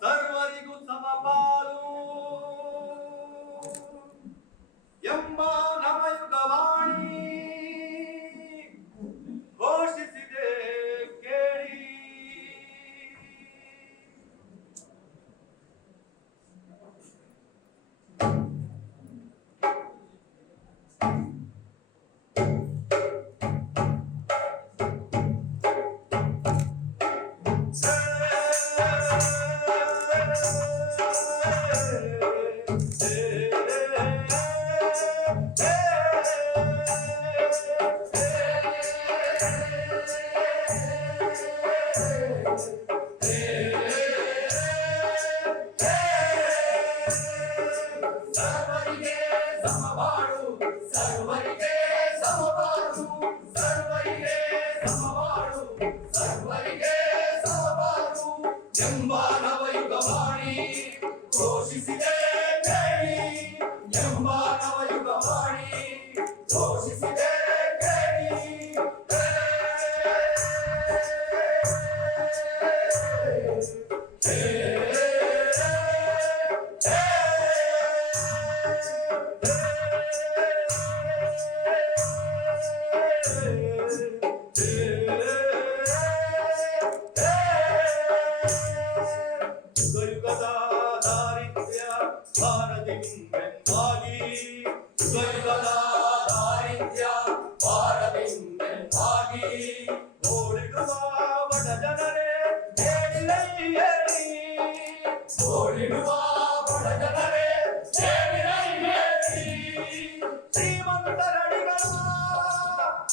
ಸರ್ವರಿಗೂ ಸಮಪಾಲು ಎಂಬ ನವಯುಗವಾಣಿ ಘೋಷಿಸಿದೆ ಕೇಳಿ. ಘೋಷಿಸಿದೆ ಕೇಳಿ ಎಂಬ ನವಯುಗವಾಣಿ ಘೋಷಿಸಿದೆ ಕೇಳಿ.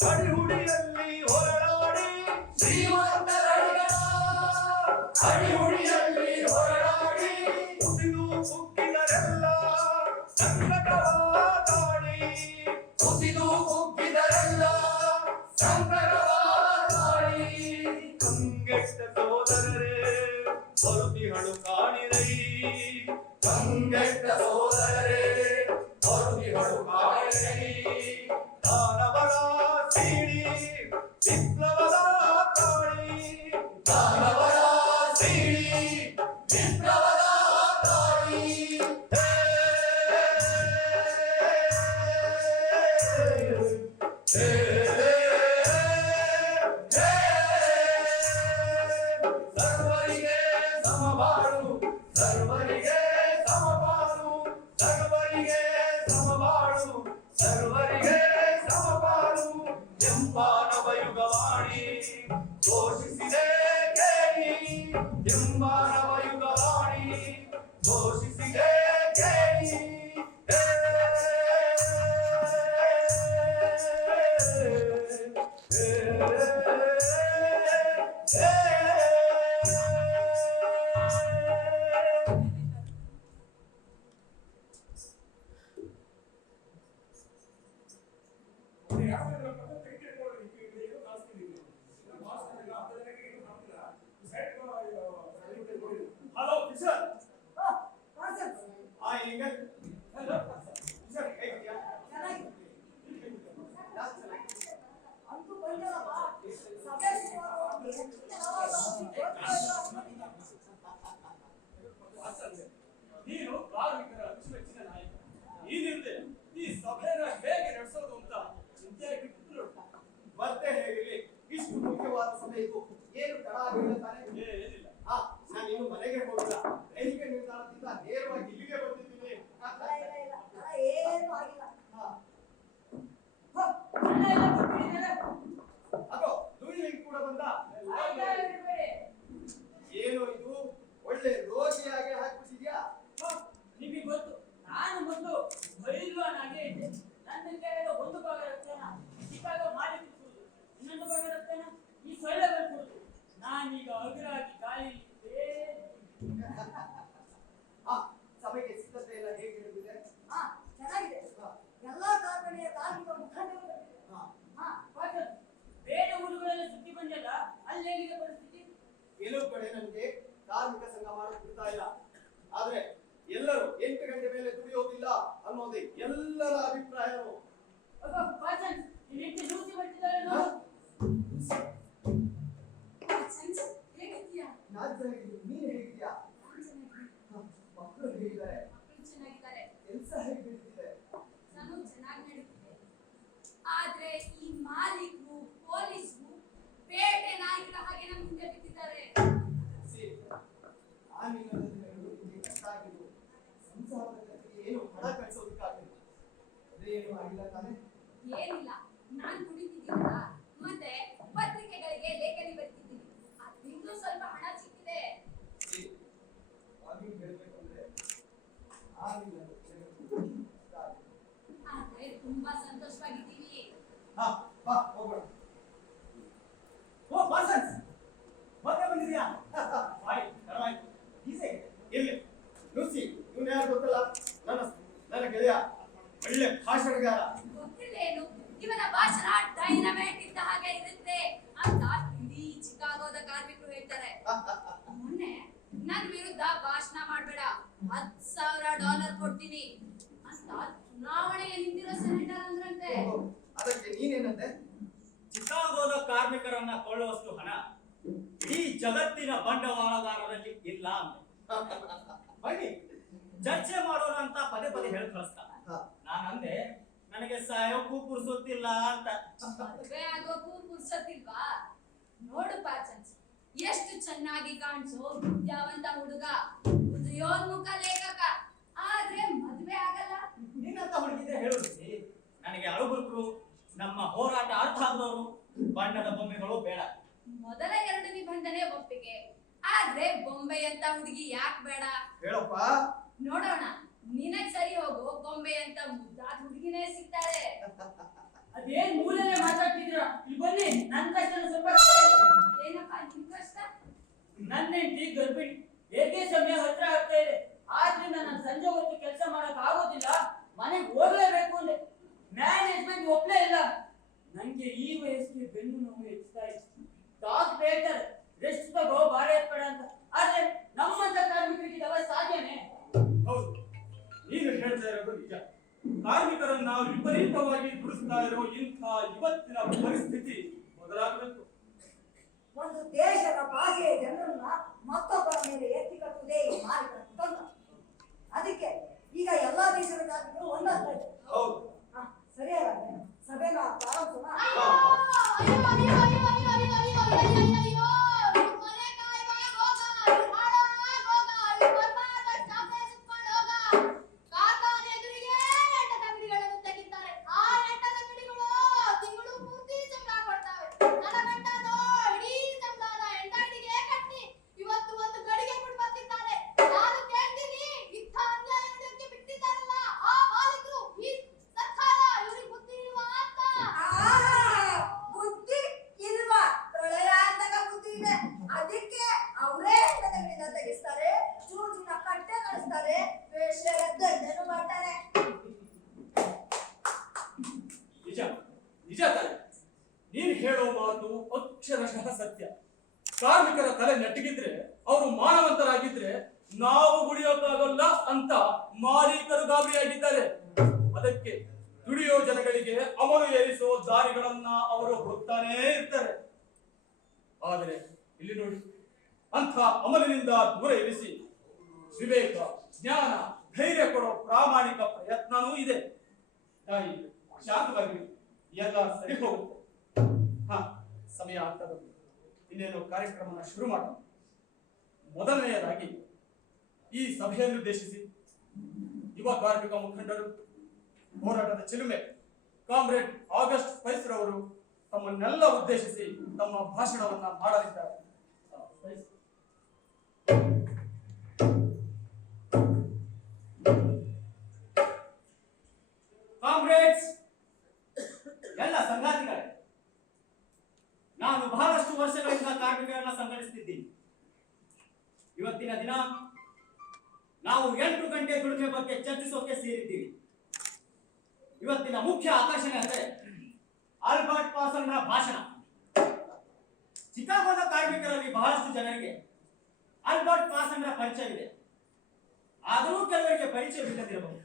ಅಡಿಹುಡಿಯಲ್ಲಿ ಹೊರಡಾಡಿ ಅಡಿಹುಡಿಯಲ್ಲಿ ಹೊರಡಾಡಿ ಕುಸಿದು ಕುಗ್ಗಿದರೆಲ್ಲ ಸಂಕಟವ ತಾಳಿ ಕುಸಿದು ಕುಗ್ಗಿದರೆಲ್ಲ ಸಂಕಟವ ತಾಳಿ. ಕಂಗೆಟ್ಟ ಸೋದರರೇ ಹೊರತಿಹಳು ಕಾಣಿರೈ ಕಂಗೆಟ್ಟ ಸೋದರರೇ ಹೊರತಿಹಳು ಕಾಣಿರೈ. ದಾನವರ ಸೀಡಿ ವಿಪ್ಲವದ ತಾಳಿ ದಾನವರ ಸೀಡಿ ವಿಪ್ಲವದ ತಾಳಿ. ಸರ್ವರಿಗೆ ಸಮಬಾಳು ಸರ್ವರಿಗೆ ಸಮಪಾಲು ಸರ್ವರಿಗೆ ಸಮಬಾಳು ಸರ್ವರಿಗೆ ಸಮಪಾಲು ಎಂಬ ನವಯುಗವಾಣಿ ಘೋಷಿಸಿದೆ ಕೇಳಿ ಎಂಬ ನವಯುಗವಾಣಿ ಘೋಷಿಸಿದೆ ಕೇಳಿ. Hello sir. ನೀನು ಕಾರ್ಮಿಕರ ಅಚ್ಚುಮೆಚ್ಚಿನ ನಾಯಕ. ಈ ನಿಂದೆ ಈ ಸಭೆನ ಹೇಗೆ ನಡೆಸೋದು ಅಂತ ಚಿಂತೆ ಬಿಟ್ಟು ಮತ್ತೆ ಹೇಗಿರಲಿ, ಇಷ್ಟು ಮುಖ್ಯವಾದ ಸಮಯಕ್ಕೂ ಏನು ತಡ ಆಗಿರುತ್ತಾನೆ? ಏನಿಲ್ಲ. ನಾನು ಇನ್ನು ಮನೆಗೆ ಹೋಗಿಲ್ಲ. ರೈಲ್ವೆ ನಿಲ್ದಾಣದಿಂದ ನೇರವಾಗಿ ಇಲ್ಲಿಗೆ ಬಂದಿದ್ದೀನಿ. ಏನು ಆಗಿಲ್ಲ. ಅದೋ ಲೂಯಿ ಕೂಡ ಬಂದ. ಏನು ಇದು ಒಳ್ಳೆ ರೋಗಿಯಾಗಿ ಹಾಕ್ಬಿಟ್ಟಿದ್ಯಾ? ನಿಮಗೆ ಗೊತ್ತು, ನಾನು ಮೊದಲು ಬೈಲ್ವಾನಾಗೆ ಇದ್ದೆ. ನನ್ನ ಕೈಯಲ್ಲಿ ಒಂದು ಭಾಗ ರಕ್ತನ ಚಿಕ್ಕಾಗ ಮಾಡಿ ಕುಡಿಸುವುದು, ಇನ್ನೊಂದು ಭಾಗ ರಕ್ತನ ಈ ಸೊಳ್ಳೆಗಳು ಕುಡಿದು ನಾನೀಗ ಅಗ್ರಾಗಿ ಗಾಳಿ ಸಭೆಗೆ ಸಿದ್ಧತೆ ಎಲ್ಲ ಹೇಗೆ ನಡೆದಿದೆ? ಚೆನ್ನಾಗಿದೆ. ಎಲ್ಲಾ ಕಾರ್ಖಾನೆಯ ಕಾರ್ಮಿಕ ಮುಖಂಡರು ಬೇರೆ ಊರುಗಳಲ್ಲಿ ಸುತ್ತಿ ಬಂದಲ್ಲ, ಅಲ್ಲಿ ಹೇಗಿದೆ ಪರಿಸ್ಥಿತಿ? ಕೆಲವು ಕಡೆ ನನಗೆ ಕಾರ್ಮಿಕ ಸಂಘ ಮಾಡಕ್ ಬಿಡ್ತಾ ಇಲ್ಲ. ಆದ್ರೆ ಎಲ್ಲರೂ 8 ಗಂಟೆ ಮೇಲೆ ದುಡಿಯೋದಿಲ್ಲ ಅನ್ನೋದೇ ಎಲ್ಲರ ಅಭಿಪ್ರಾಯವು. ನೀನು ಬರ್ತಿದ್ದಾರೆ ಅಂತ ಇಡೀ ಚಿಕಾಗೋದ ಕಾರ್ಮಿಕರು ಹೇಳ್ತಾರೆ. ಮೊನ್ನೆ ನನ್ ವಿರುದ್ಧ ಭಾಷಣ ಮಾಡ್ಬೇಡ, $10,000 ಕೊಡ್ತೀನಿ ಅಂತ ಚುನಾವಣೆಗೆ ನಿಂತಿರೋ ಸೆನೆಟರ್ ಅಂದ್ರಂತೆ. ಅದಕ್ಕೆ ನೀನೇನಂತೆ? ಚಿಕಾಗೋದ ಕಾರ್ಮಿಕರನ್ನ ಕೊಳ್ಳುವಷ್ಟು ಹಣ ಇಡೀ ಜಗತ್ತಿನ ಬಂಡವಾಳಗಾರರಲ್ಲಿ ಇಲ್ಲ ಅಂದೆ. ಬನ್ನಿ ಚರ್ಚೆ ಮಾಡೋಣ ಅಂತ ಪದೇ ಪದೇ ಹೇಳಿ ಕಳಿಸ್ತಾನ. ನಾನಂದೆ ನನಗೆ ಸಾಯೋಕ್ಕೂ ಪುರ್ಸೊತ್ತಿಲ್ಲ ಅಂತ. ಮದುವೆ ಆಗೋಕ್ಕೂ ಪುರ್ಸೊತ್ತಿಲ್ವಾ? ನೋಡು ಪಾರ್ಸನ್ಸ್, ಎಷ್ಟು ಚೆನ್ನಾಗಿ ಕಾಣಿಸೋ ವಿದ್ಯಾವಂತ ಹುಡುಗ, ಉದಯೋನ್ಮುಖ ಲೇಖಕ, ಆದ್ರೆ ಮದುವೆ ಆಗಲ್ಲ. ನಿನ್ನಂತ ಹುಡುಗಿದ್ರೆ ಹೇಳುತ್ತಿ. ನನಗೆ ಅಳುಬುರುಕರು, ನಮ್ಮ ಹೋರಾಟ ಅರ್ಥ ಆಗದವರು, ಬಣ್ಣದ ಬೊಮ್ಮೆಗಳು ಬೇಡ. ಮೊದಲ 2 ನಿಬಂಧನೆ ಒಪ್ಪಿಗೆ, ಆದ್ರೆ ಬೊಂಬೆಯಂತ ಹುಡುಗಿ ಯಾಕೆ ಬೇಡ? ಹೇಳಪ್ಪ. ನೋಡೋಣ, ನಿನಗ್ ಸರಿ ಹೋಗೋ ಬೊಂಬೆಯಂತ ಮುದ್ದಾದ ಹುಡುಗಿನೇ ಸಿಗ್ತಾರೆ. ಅದೇನ್ ಮೂಲೆಲೆ ಮಾತಾಡ್ತಿದ್ರ? ಇಲ್ಲಿ ಬನ್ನಿ, ನನ್ ಕಷ್ಟ ಸ್ವಲ್ಪ ಏನಪ್ಪ ನಿನ್ ಕಷ್ಟ? ನನ್ನ ಹೆಂಡತಿ ಗರ್ಭಿಣಿ, ಹೇಗೆ ಸಮಯ ಹತ್ರ ಆಗ್ತಾ ಇದೆ. ಆದ್ರಿಂದ ನಾನು ಸಂಜೆ ಹೊತ್ತು ಕೆಲಸ ಮಾಡಕ್ ಆಗೋದಿಲ್ಲ, ಮನೆಗೆ ಹೋಗ್ಲೇಬೇಕು ಅಂದೆ. ಮ್ಯಾನೇಜ್ಮೆಂಟ್ ಒಪ್ಲೇ ಇಲ್ಲ. ನಂಗೆ ಈ ವಯಸ್ಸಿಗೆ ಬೆನ್ನು ನೋವು ಹೆಚ್ಚುತ್ತಾ ಇತ್ತು. ಡಾಕ್ಟರ್ ಹೇಳ್ತಾರೆ ರೆಸ್ಟ್ ತಗೋ, ಭಾರ ಎತ್ಬೇಡ ಅಂತ. ಆದ್ರೆ ನಮ್ಮಂತ ಕಾರ್ಮಿಕರಿಗೆ ಇದೆಲ್ಲ ಸಾಧ್ಯನೇ? ಹೌದು, ನೀನು ಹೇಳ್ತಾ ಇರೋದು ನಿಜ. ಕಾರ್ಮಿಕರನ್ನ ವಿಪರೀತವಾಗಿ ದುಡಿಸ್ತಾ ಇರೋ ಇಂಥ ಇವತ್ತಿನ ಪರಿಸ್ಥಿತಿ ಬದಲಾಗಬೇಕು. ಒಂದು ದೇಶದ ಭಾಷೆಯ ಜನರನ್ನ ಮತ್ತೊಬ್ಬರ ಮೇಲೆ ಎತ್ತಿ ಕಟ್ಟುವುದೇ ಈ ಮಾಲೀಕರ ತಂತ್ರ. ಅದಕ್ಕೆ ಈಗ ಎಲ್ಲಾ ದೇಶದ ಕಾರ್ಮಿಕರು ಒಂದಾಗ್ತಾ ಇದ್ದಾರೆ. ಹೌದು, ಸರಿಯಾಗಿ ಸಭೆನ ಪ್ರಾರಂಭಿಸೋಣ. ನೀನು ಹೇಳೋ ಮಾತು ಅಕ್ಷರಶಃ ಸತ್ಯ. ಕಾರ್ಮಿಕರ ತಲೆ ನೆಟ್ಟಗಿದ್ರೆ, ಅವರು ಮಾನವಂತರಾಗಿದ್ರೆ ನಾವು ದುಡಿಯೋಕ್ಕಾಗಲ್ಲ ಅಂತ ಮಾಲೀಕರು ಗಾಬರಿಯಾಗಿದ್ದಾರೆ. ಅದಕ್ಕೆ ದುಡಿಯೋ ಜನಗಳಿಗೆ ಅಮಲು ಏರಿಸುವ ದಾರಿಗಳನ್ನ ಅವರು ಹುಡುಕ್ತಾನೇ ಇರ್ತಾರೆ. ಆದರೆ ಇಲ್ಲಿ ನೋಡಿ, ಅಂಥ ಅಮಲಿನಿಂದ ದೂರ ಇರಿಸಿ ವಿವೇಕ, ಜ್ಞಾನ, ಧೈರ್ಯ ಕೊಡೋ ಪ್ರಾಮಾಣಿಕ ಪ್ರಯತ್ನನೂ ಇದೆ. ತಾಯಿ ಶಾಂತವಾಗಿ ಎಲ್ಲ ಸರಿ ಹೋಗುತ್ತೆ. ಸಮಯ ಆಗ್ತದೆ. ಇನ್ನೇನು ಕಾರ್ಯಕ್ರಮನ ಶುರು ಮಾಡೋಣ. ಮೊದಲನೆಯದಾಗಿ ಈ ಸಭೆಯನ್ನು ಉದ್ದೇಶಿಸಿ ಯುವ ಕಾರ್ಮಿಕ ಮುಖಂಡರು, ಹೋರಾಟದ ಚಿಲುಮೆ ಕಾಮ್ರೇಡ್ ಆಗಸ್ಟ್ ಫೈಸ್ರವರು ತಮ್ಮನ್ನೆಲ್ಲ ಉದ್ದೇಶಿಸಿ ತಮ್ಮ ಭಾಷಣವನ್ನ ಮಾಡಲಿದ್ದಾರೆ. ಕಾಮ್ರೇಡ್ಸ್, ಎಲ್ಲ ಸಂಗಾತಿಗಳೇ, ನಾನು ಬಹಳಷ್ಟು ವರ್ಷಗಳಿಂದ ಕಾರ್ಮಿಕರನ್ನ ಸಂಘಟಿಸುತ್ತಿದ್ದೀನಿ. ಇವತ್ತಿನ ದಿನ ನಾವು 8 ಗಂಟೆ ದುಡಿಮೆ ಬಗ್ಗೆ ಚರ್ಚಿಸೋಕೆ ಸೇರಿದ್ದೀವಿ. ಇವತ್ತಿನ ಮುಖ್ಯ ಆಕರ್ಷಣೆ ಅಂದ್ರೆ ಆಲ್ಬರ್ಟ್ ಪಾಸನ್ರ ಭಾಷಣ. ಚಿಕಾಗೋದ ಕಾರ್ಮಿಕರಲ್ಲಿ ಬಹಳಷ್ಟು ಜನರಿಗೆ ಆಲ್ಬರ್ಟ್ ಪಾಸನ್ರ ಪರಿಚಯವಿದೆ, ಆದರೂ ಕೆಲವರಿಗೆ ಪರಿಚಯವಿಲ್ಲದಿರಬಹುದು.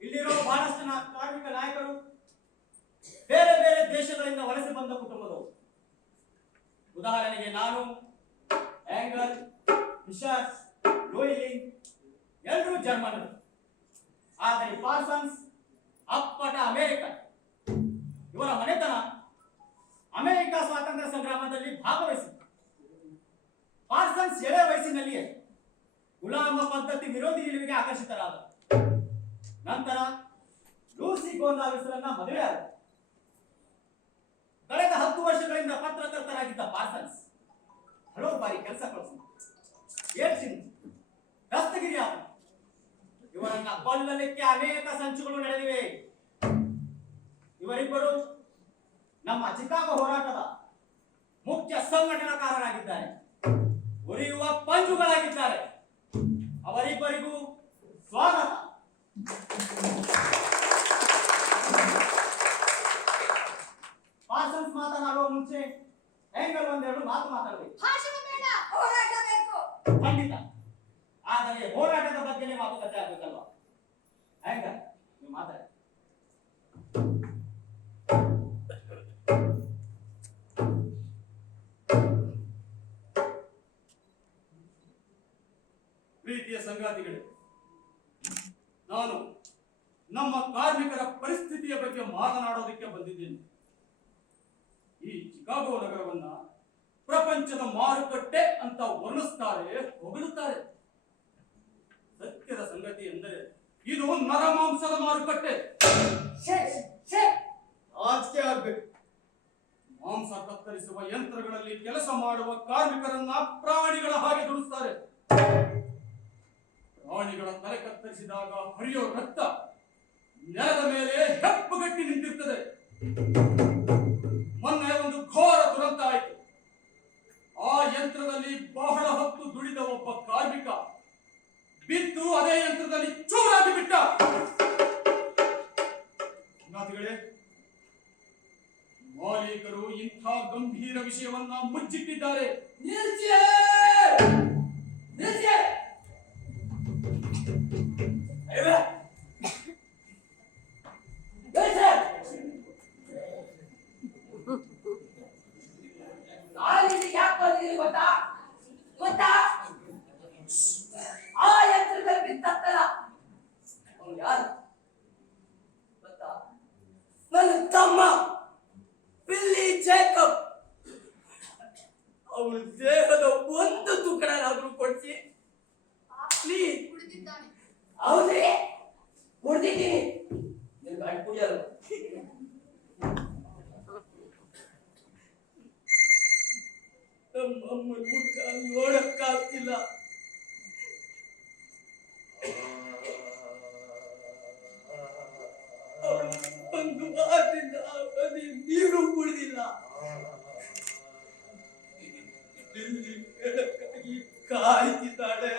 ಇಲ್ಲಿರೋ ಬಹಳಷ್ಟು ಕಾರ್ಮಿಕ ನಾಯಕರು ಬೇರೆ ಬೇರೆ ದೇಶಗಳಿಂದ ವಲಸೆ ಬಂದ ಕುಟುಂಬದವರು. ಉದಾಹರಣೆಗೆ ನಾನು, ಆಂಗಲ್, ಫಿಶರ್, ಲೋಯಿಲಿಂಗ್ ಎಲ್ಲರೂ ಜರ್ಮನರು. ಆದರೆ ಪಾರ್ಸನ್ಸ್ ಅಪ್ಪಟ ಅಮೆರಿಕನ್. ಇವರ ಮನೆತನ ಅಮೆರಿಕ ಸ್ವಾತಂತ್ರ್ಯ ಸಂಗ್ರಾಮದಲ್ಲಿ ಭಾಗವಹಿಸಿತ್ತು. ಪಾರ್ಸನ್ಸ್ ಎಳೆ ವಯಸ್ಸಿನಲ್ಲಿಯೇ ಗುಲಾಮ ಪದ್ಧತಿ ವಿರೋಧಿ ನಿಲುವಿಗೆ ಆಕರ್ಷಿತರಾದರು. ನಂತರ ಲೂಸಿ ಗೋಂಜಾಲೆಸ್ರನ್ನ ಮದುವೆ ಆದರು. ಕಳೆದ 10 ವರ್ಷಗಳಿಂದ ಪತ್ರಕರ್ತರಾಗಿದ್ದ ಪಾರ್ಸನ್ಸ್ ಹಲವು ಬಾರಿ ಕೆಲಸ ಕಳಿಸಿದರು. ಏಡ್ಸಿನ್, ದಸ್ತಗಿರಿ ಆದರು. ಇವರನ್ನ ಕೊಲ್ಲಲಿಕ್ಕೆ ಅನೇಕ ಸಂಚುಗಳು ನಡೆದಿವೆ. ಇವರಿಬ್ಬರು ನಮ್ಮ ಚಿಕಾಗೋ ಹೋರಾಟದ ಮುಖ್ಯ ಸಂಘಟನಾಕಾರರಾಗಿದ್ದಾರೆ, ಉರಿಯುವ ಪಂಜುಗಳಾಗಿದ್ದಾರೆ. ಅವರಿಬ್ಬರಿಗೂ ಸ್ವಾಗತ. ಪಾರ್ಸನ್ಸ್ ಮಾತಾಡ ಸಮಾಧಾನ ಆಗುವ ಮುಂಚೆ ಹೆಂಗಲ್ ಒಂದೆರಡು ಮಾತು ಮಾತಾಡ್ಬೇಕು. ಭಾಷಣ ಬೇಡ. ಹೋರಾಟ ಬೇಕು. ಖಂಡಿತ. ಆದರೆ ಹೋರಾಟದ ಬಗ್ಗೆನೇ ಮಾತುಕತೆ ಆಗ್ಬೇಕಲ್ವಾ? ಹೆಂಗ ನೀವು ಮಾತಾಡಿ. ಪ್ರೀತಿಯ ಸಂಗಾತಿಗಳೇ, ನಾನು ನಮ್ಮ ಕಾರ್ಮಿಕರ ಪರಿಸ್ಥಿತಿಯ ಬಗ್ಗೆ ಮಾತನಾಡೋದಕ್ಕೆ ಬಂದಿದ್ದೇನೆ. ಈ ಚಿಕಾಗೋ ನಗರವನ್ನ ಪ್ರಪಂಚದ ಮಾರುಕಟ್ಟೆ ಅಂತ ವರ್ಣಿಸ್ತಾರೆ, ಹೊಗಳುತ್ತಾರೆ. ಸತ್ಯದ ಸಂಗತಿ ಎಂದರೆ ಇದು ನರಮಾಂಸದ ಮಾರುಕಟ್ಟೆ. ನಾಚಿಕೆ ಆಗ್ಬೇಕು. ಮಾಂಸ ಕತ್ತರಿಸುವ ಯಂತ್ರಗಳಲ್ಲಿ ಕೆಲಸ ಮಾಡುವ ಕಾರ್ಮಿಕರನ್ನ ಪ್ರಾಣಿಗಳ ಹಾಗೆ ದುಡಿಸ್ತಾರೆ. ಪ್ರಾಣಿಗಳ ತಲೆ ಕತ್ತರಿಸಿದಾಗ ಹರಿಯೋ ರಕ್ತ ನೆಲದ ಮೇಲೆ ಹೆಪ್ಪುಗಟ್ಟಿ ನಿಂತಿರ್ತದೆ. ಮೊನ್ನೆ ಒಂದು ಘೋರ ದುರಂತ ಆಯಿತು. ಆ ಯಂತ್ರದಲ್ಲಿ ಬಹಳ ಹೊತ್ತು ದುಡಿದ ಒಬ್ಬ ಕಾರ್ಮಿಕ ಬಿದ್ದು ಅದೇ ಯಂತ್ರದಲ್ಲಿ ಚೂರಾಗಿ ಬಿಟ್ಟ. ಸಂಗಾತಿಗಳೇ, ಮಾಲೀಕರು ಇಂಥ ಗಂಭೀರ ವಿಷಯವನ್ನ ಮುಚ್ಚಿಟ್ಟಿದ್ದಾರೆ. ಗೊತ್ತಾ ಗೊತ್ತಾ ಆ ಯಂತ್ರದಲ್ಲಿ ಬಿತ್ತಲ್ಲ ಅವನು ಯಾರು ಗೊತ್ತಾ? ನನ್ನ ತಮ್ಮ ಬಿಲ್ಲಿ ಜೇಕಬ್. ಅವನ ದೇಹದ ಒಂದು ತುಕಡನಾದ್ರೂ ಕೊಡಿಸಿ ಪ್ಲೀಸ್. ಕುಡಿದಿದ್ದಾನೆ. ಹೌದ್ರಿ, ಕುಡ್ದಿದ್ದೀನಿ. ನಿನ್ ಗಾಡಿ ಕುಡಿಯಲ್ಲ. ನಮ್ಮಮ್ಮನ ಮುಖ ನೋಡಕ್ಕಾಗ್ತಿಲ್ಲ. ಒಂದು ವಾರದಿಂದ ನೀರು ಕುಡಿದಿಲ್ಲ. ಇಲ್ಲಿ ಹೇಳಕ್ಕಾಗಿ ಕಾಯ್ತಿದ್ದಾಳೆ.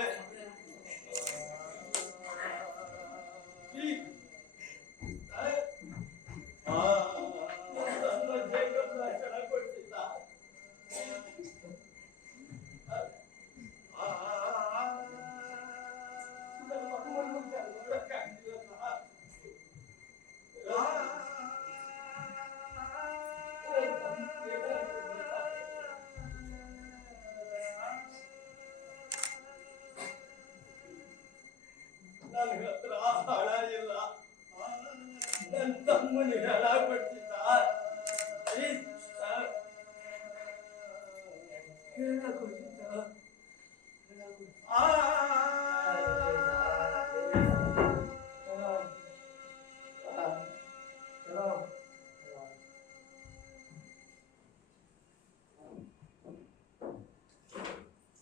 ನನ್ನ ಹತ್ರ ಹಣ ಇಲ್ಲ. ನನ್ನ ತಮ್ಮನಿಗೆ ಹಣ ಕೊಡ್ತಿದ್ದ.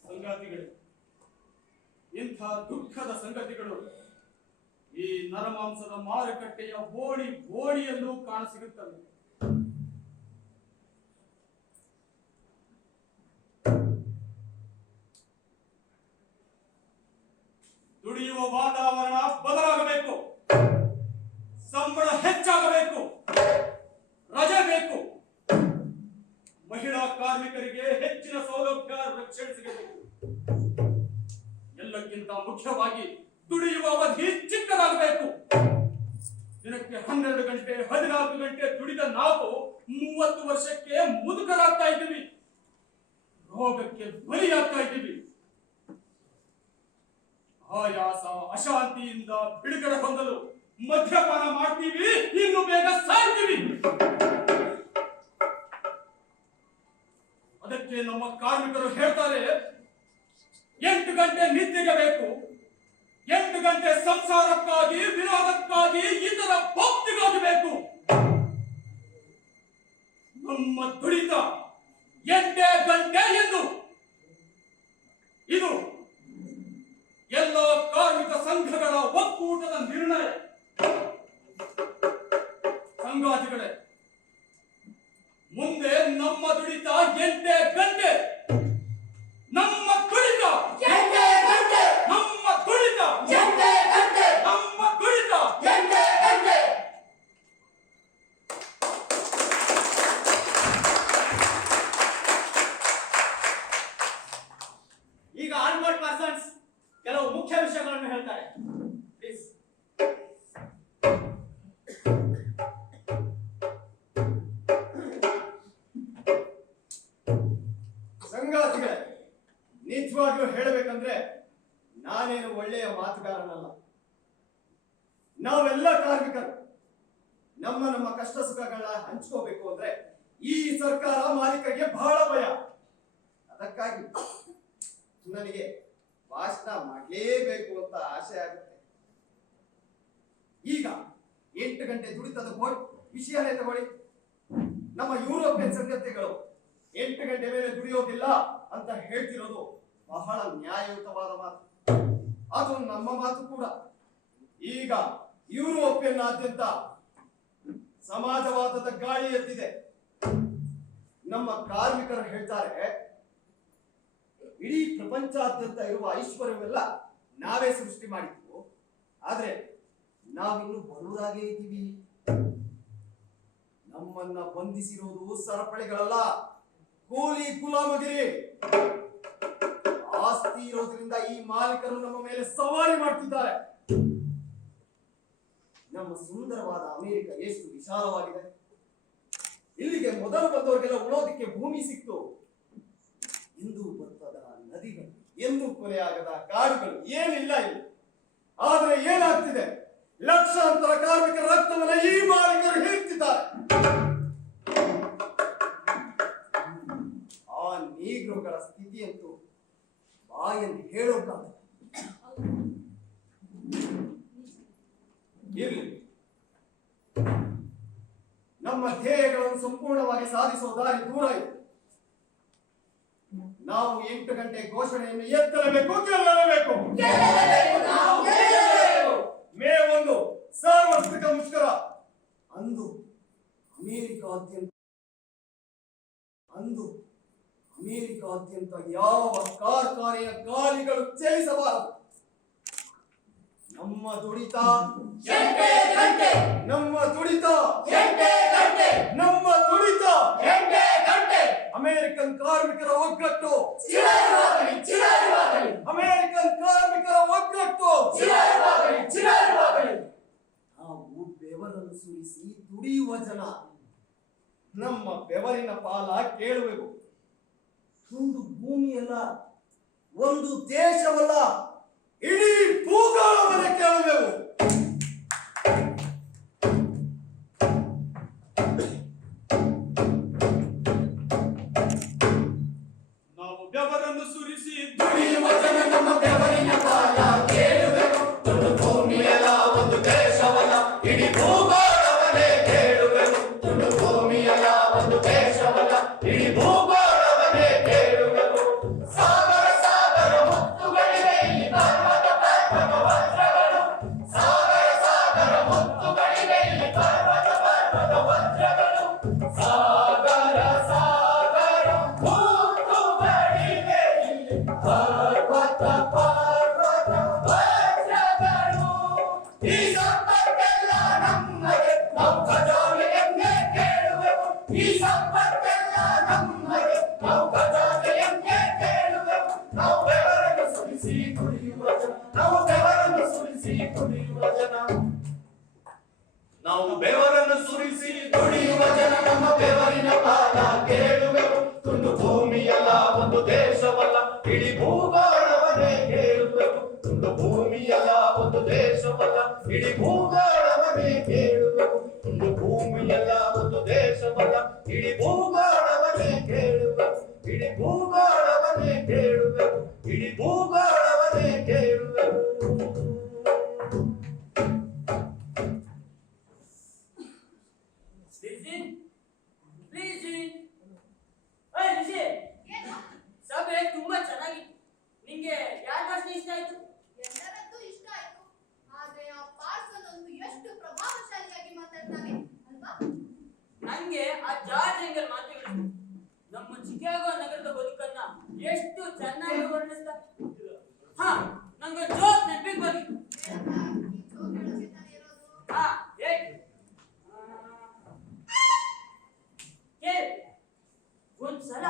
ಸಂಗಾತಿಗಳೇ, ಇಂಥ ದುಃಖದ ಸಂಗತಿಗಳು ಈ ನರಮಾಂಸದ ಮಾರುಕಟ್ಟೆಯ ಓಣಿಯಲ್ಲೂ ಕಾಣಸಿಗುತ್ತವೆ. ದುಡಿಯುವ ವಾತಾವರಣ ಬದಲಾಗಬೇಕು, ಸಂಬಳ ಹೆಚ್ಚಾಗಬೇಕು, ರಜೆ ಬೇಕು, ಮಹಿಳಾ ಕಾರ್ಮಿಕರಿಗೆ ಹೆಚ್ಚಿನ ಸೌಲಭ್ಯ ರಕ್ಷಣೆ ಸಿಗಬೇಕು. ಎಲ್ಲಕ್ಕಿಂತ ಮುಖ್ಯವಾಗಿ ದುಡಿಯುವ ಅವಧಿ ಚಿಕ್ಕದಾಗಬೇಕು. ದಿನಕ್ಕೆ 12 ಗಂಟೆ 14 ಗಂಟೆ ದುಡಿದ ನಾವು 30 ವರ್ಷಕ್ಕೆ ಮುದುಕರಾಗ್ತಾ ಇದ್ದೀವಿ, ರೋಗಕ್ಕೆ ಬಲಿಯಾಗ್ತಾ ಇದ್ದೀವಿ. ಆಯಾಸ ಅಶಾಂತಿಯಿಂದ ಬಿಡುಗಡೆ ಹೊಂದಲು ಮದ್ಯಪಾನ ಮಾಡ್ತೀವಿ, ಇನ್ನು ಬೇಗ ಸಾಯ್ತೀವಿ. ಅದಕ್ಕೆ ನಮ್ಮ ಕಾರ್ಮಿಕರು ಹೇಳ್ತಾರೆ, 8 ಗಂಟೆ ನಿದ್ದೆಗೆ ಬೇಕು, 8 ಗಂಟೆ ಸಂಸಾರಕ್ಕಾಗಿ, ವಿನೋದಕ್ಕಾಗಿ, ಇತರ ಭಕ್ತಿಗಾಗಿ ಬೇಕು. ನಮ್ಮ ದುಡಿತ 8 ಗಂಟೆ ಎಂದು. ಇದು ಎಲ್ಲ ಕಾರ್ಮಿಕ ಸಂಘಗಳ ಒಕ್ಕೂಟದ ನಿರ್ಣಯ. ಸಂಗಾತಿಗಳೇ, ಮುಂದೆ ನಮ್ಮ ದುಡಿತ 8 ಗಂಟೆ. ನಮ್ಮ ದುಡಿತ 8 ಗಂಟೆ. ನಮ್ಮ ದುಡಿತ 8 ಗಂಟೆ. ನಮ್ಮ ದುಡಿತ 8 ಗಂಟೆ. ನಿಜವಾಗ್ಲೂ ಹೇಳಬೇಕಂದ್ರೆ ನಾನೇನು ಒಳ್ಳೆಯ ಮಾತುಗಾರನಲ್ಲ. ನಾವೆಲ್ಲ ಕಾರ್ಮಿಕರು ನಮ್ಮ ಕಷ್ಟ ಸುಖಗಳನ್ನ ಹಂಚ್ಕೋಬೇಕು ಅಂದ್ರೆ ಈ ಸರ್ಕಾರ ಮಾಲೀಕರಿಗೆ ಬಹಳ ಭಯ. ಅದಕ್ಕಾಗಿ ನನಗೆ ಭಾಷಣ ಮಾಡಲೇಬೇಕು ಅಂತ ಆಸೆ ಆಗುತ್ತೆ. ಈಗ 8 ಗಂಟೆ ದುಡಿತದ ವಿಷಯನೇ ತಗೊಳ್ಳಿ. ನಮ್ಮ ಯುರೋಪಿಯನ್ ಸಂಗತಿಗಳು 8 ಗಂಟೆ ಮೇಲೆ ದುಡಿಯೋದಿಲ್ಲ ಅಂತ ಹೇಳ್ತಿರೋದು ಬಹಳ ನ್ಯಾಯಯುತವಾದ ಮಾತು. ಅದು ನಮ್ಮ ಮಾತು ಕೂಡ. ಈಗ ಯುರೋಪಿಯನ್ನಾದ್ಯಂತ ಸಮಾಜವಾದದ ಗಾಳಿ ಎದ್ದಿದೆ. ನಮ್ಮ ಕಾರ್ಮಿಕರು ಹೇಳ್ತಾರೆ, ಇಡೀ ಪ್ರಪಂಚಾದ್ಯಂತ ಇರುವ ಐಶ್ವರ್ಯವೆಲ್ಲ ನಾವೇ ಸೃಷ್ಟಿ ಮಾಡಿದ್ವು, ಆದ್ರೆ ನಾವಿನ್ನು ಬರುವುದಾಗೇ ಇದ್ದೀವಿ. ನಮ್ಮನ್ನ ಬಂಧಿಸಿರುವುದು ಸರಪಳಿಗಳಲ್ಲ, ಕೂಲಿ ಗುಲಾಮಗಿರಿ. ಆಸ್ತಿ ಇರೋದ್ರಿಂದ ಈ ಮಾಲೀಕರು ನಮ್ಮ ಮೇಲೆ ಸವಾರಿ ಮಾಡ್ತಿದ್ದಾರೆ. ನಮ್ಮ ಸುಂದರವಾದ ಅಮೆರಿಕ ಎಷ್ಟು ವಿಶಾಲವಾಗಿದೆ. ಇಲ್ಲಿಗೆ ಮೊದಲು ಬಂದವರಿಗೆಲ್ಲ ಉಳೋದಿಕ್ಕೆ ಭೂಮಿ ಸಿಕ್ತು. ಇಂದು ಬತ್ತದ ನದಿಗಳು, ಎಂದು ಕೊನೆಯಾಗದ ಕಾಡುಗಳು ಏನಿಲ್ಲ ಇಲ್ಲಿ. ಆದ್ರೆ ಏನಾಗ್ತಿದೆ? ಲಕ್ಷಾಂತರ ಕಾರ್ಮಿಕರ ರಕ್ತವನ್ನ ಈ ಮಾಲೀಕರು ಹೀರ್ತಿದ್ದಾರೆ. ಆ ನೀಗ್ರೋಗಳ ಸ್ಥಿತಿಯಂತೂ ಬಾಯಲ್ಲಿ ಹೇಳೋಕ್ಕಾಗಲ್ಲ. ಇರಲಿ, ನಮ್ಮ ಧ್ಯೇಯಗಳನ್ನು ಸಂಪೂರ್ಣವಾಗಿ ಸಾಧಿಸುವ ದಾರಿ ದೂರ ಇದೆ. ನಾವು 8 ಗಂಟೆ ಘೋಷಣೆಯನ್ನು ಎತ್ತಲೇಬೇಕು, ಗೆಲ್ಲಲೇಬೇಕು. ಮೇ 1 ಸಾರ್ವತ್ರಿಕ ಮುಷ್ಕರ. ಅಂದು ಅಮೆರಿಕಾದ್ಯಂತ ಯಾವ ಕಾರ್ಖಾನೆಯ ಗಾಲಿಗಳು ಚಲಿಸಬಾರದು. ನಮ್ಮ ದುಡಿತ ಅಮೆರಿಕನ್ ಕಾರ್ಮಿಕರ ಒಗ್ಗಟ್ಟು, ನಾವು ಬೆವರನ್ನು ಸುರಿಸಿ ದುಡಿಯುವ ಜನ ನಮ್ಮ ಬೆವರಿನ ಪಾಲ ಕೇಳುವೆವು. ಒಂದು ಭೂಮಿಯಲ್ಲ, ಒಂದು ದೇಶವಲ್ಲ, ಇಡೀ ಭೂಗೋಳವನ್ನೇ ಕೇಳುವೆವು. ನಾವು ಬೆವರನ್ನು ಸುರಿಸಿ ದುಡಿಯುವ ಜನ ನಮ್ಮ ಬೆವರಿನ ಪಾಲ ಕೇಳುವೆವು. ಒಂದು ಭೂಮಿಯಲ್ಲ, ಒಂದು ದೇಶವಲ್ಲ, ಇಡೀ ಭೂಗೋಳವನ್ನೇ ಕೇಳುವೆವು. ಒಂದು ಭೂಮಿಯಲ್ಲ, ಒಂದು ದೇಶವಲ್ಲ, ಇಡೀ ಭೂಗೋಳವನ್ನೇ ಕೇಳುವೆವು. ಸಾಗರ ಸಾಗರ ಮುತ್ತುಗಳಿವೆ ಇಲ್ಲಿ, ಪರ್ವತ ಪರ್ವತ ವಜ್ರಗಳು. ಸಾಗರ ಸಾಗರ ಮುತ್ತುಗಳಿವೆ ಇಲ್ಲಿ, ಪರ್ವತ ಪರ್ವತ ವಜ್ರಗಳು. ಸಾಗರ ಸಾಗರ ಮುತ್ತುಗಳಿವೆ ಇಲ್ಲಿ, ಪರ್ವತ ಪರ್ವತ ವಜ್ರಗಳು. ಈ ಸಂಪತ್ತೆಲ್ಲ ನಮ್ಮದೇ, ನಾವು ಖಜಾನೆಯನ್ನೇ ಕೇಳುವೆವು. ಈ ಸಂಪತ್ತೆಲ್ಲ ನಮ್ಮದೇ, ನಾವು ಖಜಾನೆಯನ್ನೇ ಕೇಳುವೆವು. ನಾವು ಬೆವರನ್ನು ಸುರಿಸಿ ದುಡಿಯುವ ಜನ, ನಾವು ಬೆವರನ್ನು ಸುರಿಸಿ ದುಡಿಯುವ ಜನ, ನಾವು ಬೆವರನ್ನು ಸುರಿಸಿ ದುಡಿಯುವ ಜನ ನಮ್ಮ ಬೆವರಿನ ಪಾಲ ಕೇಳುವೆವು. ತುಂಡು ಭೂಮಿಯಲ್ಲ, ಒಂದು ದೇಶವಲ್ಲ, ಇಡೀ ಭೂಗೋಳವನ್ನೇ ಕೇಳುವೆವು. ತುಂಡು ಭೂಮಿಯಲ್ಲ, ಒಂದು ದೇಶವಲ್ಲ, ಇಡೀ ಭೂಗೋಳವನ್ನೇ ಕೇಳುವೆವು. ತುಂಡು ಭೂಮಿಯಲ್ಲ, ಒಂದು ದೇಶವಲ್ಲ, ಇಡೀ ಭೂಗೋಳವನ್ನೇ ಕೇಳುವೆವು. ಇಡೀ ಭೂಗೋಳವನ್ನೇ ಕೇಳುವೆವು. ಇಡೀ ಭೂಗೋಳವನ್ನೇ ಕೇಳುವೆವು. ಸಭೆ ತುಂಬಾ ಚೆನ್ನಾಗಿತ್ತು. ನಿಂಗೆ ಯಾರ ಭಾಷಣ ಇಷ್ಟ ಆಯ್ತು? ಎಲ್ಲರದ್ದು ಇಷ್ಟ ಆಯ್ತು. ಆದ್ರೆ ಆ ಪಾರ್ಸಲ್ ಒಂದು ಎಷ್ಟು ಪ್ರಭಾವಶಾಲಿಯಾಗಿ ಮಾತಾಡ್ತಾನೆ ಅಲ್ವಾ? ನಂಗೆ ಆ ಜಾರ್ಜ್ ಎಂಗಲ್ ಮಾತುಗಳು ನಮ್ಮ ಚಿಕಾಗೋ ನಗರದ ಬದುಕನ್ನ ಎಷ್ಟು ಚೆನ್ನಾಗಿ ವರ್ಣಿಸ್ತಾ. ಹಾ, ನಂಗೆ ಜೋಕ್ ನೆನಪಿಗೆ ಬಂದಿತ್ತು. ಹಾ, ಒಂದ್ಸಲ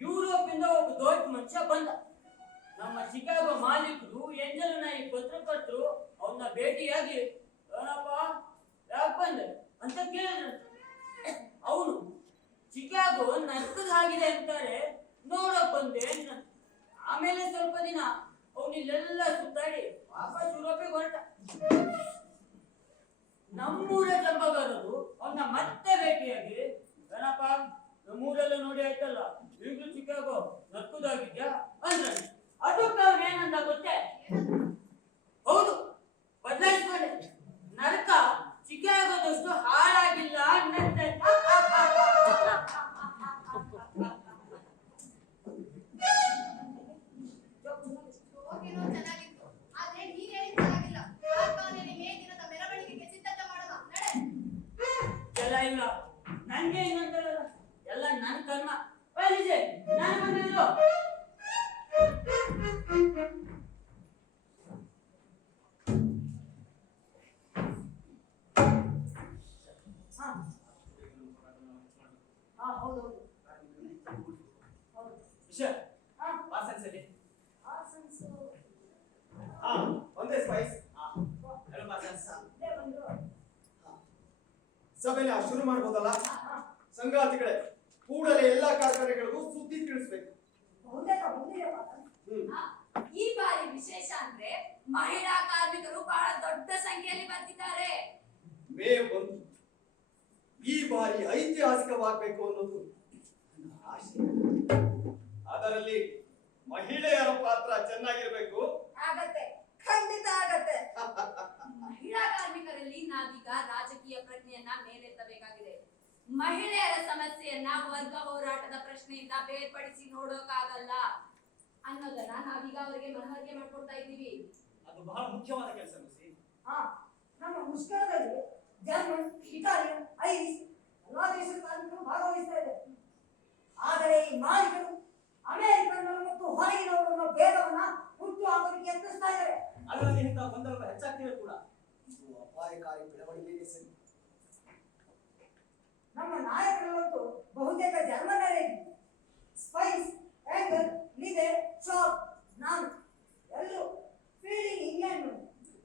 ಯುರೋಪಿಂದ ಒಬ್ಬ ದೊಡ್ಡ ಮನುಷ್ಯ ಬಂದ. ನಮ್ಮ ಚಿಕಾಗೋ ಮಾಲೀಕರು, ಎಂಜಲು ನಾಯಿ ಪತ್ರಕರ್ತರು ಅವನ್ನ ಭೇಟಿಯಾಗಿ, ಏನಪ್ಪ ಯಾಕೆ ಬಂದೆ ಅಂತ ಕೇಳಿದ್ರಂತೆ. ಅವನು ಚಿಕಾಗೋ ನರ್ಕದ ಆಗಿದೆ ಅಂತಾರೆ, ನೋಡಕ್ ಬಂದೆ. ಆಮೇಲೆ ಸ್ವಲ್ಪ ದಿನ ಅವನಿಲ್ಲೆಲ್ಲ ಸುತ್ತಾಡಿ ವಾಪಸ್ ಯುರೋಪಿಗೆ ಹೊರಟ. ನಮ್ಮೂರ ಚಂಪಗಾರರು ಅವನ್ನ ಮತ್ತೆ ಭೇಟಿಯಾಗಿ, ಏನಪ್ಪ ನಮ್ಮೂರೆಲ್ಲ ನೋಡಿ ಆಯ್ತಲ್ಲ, ಈಗಲೂ ಚಿಕಾಗೋ ನಕ್ಕುದಾಗಿದ್ಯಾ ಅಂದ್ರೆ ಅದಕ್ಕೆ ಅವ್ನೇನಂದ ಗೊತ್ತೇ? ಹೌದು, ಬದಲಾಯಿಸ್ಕೊಂಡೆ. ನರಕ ಚಿಕಾಗೋದಷ್ಟು ಹಾಳಾಗಿಲ್ಲ ಅನ್ನಂತೆ. ಜೋಕೇನೋ ಚೆನ್ನಾಗಿತ್ತು, ಆದ್ರೆ ನೀನ್ ಹೇಳಿದ್ ಚೆನ್ನಾಗಿಲ್ಲ. ಕಾರ್ಖಾನೆಯಲ್ಲಿ ಮೇ ದಿನದ ಮೆರವಣಿಗೆಗೆ ಸಿದ್ಧತೆ ಮಾಡೋಣ, ನಡೆ. ಎಲ್ಲ ಇಲ್ಲ, ನನ್ಗೆ ಇನ್ನೊಂದಲ್ಲ, ಎಲ್ಲ ನನ್ನ ಕರ್ಮ. ಬಯಲಿಜೆ, ನಾನು ಬಂದಿದ್ರು. ಹೌದು ವಿಷಯ ಹಾ. ಪಾಸನ್ಸಲ್ಲಿ ಆಸನ್ಸು ಒಂದೇ ಸ್ಪೈಸ್. ಹಲೋ ಪಾಸನ್ಸ್. ಇಲ್ಲೇ ಬಂದ್ರು. ಸಭೆನ ಶುರು ಮಾಡ್ಬೋದಲ್ಲ? ಸಂಗಾತಿಗಳೇ, ಕೂಡಲೇ ಎಲ್ಲಾ ಕಾರ್ಖಾನೆಗಳಿಗೂ ಸುದ್ದಿ ತಿಳಿಸ್ಬೇಕು. ಬಹುತೇಕ ಬಂದಿದೆ ಮಾತ್ರ. ಆ, ಈ ಬಾರಿ ವಿಶೇಷ ಅಂದ್ರೆ ಮಹಿಳಾ ಕಾರ್ಮಿಕರು ಬಹಳ ದೊಡ್ಡ ಸಂಖ್ಯೆಯಲ್ಲಿ ಬಂದಿದ್ದಾರೆ. ಮೇ 1 ಈ ಬಾರಿ ಐತಿಹಾಸಿಕವಾಗಬೇಕು ಅನ್ನೋದು ನನ್ನ ಆಶೆ. ಅದರಲ್ಲಿ ಮಹಿಳೆಯರ ಪಾತ್ರ ಚೆನ್ನಾಗಿರ್ಬೇಕು. ಆಗತ್ತೆ, ಖಂಡಿತ ಆಗತ್ತೆ. ಮಹಿಳಾ ಕಾರ್ಮಿಕರಲ್ಲಿ ನಾವೀಗ ರಾಜಕೀಯ ಪ್ರಜ್ಞೆಯನ್ನ ಮೇಲೆತ್ತಬೇಕಾಗಿದೆ. ಮಹಿಳೆಯರ ಸಮಸ್ಯೆಯನ್ನ ವರ್ಗ ಹೋರಾಟದ ಪ್ರಶ್ನೆಯಿಂದ ಬೇರ್ಪಡಿಸಿ ನೋಡೋಕಾಗಲ್ಲ ಅನ್ನೋದನ್ನ ನಾವೀಗ ಅವರಿಗೆ ಮನವರಿಕೆ ಮಾಡ್ಕೊಡ್ತಾ ಇದ್ದೀವಿ. ಅದು ಬಹಳ ಮುಖ್ಯವಾದ ಕೆಲಸ ಮುಸಿ. ಹಾ, ನಮ್ಮ ಮುಷ್ಕರದಲ್ಲಿ ಜರ್ಮನ್, ಇಟಾಲಿಯನ್, ಐರಿಷ್ ಎಲ್ಲಾ ದೇಶದ ಕಾರ್ಮಿಕರು ಭಾಗವಹಿಸ್ತಾ ಇದ್ದಾರೆ. ಆದರೆ ಈ ಮಾಲೀಕರು ಅಮೆರಿಕನ್ನರು ಮತ್ತು ಹೊರಗಿನವರನ್ನ ಭೇದವನ್ನ ಹುಟ್ಟು ಹಾಕೋದಕ್ಕೆ ಯತ್ನಿಸ್ತಾ ಇದ್ದಾರೆ. ಅದರಲ್ಲಿ ಇಂಥ ಗೊಂದಲಗಳು ಹೆಚ್ಚಾಗ್ತಿವೆ ಕೂಡ. ಇದು ಅಪಾಯಕಾರಿ ಬೆಳವಣಿಗೆ ಸರಿ. ನಮ್ಮ ನಾಯಕರಲ್ಲಂತೂ ಬಹುತೇಕ ಜರ್ಮನರೇ. ಸ್ಪೈಸ್, ಎಂಗಲ್, ಲಿದೆ, ಶಾಪ್, ನಾನು ಎಲ್ಲರೂ ಫೀಲ್ಡಿಂಗ್ ಇಂಗ್ಲೆಂಡ್.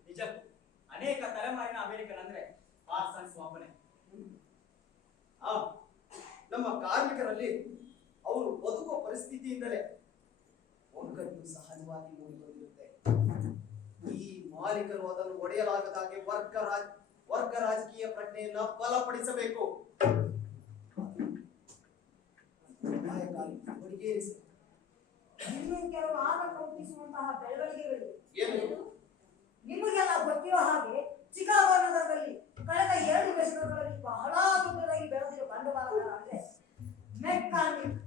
ನಿಜಕ್ಕೂ ಅನೇಕ ತಲೆಮಾರಿನ ಅಮೆರಿಕನ್ ಅಂದ್ರೆ ಪಾರ್ಸನ್ಸ್ ಒಬ್ಬನೇ. ಆ, ನಮ್ಮ ಕಾರ್ಮಿಕರಲ್ಲಿ ಅವರು ಬದುಕುವ ಪರಿಸ್ಥಿತಿಯಿಂದಲೇ ಒಗ್ಗಟ್ಟು ಸಹಜವಾಗಿ ಮೂಡಿಬಂದಿರುತ್ತೆ. ಈ ಮಾಲೀಕರು ಅದನ್ನು ಒಡೆಯಲಾಗದಾಗೆ ವರ್ಗ ರಾಜಕೀಯ ಪ್ರಜ್ಞೆಯನ್ನ ಬಲಪಡಿಸಬೇಕು. ಅಪಾಯಕಾರಿ ಬೆಳವಣಿಗೆ ಸರಿ. ಇನ್ನೂ ಕೆಲವು ಆತಂಕ ಹುಟ್ಟಿಸುವಂತಹ ಬೆಳವಣಿಗೆಗಳು ಏನು? ನಿಮಗೆಲ್ಲ ಗೊತ್ತಿರೋ ಹಾಗೆ ಚಿಕಾಗೋ ನಗರದಲ್ಲಿ ಕಳೆದ 2 ದಶಕಗಳಲ್ಲಿ ಬಹಳ ದೊಡ್ಡದಾಗಿ ಬೆಳೆದಿರೋ ಬಂಡವಾಳಗಾರ ಅಂದ್ರೆ ಮೆಕ್ಯಾನಿಕ್.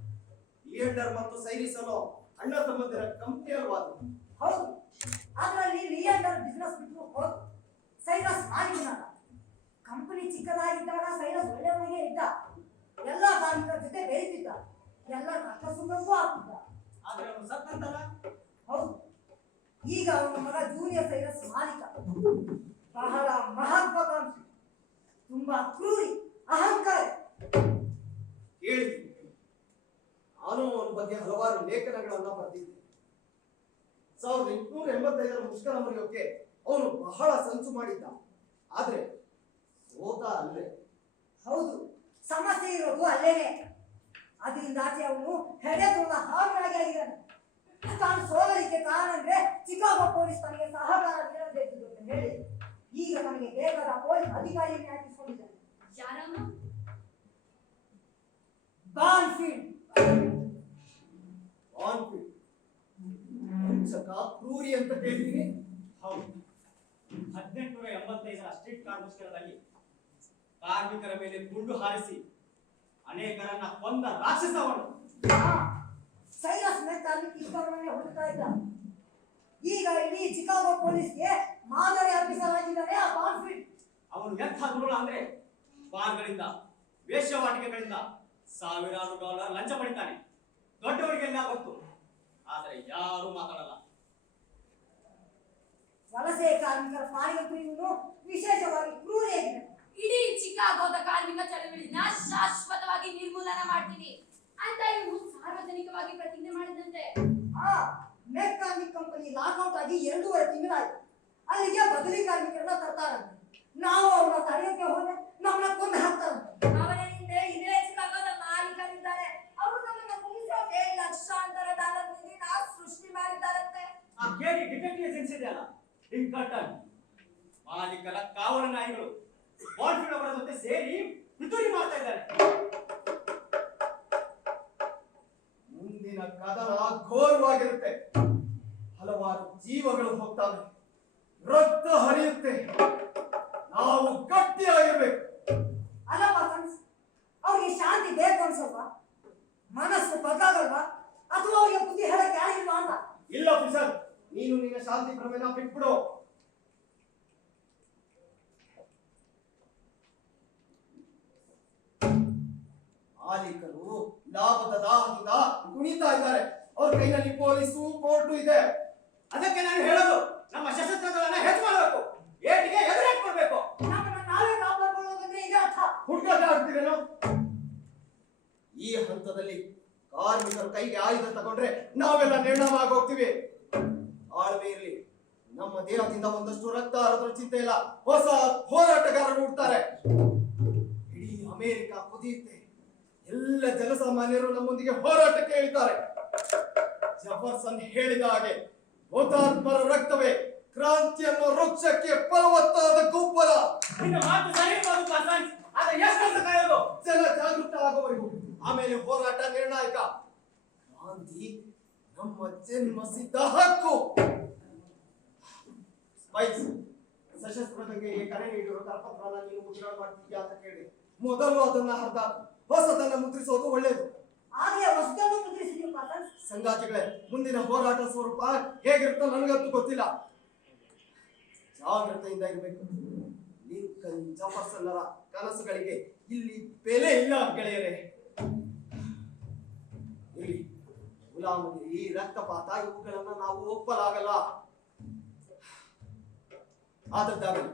ಲಿಯಂಡರ್ ಮತ್ತು ಸೈರಿಸ್ ಅನ್ನೋ ಅಣ್ಣ ತಮ್ಮಂದಿರ ಕಂಪನಿ ಅಲ್ವಾದು? ಹೌದು, ಅದರಲ್ಲಿ ಲಿಯಂಡರ್ ಬಿಸ್ನೆಸ್ ಬಿಟ್ಟು ಹೋದು. ಸೈರಸ್ ಮಾಲೀಕನಲ್ಲ. ಕಂಪನಿ ಚಿಕ್ಕದಾಗಿದ್ದಾಗ ಸೈರಸ್ ಒಳ್ಳೆಯವನಿಗೆ ಇದ್ದ. ಎಲ್ಲಾ ಕಾರ್ಮಿಕರ ಜೊತೆ ಬೆರೀತಿದ್ದ. ಎಲ್ಲ ಕಷ್ಟ ಸುಖಕ್ಕೂ ಆಗ್ತಿದ್ದ. ಆದ್ರೆ ಅವನು ಸತ್ತಂತಲ್ಲ. ಹೌದು, ಈಗ ಅವನ ಮಗ ಜೂನಿಯರ್ ಸೈರಸ್ ಮಾಲೀಕ. ಬಹಳ ಮಹತ್ವಾಕಾಂಕ್ಷಿ, ತುಂಬಾ ಕ್ರೂರಿ, ಅಹಂಕಾರಿ. ಕೇಳಿ, ನಾನು ಅವನ ಬಗ್ಗೆ ಹಲವಾರು ಲೇಖನಗಳನ್ನ ಬರೆದಿದ್ದೆ. 1885ರ ಮುಷ್ಕರ ಮುರಿಯೋಕೆ ಅವನು ಬಹಳ ಸಂಚು ಮಾಡಿದ್ದ. ಆದ್ರೆ ಸೋತ ಅಲ್ಲೇ. ಹೌದು, ಸಮಸ್ಯೆ ಇರೋದು ಅಲ್ಲೇನೆ. ಅದರಿಂದಾಚೆ ಅವನು ಹೆಡೆತೋದ ಹಾವಿಯಾಗಿ ಆಗಿದ್ದಾನೆ. ತಾನು ಸೋಲಲಿಕ್ಕೆ ಕಾರಣ ಅಂದ್ರೆ ಚಿಕಾಗೋ ಪೊಲೀಸ್ ತನಗೆ ಸಹಕಾರ ನೀಡಬೇಕಿದ್ದು ಅಂತ ಹೇಳಿ ಈಗ ತನಗೆ ಬೇಕಾದ ಪೊಲೀಸ್ ಅಧಿಕಾರಿಯನ್ನು ಹಾಕಿಸಿಕೊಂಡಿದ್ದಾನೆ. ಯಾರಮ್ಮ? ಬಾನ್ಫೀಲ್ಡ್. ವಂಚಕ, ಕ್ರೂರಿ ಅಂತ ಕೇಳಿದ್ದೀನಿ. ಹೌದು, 1885ರ ಸ್ಟ್ರೀಟ್ ಕಾರ್ ಮುಷ್ಕರದಲ್ಲಿ ಕಾರ್ಮಿಕರ ಮೇಲೆ ಗುಂಡು ಹಾರಿಸಿ ಅನೇಕರನ್ನ ಕೊಂದ ರಾಕ್ಷಸವನು. ಸೈರಸ್ ಮೆಕ್ಯಾನಿಕ್ ಇದ್ದವರನ್ನೇ ಹುಡುಕ್ತಾ ಇದ್ದ. ಈಗ ಇಡೀ ಚಿಕಾಗೋ ಪೊಲೀಸ್ಗೆ ಮಾದರಿ ಅರ್ಪಿಸಲಾಗಿದ್ದಾನೆ ಆ ಬಾನ್ಫೀಲ್ಡ್. ಅವನು ಎಂಥ ದುರುಳ ಅಂದ್ರೆ ಬಾರ್ಗಳಿಂದ, ವೇಶ್ಯವಾಟಿಕೆಗಳಿಂದ ಸಾವಿರಾರು ಡಾಲರ್ ಲಂಚ ಪಡಿತಾನೆ. ದೊಡ್ಡವರಿಗೆಲ್ಲ ಗೊತ್ತು, ಆದರೆ ಯಾರು ಮಾತಾಡಲ್ಲ. ವಲಸೆ ಕಾರ್ಮಿಕರ ಪಾಲಿಗೆ ಇವನು ವಿಶೇಷವಾಗಿ ಕ್ರೂರಿಯಾಗಿದ್ದಾನೆ. ಇಡೀ ಚಿಕಾಗೋದ ಕಾರ್ಮಿಕ ಚಳವಳಿನ ಶಾಶ್ವತವಾಗಿ ನಿರ್ಮೂಲನ ಮಾಡ್ತೀನಿ ಅಂತ ಇವನು ಸಾರ್ವಜನಿಕವಾಗಿ ಪ್ರತಿಜ್ಞೆ ಮಾಡಿದಂತೆ. ಮೆಕ್ಯಾನಿಕ್ ಕಂಪನಿ ಲಾಕ್ಔಟ್ ಆಗಿ 2.5 ತಿಂಗಳಾಯ್ತು. ಅಲ್ಲಿಗೆ ಬದಲಿ ಕಾರ್ಮಿಕರನ್ನ ತರ್ತಾರಂತೆ. ನಾವು ಅವ್ರನ್ನ ತಡೆಯೋಕೆ ಹೋದ್ರೆ ನಮ್ಮನ್ನ ಕೊಂದು ಹಾಕ್ತಾರಂತೆ. ಅವನ ಹಿಂದೆ ಇದೇ ಚಿಕಾಗೋದ ಮಾಲೀಕರಿದ್ದಾರೆ. ಅವರು ನಮ್ಮನ್ನ ಮುಗಿಸೋಕೆ ಲಕ್ಷಾಂತರ ಡಾಲರ್ ನಿಧಿನ ಸೃಷ್ಟಿ ಡಿಟೆಕ್ಟಿವ್ ಏಜೆನ್ಸಿ ಇದೆಯಲ್ಲ ಲಿಂಕರ್ಟನ್, ಮಾಲೀಕರ ಕಾವಲು ನಾಯಿಗಳು ಬಾಲ್ಫೀಲ್ಡ್ ಅವರ ಜೊತೆ ಸೇರಿ ಪಿತೂರಿ ಮಾಡ್ತಾ ಇದ್ದಾರೆ. ಮುಂದಿನ ಕದನ ಘೋರವಾಗಿರುತ್ತೆ. ಹಲವಾರು ಜೀವಗಳು ಹೋಗ್ತವೆ, ರಕ್ತ ಹರಿಯುತ್ತೆ. ನಾವು ಗಟ್ಟಿಯಾಗಿರ್ಬೇಕು. ಅಲ್ಲ ಪರ್ಸನ್ಸ್, ಅವ್ರಿಗೆ ಶಾಂತಿ ಬೇಕು ಅನ್ಸಲ್ವಾ? ಮನಸ್ಸು ಬದಲಾಗಲ್ವಾ? ಅಥವಾ ಅವರಿಗೆ ಬುದ್ಧಿ ಹೇಳಕ್ಕೆ ಯಾರಿಲ್ವಾ ಅಂತ? ಇಲ್ಲ ಆಫೀಸರ್, ನೀನು ನಿನ್ನ ಶಾಂತಿ ಭ್ರಮೆನ ಬಿಟ್ಬಿಡು. ಮಾಲೀಕರು ಲಾಭದ ದಾಹದಿಂದ ಕುಣಿತಾ ಇದ್ದಾರೆ. ಅವ್ರ ಕೈನಲ್ಲಿ ಪೊಲೀಸು ಕೋರ್ಟು ಇದೆ. ಅದಕ್ಕೆ ನಾನು ಹೇಳೋದು, ನಮ್ಮ ಸಶಸ್ತ್ರಗಳನ್ನ ಹೆಚ್ಚು ಮಾಡಬೇಕು, ಏಟಿಗೆ ಎದುರಾಡ್ಕೊಳ್ಬೇಕು. ನಮ್ಮನ್ನ ನಾವೇ ಕಾಪಾಡ್ಕೊಳ್ಳೋದಂದ್ರೆ ಇದೆ ಅರ್ಥ. ಹುಡುಗಾಟ ಆಡ್ತೀರೇನೋ? ಈ ಹಂತದಲ್ಲಿ ಕಾರ್ಮಿಕರು ಕೈಗೆ ಆಯುಧ ತಗೊಂಡ್ರೆ ನಾವೆಲ್ಲ ನಿರ್ಣಯ ಆಗೋಗ್ತೀವಿ. ಆಳ್ವೆ ಇರ್ಲಿ, ನಮ್ಮ ದೇಹದಿಂದ ಒಂದಷ್ಟು ರಕ್ತ ಹರಿದ್ರೂ ಚಿಂತೆ ಇಲ್ಲ. ಹೊಸ ಹೋರಾಟಗಾರರು ಹುಡ್ತಾರೆ. ಇಡೀ ಅಮೆರಿಕ ಕುದಿಯುತ್ತೆ. ಎಲ್ಲ ಜನಸಾಮಾನ್ಯರು ನಮ್ಮೊಂದಿಗೆ ಹೋರಾಟಕ್ಕೆ ಇಳಿತಾರೆ. ಜಫರ್ಸನ್ ಹೇಳಿದ ಹಾಗೆ ಹುತಾತ್ಮರ ರಕ್ತವೇ ಕ್ರಾಂತಿಯನ್ನು ವೃಕ್ಷಕ್ಕೆ ಫಲವತ್ತಾದ ಗೊಬ್ಬರ. ನಿನ್ನ ಮಾತು ಸರಿ ಇರ್ಬೋದು ಪರ್ಸನ್ಸ್, ಆದ್ರೆ ಎಷ್ಟು ಅಂತ ಕಾಯೋದು? ಜನ ಜಾಗೃತ ಆಗುವವರೆಗೂ, ಆಮೇಲೆ ಹೋರಾಟ ನಿರ್ಣಾಯಕ. ಕ್ರಾಂತಿ ನಮ್ಮ ಜನ್ಮ ಸಿದ್ಧ ಹಕ್ಕು. ಸ್ಪೈಸ್, ಸಶಸ್ತ್ರ ದಂಗೆಗೆ ಕರೆ ನೀಡಿರೋ ಕರಪತ್ರನ ನೀನು ಮುದ್ರಣ ಮಾಡ್ತಿದ್ಯಾ ಅಂತ ಕೇಳಿ ಮೊದಲು ಅದನ್ನ ಹರಿದ ಹೊಸದನ್ನ ಮುದ್ರಿಸೋದು ಒಳ್ಳೆಯದು. ಆಗ್ಲೇ ಹೊಸದನ್ನು ಮುದ್ರಿಸಿದ್ವಿ ಪರ್ಸನ್ಸ್. ಸಂಗಾತಿಗಳೇ, ಮುಂದಿನ ಹೋರಾಟ ಸ್ವರೂಪ ಹೇಗಿರುತ್ತೋ ನನಗಂತೂ ಗೊತ್ತಿಲ್ಲ. ಜಾಗ್ರತೆಯಿಂದ ಇರಬೇಕು. ಲಿಂಕನ್ ಜಫರ್ಸನ್ನರ ಕನಸುಗಳಿಗೆ ಇಲ್ಲಿ ಬೆಲೆ ಇಲ್ಲ ಗೆಳೆಯರೇ. ಇಲ್ಲಿ ಗುಲಾಮಗಿರಿ, ರಕ್ತಪಾತ ಇವುಗಳನ್ನ ನಾವು ಒಪ್ಪಲಾಗಲ್ಲ. ಆದದ್ದಾಗಲಿ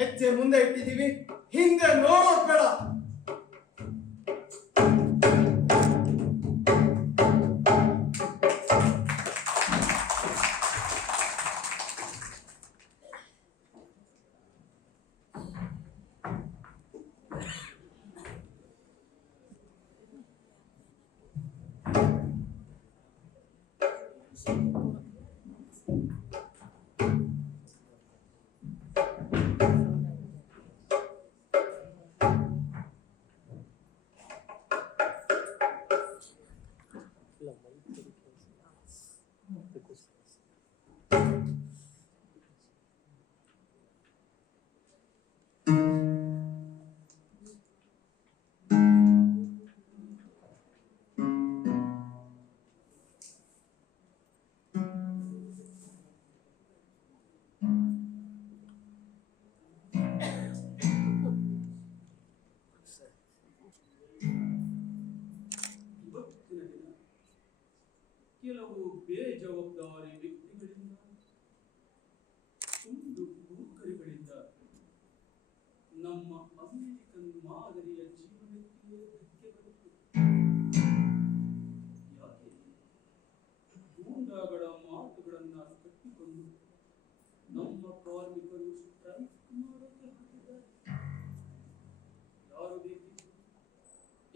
ಹೆಜ್ಜೆ ಮುಂದೆ ಇಟ್ಟಿದ್ದೀವಿ, ಹಿಂದೆ ನೋಡೋದ್ ಬೇಡ. ಇವತ್ತಿನ ದಿನ ಕೆಲವು ಬೇಜವಾಬ್ದಾರಿ ವ್ಯಕ್ತಿಗಳಿಂದ, ಒಂದು ಮೂರ್ಖರುಗಳಿಂದ ನಮ್ಮ ಅಮೆರಿಕನ್ ಮಾದರಿಯ ಜೀವನಕ್ಕೆ ಧಕ್ಕೆ ಬರುತ್ತದೆ. ಯಾಕೆ ಗೂಂಡಾಗಳ ಮಾತುಗಳನ್ನ ಕಟ್ಟಿಕೊಂಡು ನಮ್ಮ ಕಾರ್ಮಿಕರು ಸ್ಟ್ರೈಕ್ ಮಾಡೋಕೆ ಹೊರಟಿದ್ದಾರೆ. ಯಾರು ಬೇಕಿದ್ರು,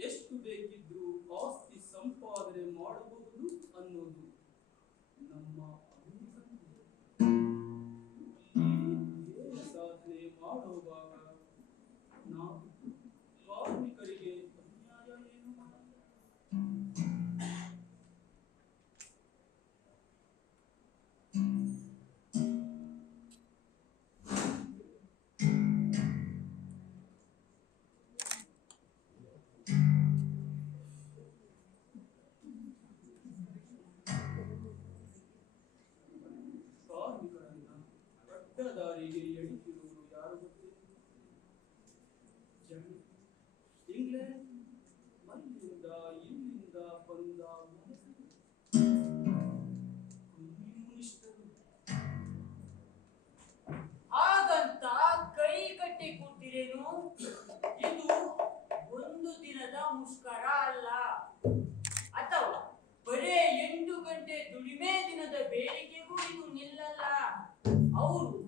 ಎಷ್ಟು ಬೇಕಿದ್ರು ಆಸ್ತಿ ಸಂಪಾದನೆ ಮಾಡಬಹುದು ಅನ್ನೋದು ನಮ್ಮ ಅಮೆರಿಕನ್. ಈ ಸಾಧನೆ ಮಾಡುವಾಗ ನಾವು ಕಾರ್ಮಿಕರಿಗೆ ಅನ್ಯಾಯ ಏನು ಮಾಡಲ್ಲ. ಕಾರ್ಮಿಕರನ್ನ ಅಡ್ಡದಾರಿಗೆ ಎಳೆದಿರುವುದು ಯಾರು ಗೊತ್ತಿಲ್ಲ. ಇಂಗ್ಲೆಂಡ್ ಮಲ್ಲಿಂದ ಇಲ್ಲಿಂದ ಬಂದ ಮನಸ್ಸು ಕಮ್ಯುನಿಸ್ಟರು. ಹಾಗಂತ ಕೈ ಕಟ್ಟಿ ಕೂತಿರೇನು? ಇದು ಒಂದು ದಿನದ ಮುಷ್ಕರ ಅಲ್ಲ, ಅಥವಾ ಬರೇ 8 ಗಂಟೆ ದುಡಿಮೆ ದಿನದ ಬೇಡಿಕೆಗೂ ಇದು ನಿಲ್ಲಲ್ಲ. ಅವರು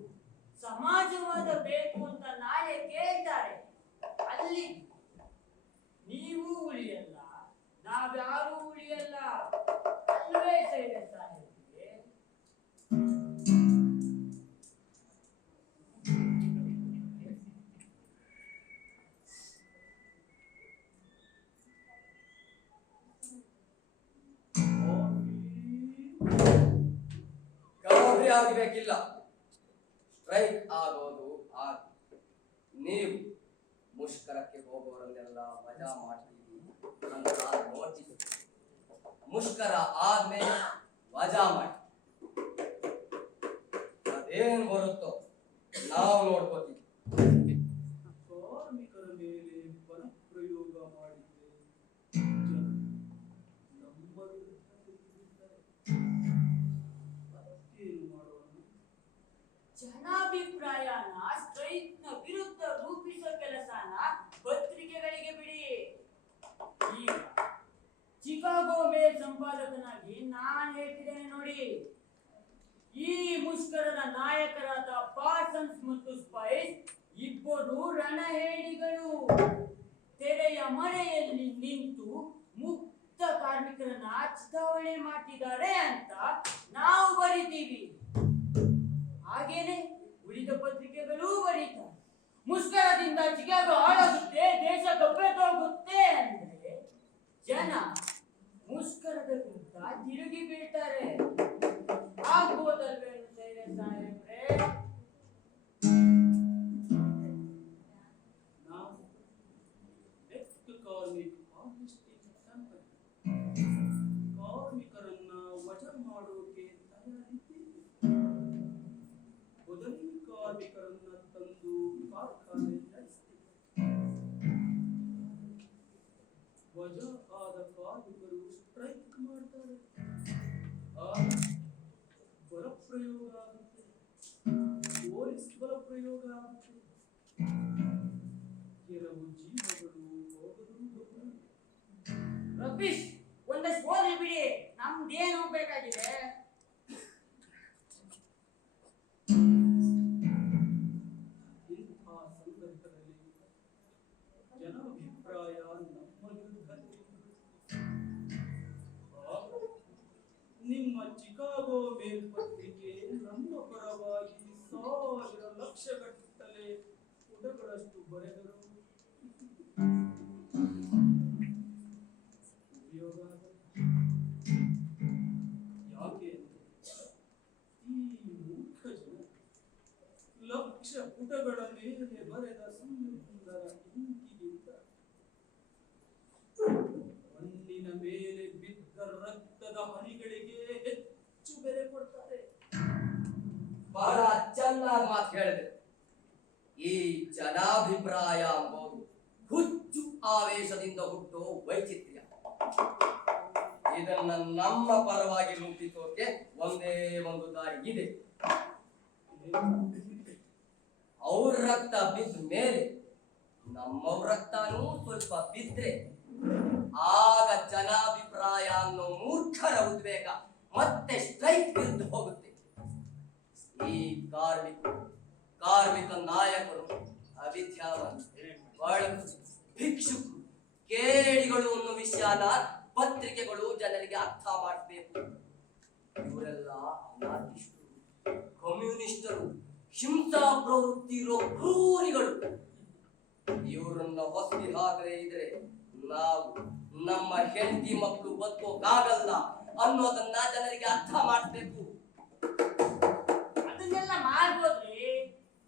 ಸಮಾಜವಾದ ಬೇಕು ಅಂತ ನಾಳೆ ಕೇಳ್ತಾರೆ. ಅಲ್ಲಿ ನೀವು ಉಳಿಯಲ್ಲ, ನಾವ್ಯಾರೂ ಉಳಿಯಲ್ಲ. ಅಲ್ವೇ ಸೈಲೆಂಟ್ ಸಾಹೇಬ್ರೆ? ಆಗಬೇಕಿಲ್ಲ. ಸ್ಟ್ರೈಕ್ ಆಗೋದು ಆಗ. ನೀವು ಮುಷ್ಕರಕ್ಕೆ ಹೋಗೋರನ್ನೆಲ್ಲ ಮಜಾ ಮಾಡ್ತೀವಿ ಅಂತ ನೋಟಿಸ್. ಮುಷ್ಕರ ಆದ್ಮೇಲೆ ವಜಾ ಮಾಡಿ. ಅದೇನ್ ಬರುತ್ತೋ ನಾವು ನೋಡ್ಕೋತೀವಿ. ಕಾರ್ಮಿಕರ ಮೇಲೆ ಬಲಪ್ರಯೋಗ ಮಾಡಿದ್ರೆ ನಮ್ಮ ವಿರುದ್ಧ ತಿರುಗಿಬಿಡ್ತಾರೆ. ಅದಕ್ಕೇನು ಮಾಡೋಣ? ಜನಾಭಿಪ್ರಾಯನ ಸ್ಟ್ರೈಕ್ನ ವಿರುದ್ಧ ರೂಪಿಸೋ ಕೆಲಸನ ಪತ್ರಿಕೆಗಳಿಗೆ ಬಿಡಿ. ಈಗ ಚಿಕಾಗೋ ಮೇಲ್ ಸಂಪಾದಕನಾಗಿ ನಾನ್ ಹೇಳ್ತಿದ್ದೇನೆ ನೋಡಿ. ಈ ಮುಷ್ಕರದ ನಾಯಕರಾದ ಪಾರ್ಸನ್ಸ್ ಮತ್ತು ಸ್ಪೈಸ್ ಇಬ್ಬರು ರಣಹೇಡಿಗಳು ತೆರೆಯ ಮರೆಯಲ್ಲಿ ನಿಂತು ಮುಕ್ತ ಕಾರ್ಮಿಕರನ್ನ ಚಿತಾವಣೆ ಮಾಡ್ತಿದ್ದಾರೆ ಅಂತ ನಾವು ಬರೀತೀವಿ. ಹಾಗೇನೆ ಉಳಿದ ಪತ್ರಿಕೆಗಳೂ ಬರೀತಾರೆ. ಮುಷ್ಕರದಿಂದ ಚಿಕಾಗೋ ಹಾಳಾಗುತ್ತೆ, ದೇಶ ಗಬ್ಬೆದೋಗುತ್ತೆ ಅಂದ್ರೆ ಜನ ಮುಷ್ಕರದ ವಿರುದ್ಧ ತಿರುಗಿ ಬೀಳ್ತಾರೆ. ಆಗ್ಬೋದಲ್ವೇನು ಸೈಲೆ ಸಾಹೇಬ್ರೆ? ನಾವು ಲೆಫ್ಟ್ ಕಾರ್ಮಿಕ್ ಹಾರ್ವೆಸ್ಟಿಂಗ್ ಕಂಪನಿ ಕಾರ್ಮಿಕರನ್ನ ವಜಾ ಮಾಡೋಕೆ ತಯಾರಿದ್ದೀವಿ. ಬದಲಿ ಕಾರ್ಮಿಕರನ್ನ ತಂದು ಕಾರ್ಖಾನೆ ನಡೆಸ್ತೀವಿ. ವಜಾ ಆದ ಕಾರ್ಮಿಕರು ಸ್ಟ್ರೈಕ್ ಮಾಡ್ತಾರೆ. ಆಗ ಬಲಪ್ರಯೋಗ ಆಗುತ್ತೆ, ಪೊಲೀಸ್ ಬಲಪ್ರಯೋಗ ಆಗುತ್ತೆ. ಕೆಲವು ಜೀವಗಳು ಹೋಗಲು ರಬೀಶ್, ಒಂದಷ್ಟು ಓದಿ ಬಿಡಿ, ನಮ್ದೇನು ಬೇಕಾಗಿದೆ? ಇಂಥ ಸಂದರ್ಭದಲ್ಲಿ ಜನಾಭಿಪ್ರಾಯ ನಮ್ಮ ವಿರುದ್ಧ ತಿರುಗಿಬಿಡುತ್ತೆ. ಆಗ ನಿಮ್ಮ ಚಿಕಾಗೋ ಮೇಲ್ಪತ್ರಿಕೆ ನಮ್ಮ ಪರವಾಗಿ 1000 ಲಕ್ಷಗಟ್ಟಲೆ ಪುಟಗಳಷ್ಟು ಬರೆದರು. ಉಪಯೋಗ ಯಾಕೆ ಈ ಮೂರ್ಖ ಜನ ಲಕ್ಷ ಪುಟಗಳ ಮೇಲೆ ಬರೆದ ಸುಂದರ ಇಂಕಿಗಿಂತ ಮಣ್ಣಿನ ಮೇಲೆ ಬಿದ್ದ ರಕ್ತದ ಹನಿಗಳಿಗೆ ಹೆಚ್ಚು ಬೆಲೆ ಕೊಡ್ತಾರೆ. ಬಹಳ ಚೆನ್ನಾಗಿ ಮಾತು ಹೇಳಿದೆ. ಈ ಜನಾಭಿಪ್ರಾಯ ಎಂಬುದು ಹುಚ್ಚು ಆವೇಶದಿಂದ ಹುಟ್ಟೋ ವೈಚಿತ್ರ್ಯ. ಇದನ್ನ ನಮ್ಮ ಪರವಾಗಿ ರೂಪಿಸೋಕೆ ಒಂದೇ ಒಂದು ದಾರಿ ಇದೆ. ಅವ್ರ ರಕ್ತ ಬಿದ್ದ ಮೇಲೆ ನಮ್ಮವ್ರ ರಕ್ತನೂ ಸ್ವಲ್ಪ ಬಿದ್ರೆ ಆಗ ಜನಾಭಿಪ್ರಾಯ ಅನ್ನೋ ಮೂರ್ಖರ ಉದ್ವೇಗ ಮತ್ತೆ ಸ್ಟ್ರೈಕ್ ವಿರುದ್ಧ ಹೋಗುತ್ತೆ. ಈ ಕಾರ್ಮಿಕ ನಾಯಕರು ಅವಿದ್ಯಾವಂತರು, ಭಿಕ್ಷುಕರು, ಕೇಡಿಗಳು ಅನ್ನೋ ವಿಷಯನ ಪತ್ರಿಕೆಗಳು ಜನರಿಗೆ ಅರ್ಥ ಮಾಡಬೇಕು. ಇವರೆಲ್ಲ ಅನಾರ್ಕಿಸ್ಟರು, ಕಮ್ಯುನಿಸ್ಟರು, ಹಿಂಸಾ ಪ್ರವೃತ್ತಿ ಇರೋ ಕ್ರೂರಿಗಳು. ಇವರನ್ನ ಹೊಸ್ತಿ ಹಾಕದೇ ಇದ್ರೆ ನಾವು ನಮ್ಮ ಹೆಂಡತಿ ಮಕ್ಕಳು ಬದುಕೋಕಾಗಲ್ಲ ಅನ್ನೋದನ್ನ ಜನರಿಗೆ ಅರ್ಥ ಮಾಡಿಸ್ಬೇಕು. ಅದನ್ನೆಲ್ಲ ಮಾಡ್ಬೋದ್ರಿ.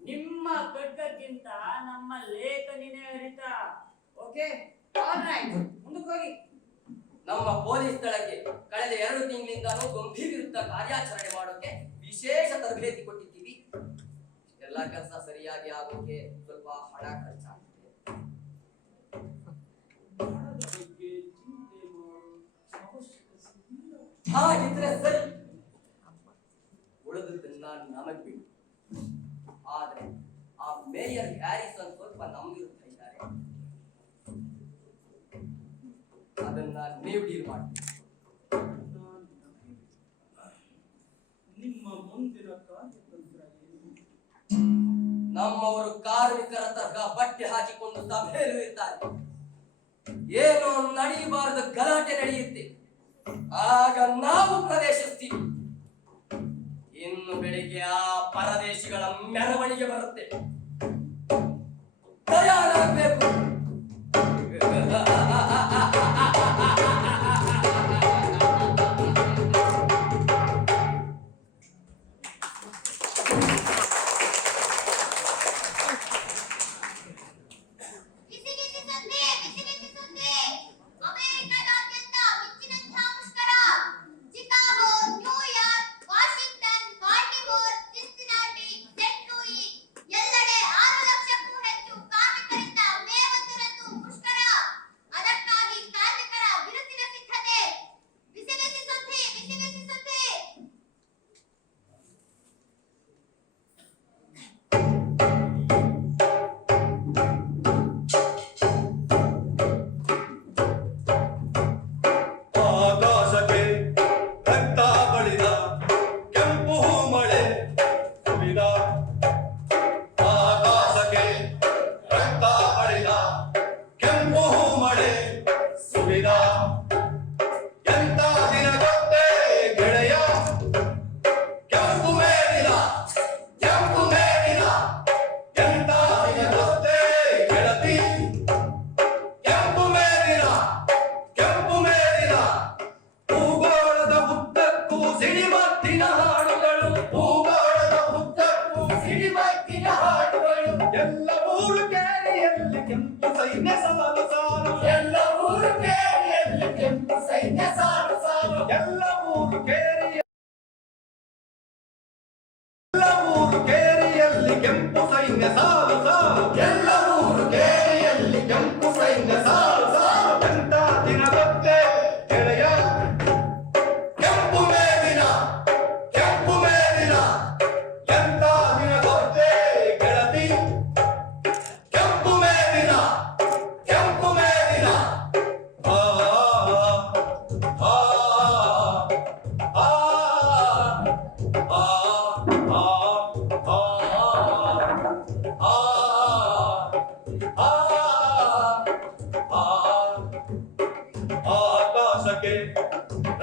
ನಿಮ್ಮ ಖಡ್ಗಕ್ಕಿಂತ ನಮ್ಮ ಲೇಖನಿನೇ ಹರಿತ. ಓಕೆ, ಆಲ್ರೈಟ್, ಮುಂದಕ್ಕೆ ಹೋಗಿ. ನಮ್ಮ ಪೊಲೀಸ್ ದಳಕ್ಕೆ ಕಳೆದ 2 ತಿಂಗಳಿಂದಲೂ ಗಂಭೀರ ವಿರುದ್ಧ ಕಾರ್ಯಾಚರಣೆ ಮಾಡೋಕೆ ವಿಶೇಷ ತರಬೇತಿ ಕೊಟ್ಟಿದ್ದೀವಿ. ಎಲ್ಲ ಕೆಲಸ ಸರಿಯಾಗಿ ಆಗೋಕೆ ಸ್ವಲ್ಪ ಹಣ ಖರ್ಚಾಗುತ್ತೆ. ಹಣದ ಬಗ್ಗೆ ಚಿಂತೆ ಮಾಡೋ ಅವಶ್ಯಕತೆ ಇಲ್ಲ. ಹಾಗಿದ್ರೆ ಸರಿ, ಉಳಿದದನ್ನ ನಮಗ್ ಬಿಡು. ಆದ್ರೆ ಆ ಮೇಯರ್ ಹ್ಯಾರಿಸನ್ ಸ್ವಲ್ಪ ನಮ್ಮ ವಿರುದ್ಧ ಇದ್ದಾರೆ. ಅದನ್ನ ನೀವು ಡೀಲ್ ಮಾಡಿ. ನಿಮ್ಮ ಮುಂದಿನ ಕಾರ್ಯತಂತ್ರ ಏನು? ನಮ್ಮವರು ಕಾರ್ಮಿಕರ ತರಹ ಬಟ್ಟೆ ಹಾಕಿಕೊಂಡು ಸಭೆಯಲ್ಲೂ ಇರ್ತಾರೆ. ಏನೋ ನಡೀಬಾರದು ಗಲಾಟೆ ನಡೆಯುತ್ತೆ. ಆಗ ನಾವು ಪ್ರವೇಶಿಸ್ತೀವಿ. ಇನ್ನು ಬೆಳಿಗ್ಗೆ ಆ ಪರದೇಶಿಗಳ ಮೆರವಣಿಗೆ ಬರುತ್ತೆ. ತಯಾರಾಗಬೇಕು.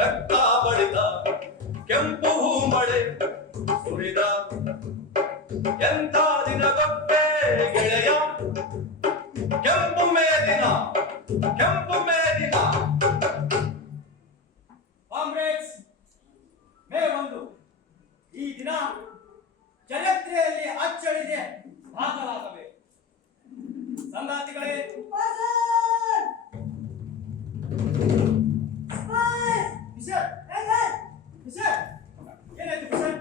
ರಕ್ತ ಬಳಿತ ಕೆಂಪು ಮಳೆ ಸುರಿದ ಎಂಥ ದಿನ ಗೊತ್ತೇ ಗೆಳೆಯ ಕೆಂಪು ಮೇದಿನ ಕಾಮ್ರೇಡ್ಸ್, ಮೇ 1 ಈ ದಿನ ಚರಿತ್ರೆಯಲ್ಲಿ ಅಚ್ಚಳಿದೆ ದಾಖಲಾಗಬೇಕು. ಸಂಗಾತಿಗಳೇ, ಕಿಶೋರ್, ಕಿಶೋರ್, ಏನಾಯ್ತು ಕಿಶೋರ್?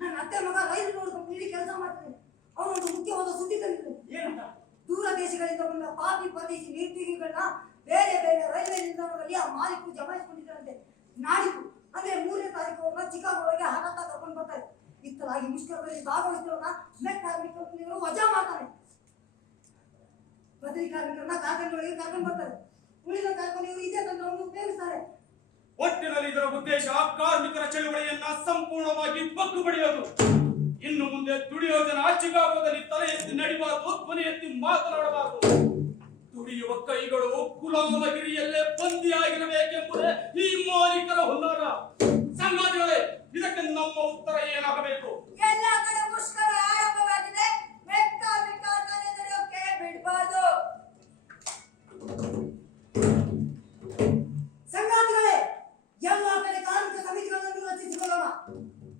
ನನ್ನ ಅತ್ತೆ ಮಗ ರೈಲು ನೋಡ್ಕೊಂಡು ಇಲ್ಲಿ ಕೆಲಸ ಮಾಡ್ತಾನೆ. ಅವನೊಂದು ಮುಖ್ಯವಾದ ಸುದ್ದಿ ತಂದಿದ್ದಾನೆ. ಏನಂತ? ದೂರ ದೇಶಗಳಿಂದ ಬಂದ ಪಾಪಿ ಪರದೇಶಿ ನೀರ್ತಿಗಳನ್ನ ಬೇರೆ ಬೇರೆ ರೈಲ್ವೆ ನಿಲ್ದಾಣಗಳಲ್ಲಿ ಆ ಮಾಲೀಕರು ಜಮಾಯಿಸಿಕೊಂಡಿದ್ದಾರಂತೆ. ನಾಡಿದ್ದು ಅಂದ್ರೆ 3ನೇ ತಾರೀಕು ಅವ್ರನ್ನ ಚಿಕಾಗೋಗೆ ಹಠಾತ್ ಕರ್ಕೊಂಡು ಬರ್ತಾರೆ. ಇತ್ತಲಾಗಿ ಮುಷ್ಕರದಲ್ಲಿ ಭಾಗವಹಿಸಿರೋರ್ನ ಮೆಕ್ ಕಾರ್ಮಿಕರು ವಜಾ ಮಾಡ್ತಾರೆ. ಬದಲಿ ಕಾರ್ಮಿಕರನ್ನ ಕಾರ್ಖಾನೆಗಳಿಗೆ ಕರ್ಕೊಂಡು ಬರ್ತಾರೆ. ಉಳಿದ ಕಾರ್ಖಾನೆಯವರು ಇದೇ ತಂತ್ರವನ್ನು ಉಪಯೋಗಿಸ್ತಾರೆ. ಒಟ್ಟಿನಲ್ಲಿ ಇದರ ಉದ್ದೇಶ ಕಾರ್ಮಿಕರ ಚಳುವಳಿಯನ್ನ ಸಂಪೂರ್ಣವಾಗಿ ಬಗ್ಗು ಬಡಿಯೋದು. ಇನ್ನು ಮುಂದೆ ದುಡಿಯೋ ಜನ ಚಿಕಾಗೋದಲ್ಲಿ ತಲೆ ಎತ್ತಿ ನಡಿಬಾರದು, ಧ್ವನಿ ಎತ್ತಿ ಮಾತನಾಡಬಾರದು. ದುಡಿಯುವ ಕೈಗಳು ಗುಲಾಮಗಿರಿಯಲ್ಲೇ ಬಂದಿಯಾಗಿರಬೇಕೆಂಬುದೇ ಈ ಮಾಲೀಕರ ಹುನ್ನಾರ. ಸಂಗಾತಿಗಳೇ, ಇದಕ್ಕೆ ನಮ್ಮ ಉತ್ತರ ಏನಾಗಬೇಕು? ಎಲ್ಲ ಕಡೆ ಮುಷ್ಕರ ಆರಂಭವಾಗಿದೆ. ಮೆಕ್ ಕಾರ್ಮಿಕ ಕಾರ್ಖಾನೆ ನಡೆಯೋಕೆ ಬಿಡಬಾರ್ದು. ಸಂಗಾತಿಗಳೇ, ಎಲ್ಲ ಕಡೆ ಕಾರ್ಮಿಕ ಸಮಿತಿಗಳನ್ನು ರಚಿಸಿಕೊಳ್ಳೋಣ.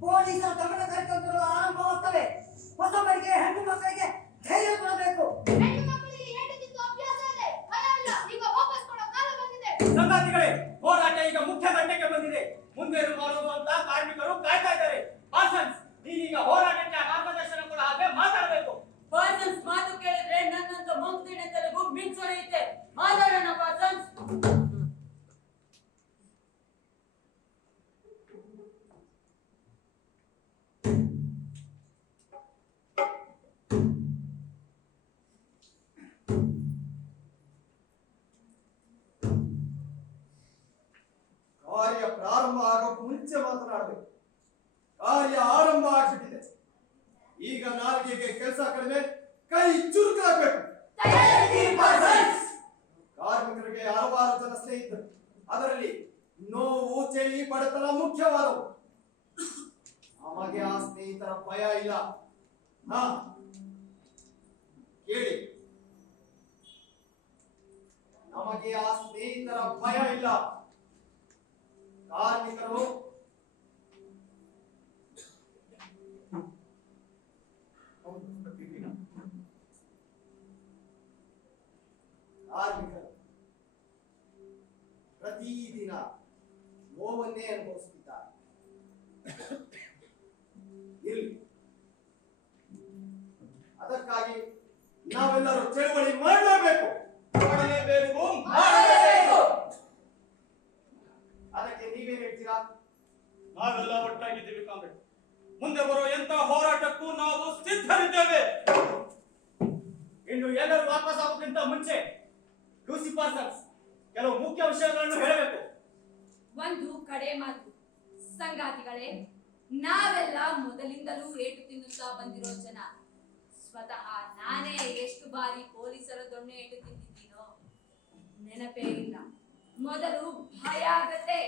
ಪೊಲೀಸರ ದಮನ ಕಾರ್ಯಕ್ರಮಗಳು ಆರಂಭವಾಗ್ತವೆ. ಹೊಸಬರಿಗೆ, ಹೆಣ್ಣು ಮಕ್ಕಳಿಗೆ ಧೈರ್ಯ ಕೊಡಬೇಕು. ಹೆಣ್ಣು ಮಕ್ಕಳಿಗೆ ಏಟು ತಿಂದು ಅಭ್ಯಾಸ ಇದೆ. ಭಯ ಇಲ್ಲ, ಈಗ ವಾಪಸ್ ಕೊಡೋ ಕಾಲ ಬಂದಿದೆ. ಸಂಗಾತಿಗಳೇ, ಹೋರಾಟ ಈಗ ಮುಖ್ಯ ಘಟ್ಟಕ್ಕೆ ಬಂದಿದೆ. ಮುಂದೇನು ಮಾಡೋದು ಅಂತ ಕಾರ್ಮಿಕರು ಕಾಯ್ತಾ ಇದ್ದಾರೆ. ಪಾರ್ಸನ್ಸ್, ನೀನೀಗ ಹೋರಾಟಕ್ಕೆ ಮಾರ್ಗದರ್ಶನ ಕೊಡ ಹಾಗೆ ಮಾತಾಡಬೇಕು. ಪಾರ್ಸನ್ಸ್ ಮಾತು ಕೇಳಿದ್ರೆ ನನ್ನಂತ ಮುಂದಿನ ತೆಲುಗು ಮಿಂಚೊರೆಯುತ್ತೆ. ಮಾತಾಡೋಣ ಪಾರ್ಸನ್ಸ್. ಕಾರ್ಯ ಪ್ರಾರಂಭ ಆಗೋಕೆ ಮುಂಚೆ ಮಾತನಾಡಬೇಕು. ಕಾರ್ಯ ಆರಂಭ ಆಗ್ಬಿಟ್ಟಿದೆ. ಈಗ ನಾಲ್ಗೆಗೆ ಕೆಲಸ ಕಡಿಮೆ, ಕೈ ಚುರುಕಾಗಬೇಕು. ಕಾರ್ಮಿಕರಿಗೆ ಹಲವಾರು ಜನ ಸ್ನೇಹಿತರು. ಅದರಲ್ಲಿ ನೋವು, ಚಳಿ, ಬಡತನ ಮುಖ್ಯವಾದವು. ನಮಗೆ ಆ ಸ್ನೇಹಿತರ ಭಯ ಇಲ್ಲ. ಹಾ, ಕೇಳಿ, ನಮಗೆ ಆ ಸ್ನೇಹಿತರ ಭಯ ಇಲ್ಲ. ಕಾರ್ಮಿಕರು ಪ್ರತಿದಿನ ನೋವನ್ನೇ ಅನುಭವಿಸುತ್ತಿದ್ದಾರೆ. ಇರ್ಲಿ, ಅದಕ್ಕಾಗಿ ನಾವೆಲ್ಲರೂ ಚಳವಳಿ ಮಾಡಲೇಬೇಕು. ಅದಕ್ಕೆ ನೀವೇನ್ ಹೇಳ್ತೀರಾ? ನಾವೆಲ್ಲ ಒಟ್ಟಾಗಿದ್ದೀವಿ ಕಾಮ್ರೇಡ್. ಮುಂದೆ ಬರೋ ಎಂತ ಹೋರಾಟಕ್ಕೂ ನಾವು ಸಿದ್ಧರಿದ್ದೇವೆ. ಇನ್ನು ಎಲ್ಲರೂ ವಾಪಸ್ ಆಗೋಕ್ಕಿಂತ ಮುಂಚೆ ಲೂಸಿ ಪಾರ್ಸನ್ಸ್ ಕೆಲವು ಮುಖ್ಯ ವಿಷಯಗಳನ್ನು ಹೇಳಬೇಕು. ಒಂದು ಕಡೆ ಮಾತು. ಸಂಗಾತಿಗಳೇ, ನಾವೆಲ್ಲ ಮೊದಲಿಂದಲೂ ಏಟು ತಿನ್ನುತ್ತಾ ಬಂದಿರೋ ಜನ. ಸ್ವತಃ ನಾನೇ ಎಷ್ಟು ಬಾರಿ ಪೊಲೀಸರ ದೊಣ್ಣೆ ಏಟು ತಿಂದಿದ್ದೀನೋ ನೆನಪೇ ಇಲ್ಲ. ಮೊದಲು ಭಯ ಆಗತ್ತೆ,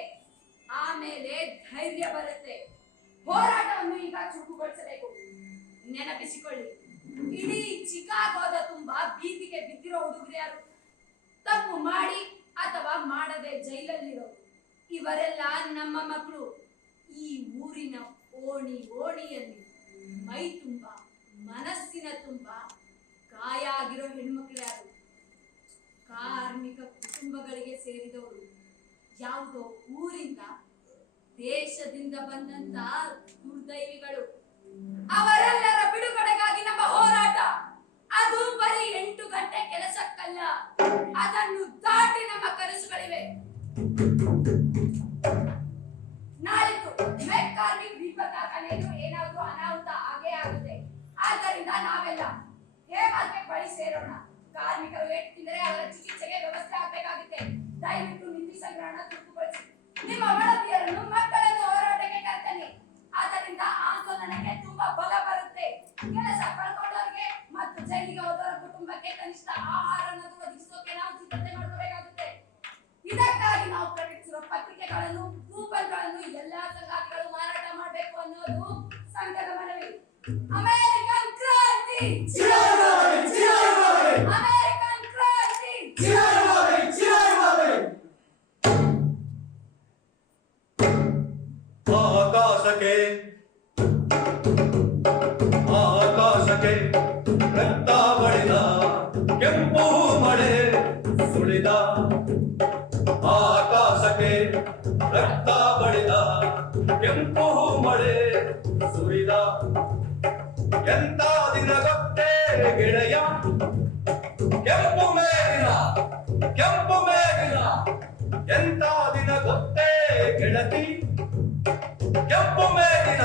ಆಮೇಲೆ ಧೈರ್ಯ ಬರುತ್ತೆ. ಹೋರಾಟವನ್ನು ಈಗ ಚುರುಕುಗೊಳಿಸಬೇಕು. ನೆನಪಿಸಿಕೊಳ್ಳಿ, ಇಡೀ ಚಿಕಾಗೋದ ತುಂಬಾ ಬೀದಿಗೆ ಬಿದ್ದಿರೋ ಹುಡುಗರು ಯಾರು? ತಪ್ಪು ಮಾಡಿ ಅಥವಾ ಮಾಡದೆ ಜೈಲಲ್ಲಿರೋ ಇವರೆಲ್ಲ ನಮ್ಮ ಮಕ್ಕಳು. ಈ ಊರಿನ ಓಣಿ ಓಣಿಯಲ್ಲಿ ಮೈ ತುಂಬ, ಮನಸ್ಸಿನ ತುಂಬ ಗಾಯ ಆಗಿರೋ ಹೆಣ್ಮಕ್ಳು ಯಾರು? ಕಾರ್ಮಿಕ ಕುಟುಂಬಗಳಿಗೆ ಸೇರಿದವರು. ಯಾವುದೋ ಊರಿಂದ, ದೇಶದಿಂದ ಬಂದಂತ ದುರ್ದೈವಿಗಳು. ಅವರೆಲ್ಲರ ಬಿಡುಗಡೆಗಾಗಿ ನಮ್ಮ ಹೋರಾಟ. ಅದು ಬರೀ 8 ಗಂಟೆ ಕೆಲಸಕ್ಕಲ್ಲ, ಅದನ್ನು ದಾಟಿ ನಮ್ಮ ಕನಸುಗಳಿವೆ. ನಾಳಿದ್ದು ಮೆಕ್ ಕಾರ್ಮಿಕ ದೀಪ ಕಾರ್ಖಾನೆಯಲ್ಲೂ ಏನಾದ್ರೂ ಅನಾಹುತ ಆಗೇ ಆಗುತ್ತೆ. ಆದ್ದರಿಂದ ನಾವೆಲ್ಲ ಹೇಮಾಲ್ಗೆ ಬಳಿ ಸೇರೋಣ. ಕಾರ್ಮಿಕರು ಏಟು ತಿಂದರೆ ಅವರ ಚಿಕಿತ್ಸೆಗೆ ವ್ಯವಸ್ಥೆ ಆಗಬೇಕಾಗುತ್ತೆ. ದಯವಿಟ್ಟು ನಿಂದಿ ಸಂಗ್ರಹಣ ತೃಪ್ತಿಗೊಳಿಸಿ. ನಿಮ್ಮ ಮಡದಿಯರನ್ನು, ಮಕ್ಕಳನ್ನು ಹೋರಾಟಕ್ಕೆ ಕರ್ತನಿ. ಆದ್ದರಿಂದ ಆಂದೋಲನಕ್ಕೆ ತುಂಬಾ ಬಲ ಬರುತ್ತೆ. ಕೆಲಸ ಕಳ್ಕೊಂಡವರಿಗೆ ಮತ್ತು ಜೈಲಿಗೆ ಹೋದವರ ಕುಟುಂಬಕ್ಕೆ ಕನಿಷ್ಠ ಆಹಾರವನ್ನು ಒದಗಿಸೋಕೆ ನಾವು ಸಿದ್ಧತೆ ಮಾಡ್ಕೋಬೇಕಾಗುತ್ತೆ. ಇದಕ್ಕಾಗಿ ನಾವು ಪ್ರಕಟಿಸಿರುವ ಪತ್ರಿಕೆಗಳ ಕಾರುಗಳನ್ನು ಕೂಪನ್ಗಳನ್ನು ಎಲ್ಲಾ ಸಂಗಾತಿಗಳು ಮಾರಾಟ ಮಾಡಬೇಕು ಅನ್ನೋದು ಸಂಘದ ಮನವಿ. ಅಮೆರಿಕನ್ ಕ್ರಾಂತಿ ಅಮೆರಿಕನ್ ಕ್ರಾಂತಿ ಆಕಾಶಕ್ಕೆ ಆಕಾಶಕ್ಕೆ ರಕ್ತ ಬಳಿದ ಕೆಂಪು ಮಳೆ ಸುಳಿದ ಆಕಾಶಕ್ಕೆ ರಕ್ತ ಬಳಿದ ಕೆಂಪು ಮಳೆ ಸುರಿದ ಎಂತ ದಿನ ಗೊತ್ತೇ ಗೆಳೆಯ ಕೆಂಪು ಮೇಲಿನ ಎಂತ ದಿನ ಗೊತ್ತೇ ಗೆಳತಿ ಕೆಂಪು ಮೇಲಿನ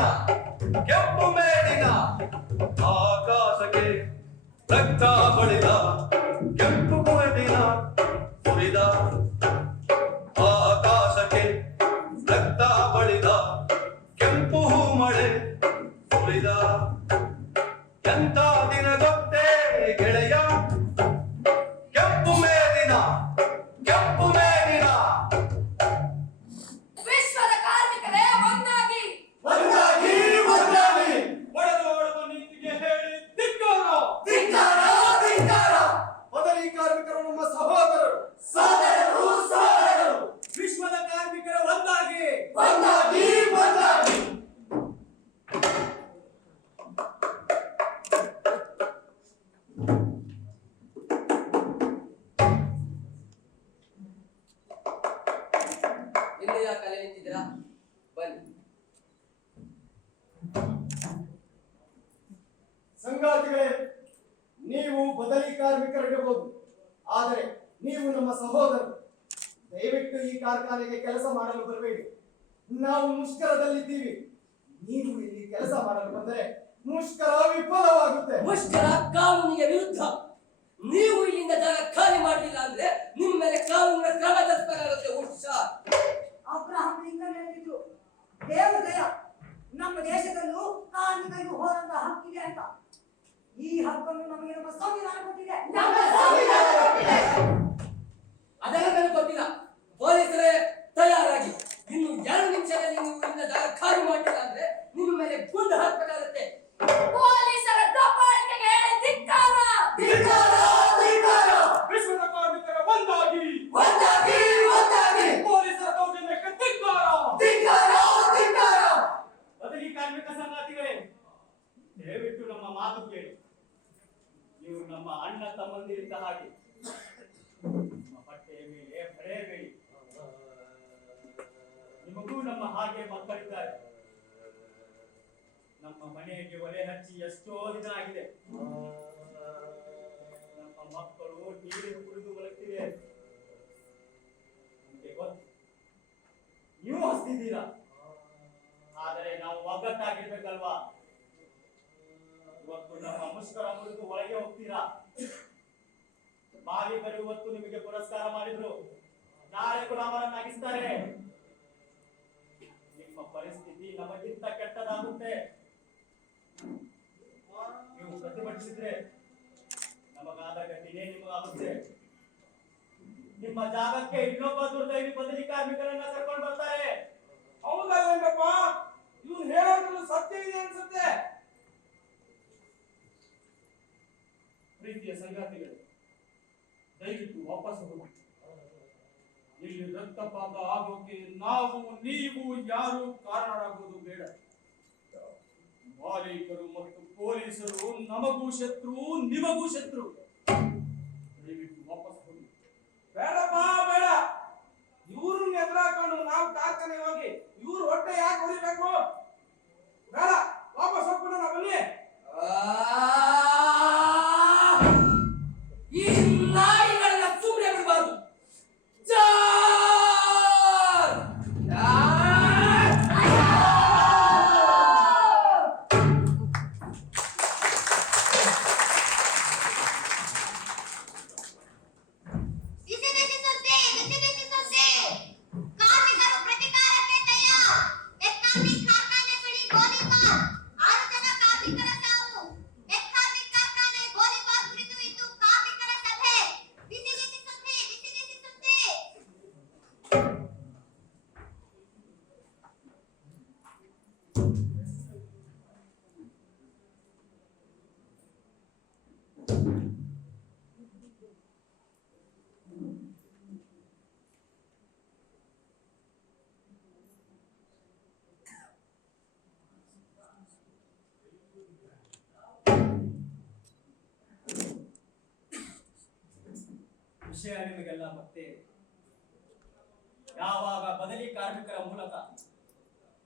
ಆಕಾಶಕ್ಕೆ ರಕ್ತ ಬಳಿದ ಕೆಂಪು ಮೇಲಿನ ಸುರಿದ ಆಕಾಶಕ್ಕೆ ರಕ್ತ ಬಳಿದ ಕೆಂಪು ಮಳೆ ಸುರಿದ ಎಂತ ದಿನ ಗೊತ್ತೇ ಗೆಳೆಯ ಕೆಂಪು ಮೇಲಿನ ವಿಶ್ವದ ಕಾರ್ಮಿಕರೇ ಒಂದಾಗಿ ಒಡೆದು ಆಡುವ ನೀತಿಗೆ ಹೇಳಿ ಧಿಕ್ಕಾರ. ಬದಲಿ ಕಾರ್ಮಿಕರು ನಮ್ಮ ಸಹೋದರರು ವಿಶ್ವದ ಕಾರ್ಮಿಕರ ಒಂದಾಗಿ ಇನ್ನು ಯಾಕೆ ಅಲ್ಲೇ ನಿಂತಿದ್ದೀರಾ? ಬನ್ನಿ. ಸಂಗಾತಿಗಳೇ, ನೀವು ಬದಲಿ ಕಾರ್ಮಿಕರಿರಬಹುದು, ಆದರೆ ನೀವು ನಮ್ಮ ಸಹೋದರರು. ದಯವಿಟ್ಟು ಈ ಕಾರ್ಖಾನೆಗೆ ಕೆಲಸ ಮಾಡಲು ಬರಬೇಡಿ. ನಾವು ಮುಷ್ಕರದಲ್ಲಿದ್ದೀವಿ. ನೀವು ಇಲ್ಲಿ ಕೆಲಸ ಮಾಡಲು ಬಂದರೆ ಮುಷ್ಕರ ವಿಫಲವಾಗುತ್ತೆ. ಮುಷ್ಕರ ಕಾನೂನಿಗೆ ವಿರುದ್ಧ. ನೀವು ಇಲ್ಲಿಂದ ಜಾಗ ಖಾಲಿ ಮಾಡಲಿಲ್ಲ ಅಂದ್ರೆ ನಿಮ್ಮ ಮೇಲೆ ಕಾನೂನಿನ ಕ್ರಮ ಜರುಗಿಸಬೇಕಾಗುತ್ತೆ. ಹುಷಾರ್. ಅಬ್ರಹಾಂ ಲಿಂಕನ್ ಹೇಳಿದ್ರು, ದೇವದಯ ನಮ್ಮ ದೇಶದಲ್ಲೂ ಕಾರ್ಮಿಕರಿಗೂ ಹೋರಾಟ ಹಕ್ಕಿದೆ ಅಂತ. ಈ ಹಕ್ಕನ್ನು ನಮಗೆ ನಮ್ಮ ಸಂವಿಧಾನ ಕೊಟ್ಟಿದೆ. ಅದೆಲ್ಲ ನನಗೆ ಗೊತ್ತಿಲ್ಲ. ಪೊಲೀಸರೇ ತಯಾರಾಗಿ. ಇನ್ನು 2 ನಿಮಿಷದಲ್ಲಿ ನೀವು ಇಲ್ಲಿಂದ ಜಾಗ ಖಾಲಿ ಮಾಡಲಿಲ್ಲ ಅಂದ್ರೆ ನಿಮ್ಮ ಮೇಲೆ ಗುಂಡು ಹಾಕಬೇಕಾಗುತ್ತೆ. ಪೊಲೀಸರ ದಬ್ಬಾಳಿಕೆಗೆ ಧಿಕ್ಕಾರ. ವಿಶ್ವದ ಕಾರ್ಮಿಕರ ಒಂದಾಗಿ ಪೊಲೀಸರ ದೌರ್ಜನ್ಯಕ್ಕೆ ಧಿಕ್ಕಾರ. ಬದಲಿ ಕಾರ್ಮಿಕ ಸಂಗಾತಿಗಳೇ, ದಯವಿಟ್ಟು ನಮ್ಮ ಮಾತು ಕೇಳಿ. ನೀವು ನಮ್ಮ ಅಣ್ಣ ತಮ್ಮಂದಿರಿದ್ದ ಹಾಗೆ. ನಮ್ಮ ಬಟ್ಟೆಯ ಮೇಲೆ ಬರೆಯಬೇಡಿ. ನಿಮಗೂ ನಮ್ಮ ಹಾಗೆ ಮಕ್ಕಳಿದ್ದಾರೆ. ನಮ್ಮ ಮನೆಗೆ ಒಲೆ ಹಚ್ಚಿ ಎಷ್ಟೋ ದಿನ ಆಗಿದೆ. ನಮ್ಮ ಮಕ್ಕಳು ನೀರು ಕುಡಿದು ಬರುತ್ತಿದೆ. ನಿಮಗೆ ಗೊತ್ತು, ನೀವು ಹಸ್ತಿದ್ದೀರಾ, ಆದರೆ ನಾವು ಒಗ್ಗಟ್ಟಾಗಿರ್ಬೇಕಲ್ವಾ? ಇವತ್ತು ನಮ್ಮ ಮುಷ್ಕರ ಮುರಿದು ಒಳಗೆ ಹೋಗ್ತೀರಾ. ಮಾಲೀಕರು ಇವತ್ತು ನಿಮಗೆ ಪುರಸ್ಕಾರ ಮಾಡಿದ್ರು, ನಾಳೆ ಕೂಡ ಅವರನ್ನಾಗಿಸ್ತಾರೆ. ನಿಮ್ಮ ಪರಿಸ್ಥಿತಿ ನಮಗಿಂತ ಕೆಟ್ಟದಾಗುತ್ತೆ. ನೀವು ಪ್ರತಿಭಟಿಸಿದ್ರೆ ನಮಗಾದ ಗತಿನೇ ನಿಮಗಾಗುತ್ತೆ. ನಿಮ್ಮ ಜಾಗಕ್ಕೆ ಇನ್ನೊಬ್ಬ ದುರ್ದೈವಿ ಬದಲಿ ಕಾರ್ಮಿಕರನ್ನ ಕರ್ಕೊಂಡು ಬರ್ತಾರೆ. ಹೌದಲ್ಲೇನಪ್ಪ, ಇವ್ನು ಹೇಳೋದ್ರಲ್ಲಿ ಸತ್ಯ ಇದೆ ಅನ್ಸುತ್ತೆ. ಪ್ರೀತಿಯ ಸಂಗಾತಿಗಳು, ದಯವಿಟ್ಟು ವಾಪಸ್ ಹೋಗಿ. ಇಲ್ಲಿ ರಕ್ತಪಾತ ಆಗೋಕೆ ನಾವು ನೀವು ಯಾರು ಕಾರಣರಾಗೋದು ಬೇಡ. ಮಾಲೀಕರು ಮತ್ತು ಪೊಲೀಸರು ನಮಗೂ ಶತ್ರು, ನಿಮಗೂ ಶತ್ರು. ದಯವಿಟ್ಟು ವಾಪಸ್ ಹೋಗಿ. ಬೇಡಪ್ಪ ಬೇಡ. ಇವ್ರನ್ನ ಎದುರಾಕೊಂಡು ನಾವು ಕಾರ್ಖಾನೆ ಹೋಗಿ ಇವ್ರು ಹೊಟ್ಟೆ ಯಾಕೆ ಹೊರಿಬೇಕು? ಬೇಡ, ವಾಪಸ್ ಹೋಗ್ಬಿಡೋಣ ಬನ್ನಿ. ಈ ನಾಯಿಗಳನ್ನ ಸುಮ್ಮನೆ ಬಿಡಬಾರ್ದು. ಕಾರ್ಮಿಕರು ಪ್ರತಿಕಾರಕ್ಕೆ ತಯಾರ. ಎಸ್ಕಾರ್ಪಿ ಕಾರ್ಖಾನೆ ಬಳಿ ಗೋಲಿಬಾರ್. 6 ಜನ ಕಾರ್ಮಿಕರ ವಿಷಯ ನಿಮಗೆಲ್ಲ ಗೊತ್ತೇ ಇದೆ. ಯಾವಾಗ ಬದಲಿ ಕಾರ್ಮಿಕರ ಮೂಲಕ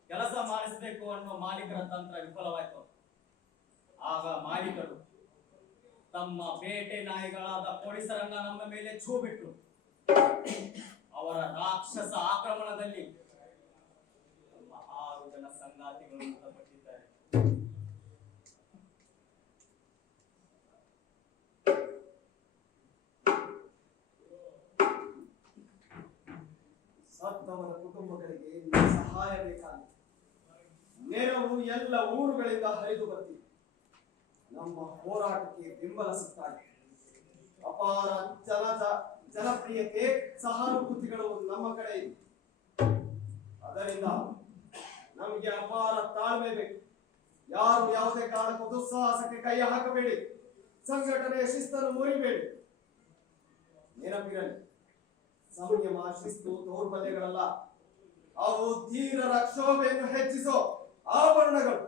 ಕೆಲಸ ಮಾಡಿಸಬೇಕು ಅನ್ನೋ ಮಾಲೀಕರ ತಂತ್ರ ವಿಫಲವಾಯಿತು, ಆಗ ಮಾಲೀಕರು ತಮ್ಮ ಬೇಟೆ ನಾಯಿಗಳಾದ ಪೊಲೀಸರನ್ನ ನಮ್ಮ ಮೇಲೆ ಛೂ ಬಿಟ್ರು. ಅವರ ರಾಕ್ಷಸ ಆಕ್ರಮಣದಲ್ಲಿ ನಮ್ಮ 6 ಜನ ಸಂಗಾತಿಗಳು ಮೃತಪಟ್ಟಿದ್ದಾರೆ. ಸತ್ತವರ ಕುಟುಂಬಗಳಿಗೆ ನಿಮ್ಮ ಸಹಾಯ ಬೇಕಾಗಿದೆ. ನೆರವು ಎಲ್ಲ ಊರುಗಳಿಂದ ಹರಿದು ಬರ್ತಿದೆ. ನಮ್ಮ ಹೋರಾಟಕ್ಕೆ ಬೆಂಬಲ ಸಿಗ್ತಾರೆ. ಅಪಾರ ಜನಪ್ರಿಯತೆ ಸಹಾನುಭೂತಿಗಳು ನಮ್ಮ ಕಡೆ ಇದೆ. ಅದರಿಂದ ನಮಗೆ ಅಪಾರ ತಾಳ್ಮೆ ಬೇಕು. ಯಾರು ಯಾವುದೇ ಕಾರಣಕ್ಕೂ ದುಸ್ಸಾಹಸಕ್ಕೆ ಕೈ ಹಾಕಬೇಡಿ. ಸಂಘಟನೆಯ ಶಿಸ್ತನ್ನು ಮುರಿಬೇಡಿ. ನೆನಪಿರಲಿ, ಸಂಯಮ ಶಿಸ್ತು ದೌರ್ಬಲ್ಯಗಳಲ್ಲ, ಅವು ಧೀರರ ಕ್ಷೋಭೆಯನ್ನು ಹೆಚ್ಚಿಸೋ ಆಭರಣಗಳು.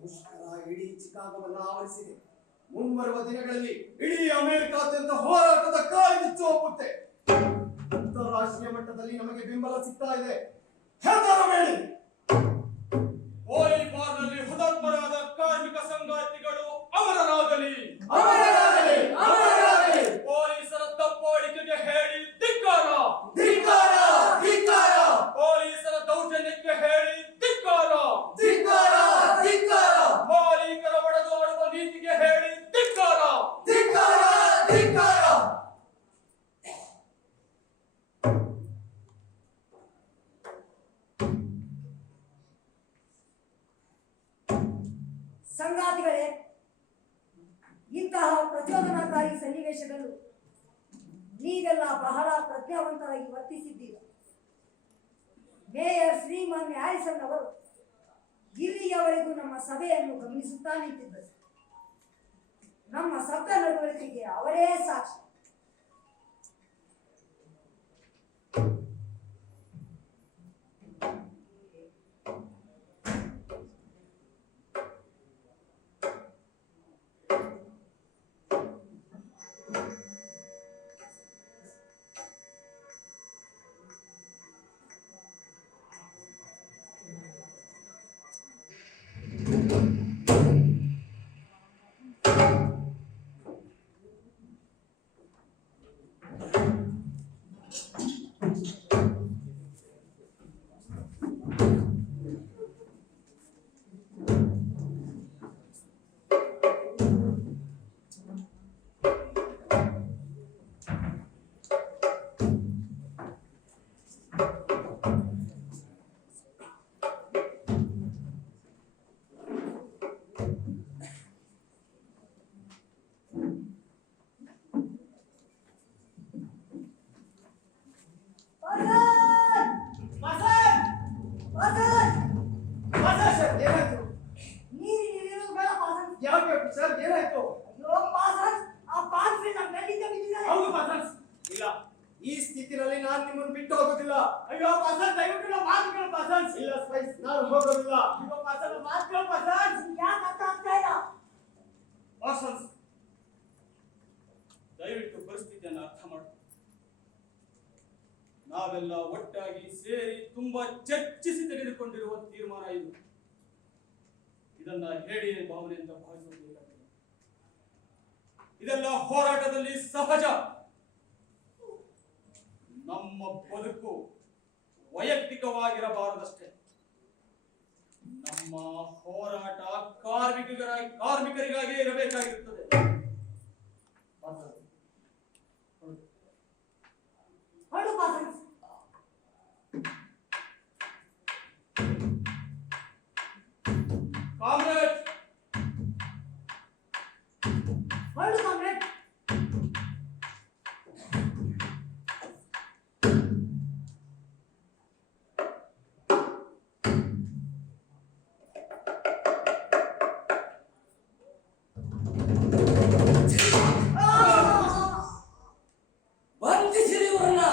ಮುಷ್ಕರ ಇಡೀ ಚಿಕಾಗೋವನ್ನು ಆವರಿಸಿದೆ. ಮುಂಬರುವ ದಿನಗಳಲ್ಲಿ ಇಡೀ ಅಮೆರಿಕಾದ್ಯಂತ ಹೋರಾಟದ ಕಾಳಿ ಬಿಚ್ಚು ಹೋಗುತ್ತೆ. ಅಂತಾರಾಷ್ಟ್ರೀಯ ಮಟ್ಟದಲ್ಲಿ ನಮಗೆ ಬೆಂಬಲ ಸಿಗ್ತಾ ಇದೆ. ಹೆದರಬೇಡಿ. ಗೋಲಿಬಾರ್ನಲ್ಲಿ ಹುತಾತ್ಮರಾದ ಕಾರ್ಮಿಕ ಸಂಗಾತಿಗಳು ಅಮರರಾಗಲಿ. ಅಮರರಾಗಲಿ, ಅಮರರಾಗಲಿ. ಪೊಲೀಸರ ದಬ್ಬಾಳಿಕೆಗೆ ಹೇಳಿ ಧಿಕ್ಕಾರ. ಧಿಕ್ಕಾರ, ಧಿಕ್ಕಾರ. ಪೊಲೀಸರ ದೌರ್ಜನ್ಯಕ್ಕೆ ಹೇಳಿ ಧಿಕ್ಕಾರ. ಧಿಕ್ಕಾರ, ಧಿಕ್ಕಾರ. ಮಾಲೀಕರ ಒಡೆದಾಡುವ ನೀತಿಗೆ ಹೇಳಿ ಧಿಕ್ಕಾರ. ಧಿಕ್ಕಾರ, ಧಿಕ್ಕಾರ. ಸಂಗಾತಿಗಳೇ, ಇಂತಹ ಪ್ರಚೋದನಾಕಾರಿ ಸನ್ನಿವೇಶಗಳು ನೀವೆಲ್ಲ ಬಹಳ ಪ್ರಜ್ಞಾವಂತರಾಗಿ ವರ್ತಿಸಿದ್ದೀರ. ಮೇಯರ್ ಶ್ರೀಮಾನ್ ಹ್ಯಾರಿಸನ್ ಅವರು ಇಲ್ಲಿಯವರೆಗೂ ನಮ್ಮ ಸಭೆಯನ್ನು ಗಮನಿಸುತ್ತಾ ನಿಂತಿದ್ದರು. ನಮ್ಮ ಶಬ್ದ ನಡವಳಿಕೆಗೆ ಅವರೇ ಸಾಕ್ಷಿ. ಏನಾಯ್ತು? ನೀರಿನಿಲ್ಲಿರೋದು ಬೇಡ ಪಾಸನ್. ಯಾಕೆ ಸರ್, ಏನಾಯ್ತು? ಅಯ್ಯೋ ಪಾಸನ್, ಆ ಪಾನ್ಫಿಲ್ ನಮ್ಮ ಬೆಳ್ಳಿಗೆ ಬಿದ್ದಿದ್ದಾರೆ. ಹೌದು ಪಾಸನ್ಸ್. ಇಲ್ಲ, ಈ ಸ್ಥಿತಿನಲ್ಲಿ ನಾನು ನಿಮ್ಮನ್ನು ಬಿಟ್ಟು ಹೋಗೋದಿಲ್ಲ. ಅಯ್ಯೋ ಪಾಸನ್, ದಯವಿಟ್ಟು ನಾವು ಮಾತುಗಳು ಪಾಸನ್ಸ್. ಇಲ್ಲ ಸ್ಪೈಸ್, ನಾನು ಹೋಗೋದಿಲ್ಲ. ಅಯ್ಯೋ ಪಾಸನ್, ಮಾತುಗಳು ಪಾಸನ್ಸ್. ಯಾಕೆ ಅರ್ಥ ಆಗ್ತಾ ಇಲ್ಲ? ಪಾರ್ಸನ್ಸ್, ದಯವಿಟ್ಟು ಪರಿಸ್ಥಿತಿಯನ್ನು ಅರ್ಥ ಮಾಡಿ. ನಾವೆಲ್ಲ ಒಟ್ಟಾಗಿ ಸೇರಿ ತುಂಬಾ ಚರ್ಚಿಸಿ ತೆಗೆದುಕೊಂಡಿರುವ ತೀರ್ಮಾನ ಇದು. ಇದನ್ನ ಹೇಳಿ ಭಾವನೆ ಅಂತ ಭಾವಿಸುವುದಿಲ್ಲ. ಇದೆಲ್ಲ ಹೋರಾಟದಲ್ಲಿ ಸಹಜ. ನಮ್ಮ ಬದುಕು ವೈಯಕ್ತಿಕವಾಗಿರಬಾರದಷ್ಟೇ. ನಮ್ಮ ಹೋರಾಟ ಕಾರ್ಮಿಕರಿಗಾಗಿ ಇರಬೇಕಾಗಿರುತ್ತದೆ. ಹೊರಡು ಪಾಸನ್. ಕಾಮ್ರೇಡ್, ಹೊರಡು ಕಾಮ್ರೇಡ್. ಬಂಧಿಸಿರಿ ಇವರನ್ನ.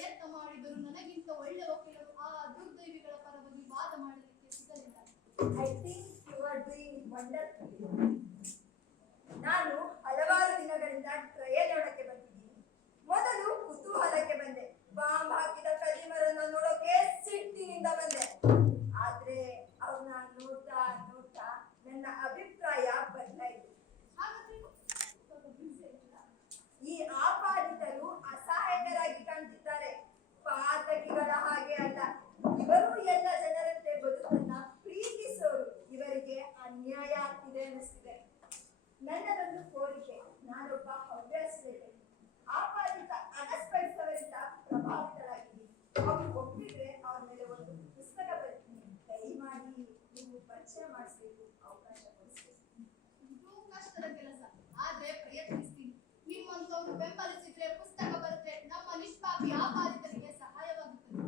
ಪ್ರಯತ್ನ ಮಾಡಿದರೂ ನನಗಿಂತ ಒಳ್ಳೆ ವಕೀಲರು ಆ ದುರ್ದೈವಿಗಳ ಪರವಾಗಿ ವಾದ ಮಾಡಲಿಕ್ಕೆ ಸಿಗಲಿಲ್ಲ. I think you are doing wonderful. ನಾನು ಹಲವಾರು ದಿನಗಳಿಂದ ಟ್ರಯಲ್ ನೋಡಕ್ಕೆ ಬಂದಿದ್ದೀನಿ. ಮೊದಲು ಕುತೂಹಲಕ್ಕೆ ಬಂದೆ, ಬಾಂಬ್ ಹಾಕಿದ ಕದೀಮರನ್ನ ನೋಡೋಕೆ ಸಿಟ್ಟಿನಿಂದ ಬಂದೆ. ಆದ್ರೆ ಅವ್ರನ್ನ ನೋಡ್ತಾ ನೋಡ್ತಾ ನನ್ನ ಅಭಿಪ್ರಾಯ ಬದಲಾಯಿತು. ಹಾಗಾದ್ರೆ ಸ್ವಲ್ಪ ಬಿಸಿ ಆಯ್ತಲ್ಲ? ಈ ಆಪಾದಿತರು ಅಸಹಾಯಕರಾಗಿ ಕಾಣ್ತಿದ್ದಾರೆ, ಪಾತಕಿಗಳ ಹಾಗೆ ಅಲ್ಲ. ಇವರು ಎಲ್ಲ ಜನರಂತೆ ಬದುಕನ್ನ ಪ್ರೀತಿಸೋರು. ಇವರಿಗೆ ಅನ್ಯಾಯ ಆಗ್ತಿದೆ ಅನಿಸ್ತಿದೆ. ನನ್ನದೊಂದು ಕೋರಿಕೆ, ನಾನೊಬ್ಬ ಹವ್ಯಾಸಿದೆ. ಆಪಾದಿತ ಅನಸ್ಪಡಿಸವರಿಂದ ಪ್ರಭಾವಿತರಾಗಿದ್ದೀನಿ. ಅವ್ರು ಒಪ್ಪಿದ್ರೆ ಅವ್ರ ಮೇಲೆ ಒಂದು ಪುಸ್ತಕ ಬರ್ತೀನಿ. ದಯಮಾಡಿ ನೀವು ಪರಿಚಯ ಮಾಡಿಸ್ಬೇಕು, ಅವಕಾಶ ಕೊಡಿಸ್ಬೇಕು. ಇದು ಕಷ್ಟದ ಕೆಲಸ, ಆದ್ರೆ ಪ್ರಯತ್ನಿಸ್ತೀನಿ. ನಿಮ್ಮಂತವ್ರು ಬೆಂಬಲಿಸಿದ್ರೆ ಪುಸ್ತಕ ಬರುತ್ತೆ, ನಮ್ಮ ನಿಷ್ಪಾಪಿ ಆಪಾದಿತರಿಗೆ ಸಹಾಯವಾಗುತ್ತದೆ.